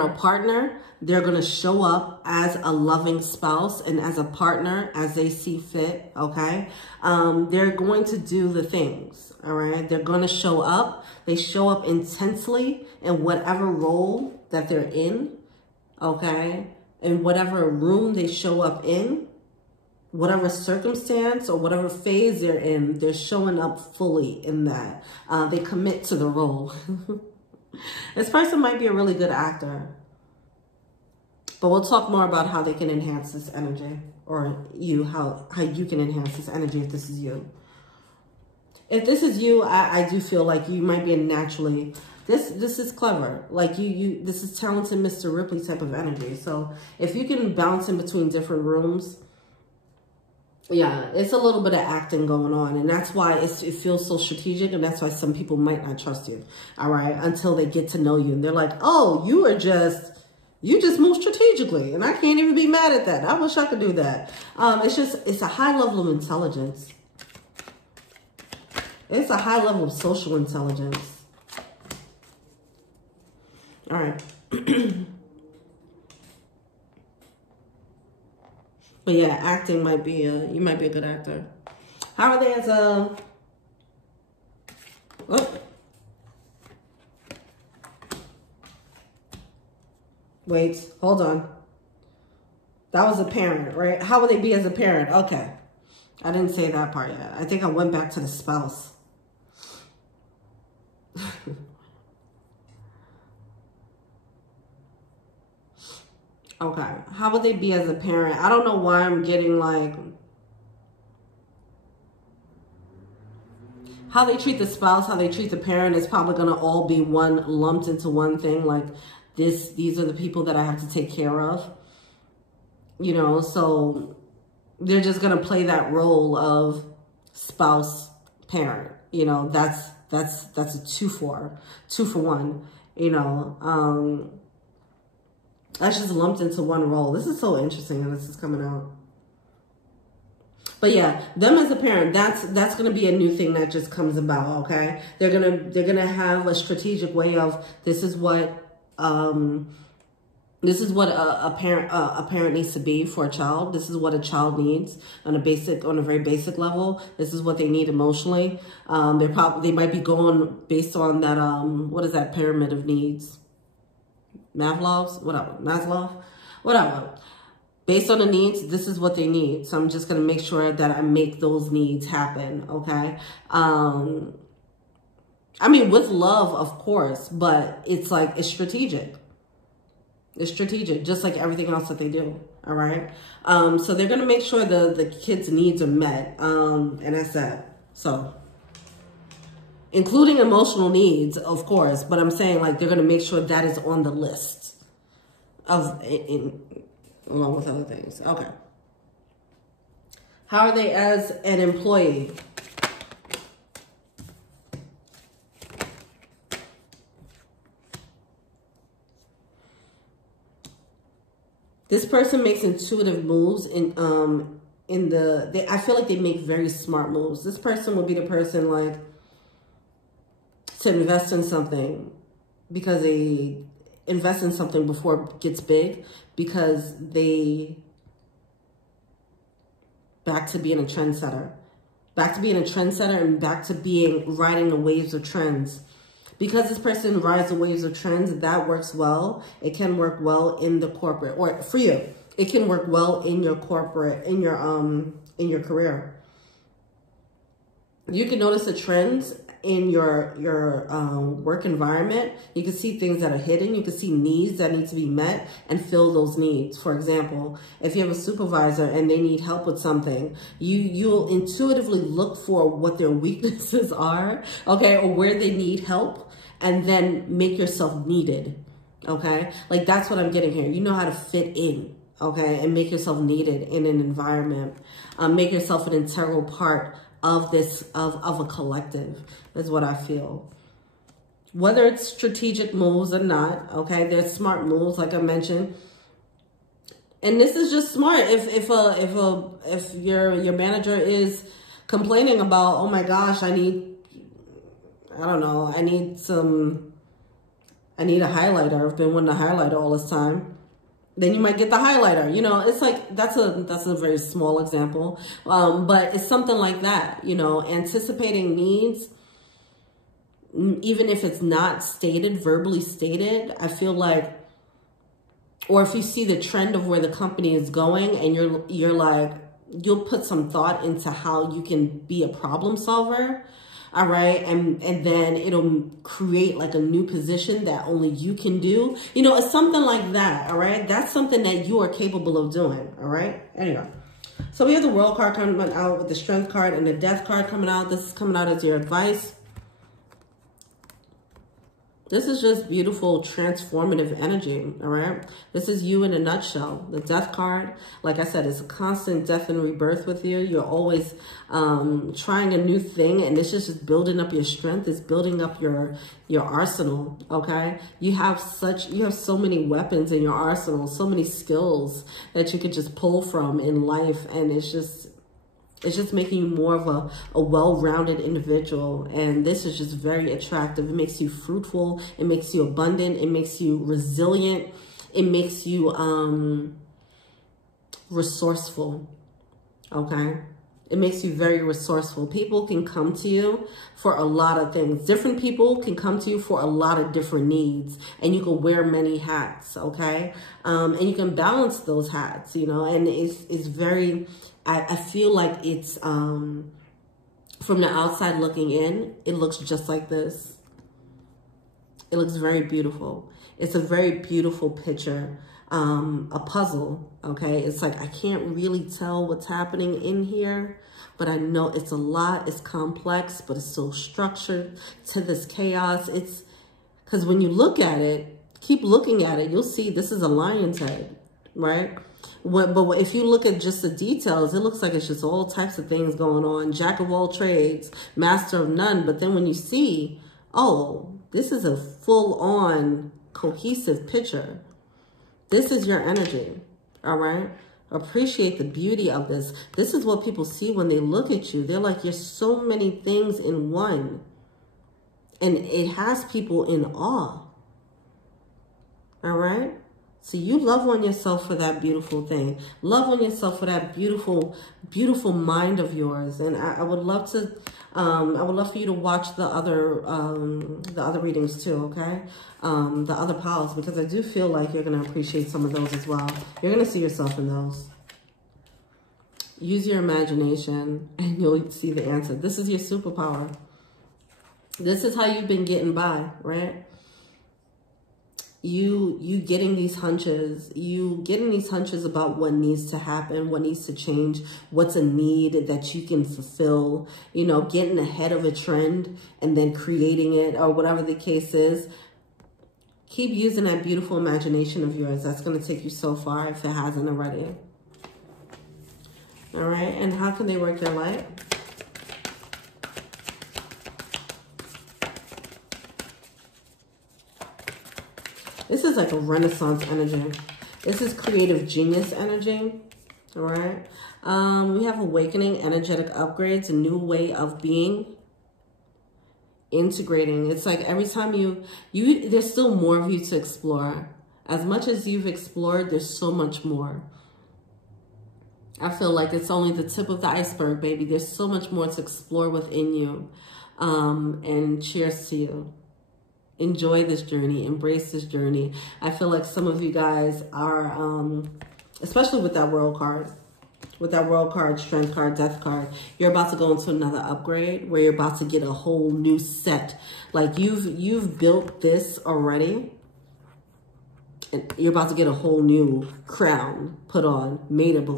a partner, they're going to show up as a loving spouse and as a partner as they see fit, okay? They're going to do the things, all right? They're going to show up. They show up intensely in whatever role that they're in, okay? In whatever room they show up in, whatever circumstance or whatever phase they're in, they're showing up fully in that. They commit to the role. This person might be a really good actor. But we'll talk more about how they can enhance this energy. Or how you can enhance this energy if this is you. If this is you, I do feel like you might be a naturally... This is clever. Like this is talented Mr. Ripley type of energy. So if you can bounce in between different rooms... Yeah, it's a little bit of acting going on. And that's why it feels so strategic. And that's why some people might not trust you. All right. Until they get to know you. And they're like, oh, you just move strategically. And I can't even be mad at that. I wish I could do that. It's a high level of intelligence. It's a high level of social intelligence. All right. But yeah, acting might be you might be a good actor. How are they as a... Oh. Wait, hold on. That was a parent, right? How would they be as a parent? Okay. I didn't say that part yet. I think I went back to the spouse. Okay. How would they be as a parent? I don't know why I'm getting like... How they treat the spouse, how they treat the parent is probably going to all be lumped into one thing. Like these are the people that I have to take care of. You know, so they're just going to play that role of spouse, parent. You know, that's a 2 for 1, you know. That's just lumped into one role. This is so interesting how this is coming out. But yeah, them as a parent, that's gonna be a new thing that just comes about, okay? They're gonna have a strategic way of this is what a parent needs to be for a child. This is what a child needs on a very basic level. This is what they need emotionally. They might be going based on that what is that pyramid of needs? Maslow, whatever. Based on the needs, this is what they need. So I'm just going to make sure that I make those needs happen, okay? I mean, with love, of course, but it's like, it's strategic. It's strategic, just like everything else that they do, all right? So they're going to make sure the kids' needs are met, and that's that. So, including emotional needs, of course, but I'm saying, like, they're going to make sure that is on the list of along with other things. Okay. How are they as an employee? This person makes intuitive moves I feel like they make very smart moves. This person will be the person like to invest in something because they invest in something before it gets big, because they back to being a trendsetter and back to riding the waves of trends. Because this person rides the waves of trends, that works well. It can work well in the corporate, or for you, it can work well in your corporate, in your career. You can notice the trends in your work environment. You can see things that are hidden. You can see needs that need to be met and fill those needs. For example, if you have a supervisor and they need help with something, you'll intuitively look for what their weaknesses are, okay, or where they need help, and then make yourself needed, okay? Like, that's what I'm getting here. You know how to fit in, okay, and make yourself needed in an environment. Make yourself an integral part of a collective, is what I feel. Whether it's strategic moves or not, okay, they're smart moves, like I mentioned. And this is just smart. If your manager is complaining about, oh my gosh, I need a highlighter. I've been wanting a highlighter all this time. Then you might get the highlighter. You know, it's like, that's a very small example. But it's something like that, you know, anticipating needs, even if it's not stated, verbally stated. I feel like, or if you see the trend of where the company is going and you're like, you'll put some thought into how you can be a problem solver. All right. And then it'll create like a new position that only you can do. You know, it's something like that. All right. That's something that you are capable of doing. All right. Anyway, so we have the World card coming out with the Strength card and the Death card coming out. This is coming out as your advice. This is just beautiful, transformative energy, all right? This is you in a nutshell. The Death card, like I said, is a constant death and rebirth with you. You're always trying a new thing, and this is just building up your strength. It's building up your arsenal, okay? You have so many weapons in your arsenal, so many skills that you could just pull from in life, and it's just making you more of a well-rounded individual. And this is just very attractive. It makes you fruitful. It makes you abundant. It makes you resilient. It makes you resourceful, okay? It makes you very resourceful. People can come to you for a lot of things. Different people can come to you for a lot of different needs. And you can wear many hats, okay? And you can balance those hats, you know? And it's very... I feel like it's, from the outside looking in, it looks just like this. It looks very beautiful. It's a very beautiful picture, a puzzle, okay? It's like, I can't really tell what's happening in here, but I know it's a lot, it's complex, but it's so structured to this chaos. It's, because when you look at it, keep looking at it, you'll see this is a lion's head, right? But if you look at just the details, it looks like it's just all types of things going on. Jack of all trades, master of none. But then when you see, oh, this is a full-on cohesive picture. This is your energy, all right? Appreciate the beauty of this. This is what people see when they look at you. They're like, you're so many things in one. And it has people in awe, all right? So you love on yourself for that beautiful thing. Love on yourself for that beautiful, beautiful mind of yours. And I would love to, I would love for you to watch the other readings too, okay? The other piles, because I do feel like you're going to appreciate some of those as well. You're going to see yourself in those. Use your imagination and you'll see the answer. This is your superpower. This is how you've been getting by, right? You getting these hunches, about what needs to happen, what needs to change, what's a need that you can fulfill, you know, getting ahead of a trend and then creating it or whatever the case is. Keep using that beautiful imagination of yours. That's going to take you so far if it hasn't already. All right. And how can they work their light? This is like a Renaissance energy. This is creative genius energy. All right. We have awakening, energetic upgrades, a new way of being. Integrating. It's like every time there's still more of you to explore. As much as you've explored, there's so much more. I feel like it's only the tip of the iceberg, baby. There's so much more to explore within you. And cheers to you. Enjoy this journey. Embrace this journey. I feel like some of you guys are, especially with that world card, strength card, death card, you're about to go into another upgrade where you're about to get a whole new set. Like you've built this already and you're about to get a whole new crown put on, made of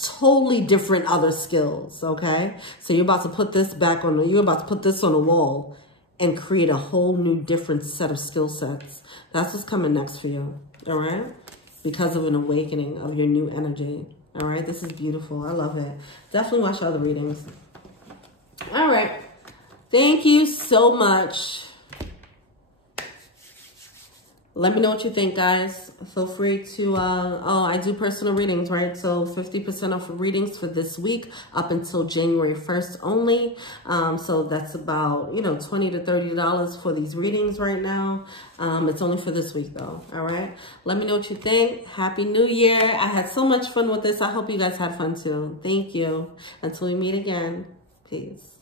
totally different other skills. Okay. So you're about to put this back on, you're about to put this on a wall and create a whole new different set of skill sets. That's what's coming next for you. All right. Because of an awakening of your new energy. All right, this is beautiful. I love it. Definitely watch other readings. All right. Thank you so much. Let me know what you think, guys. Feel free to, I do personal readings, right? So 50% off of readings for this week up until January 1st only. So that's about, $20 to $30 for these readings right now. It's only for this week though. All right. Let me know what you think. Happy New Year. I had so much fun with this. I hope you guys had fun too. Thank you. Until we meet again. Peace.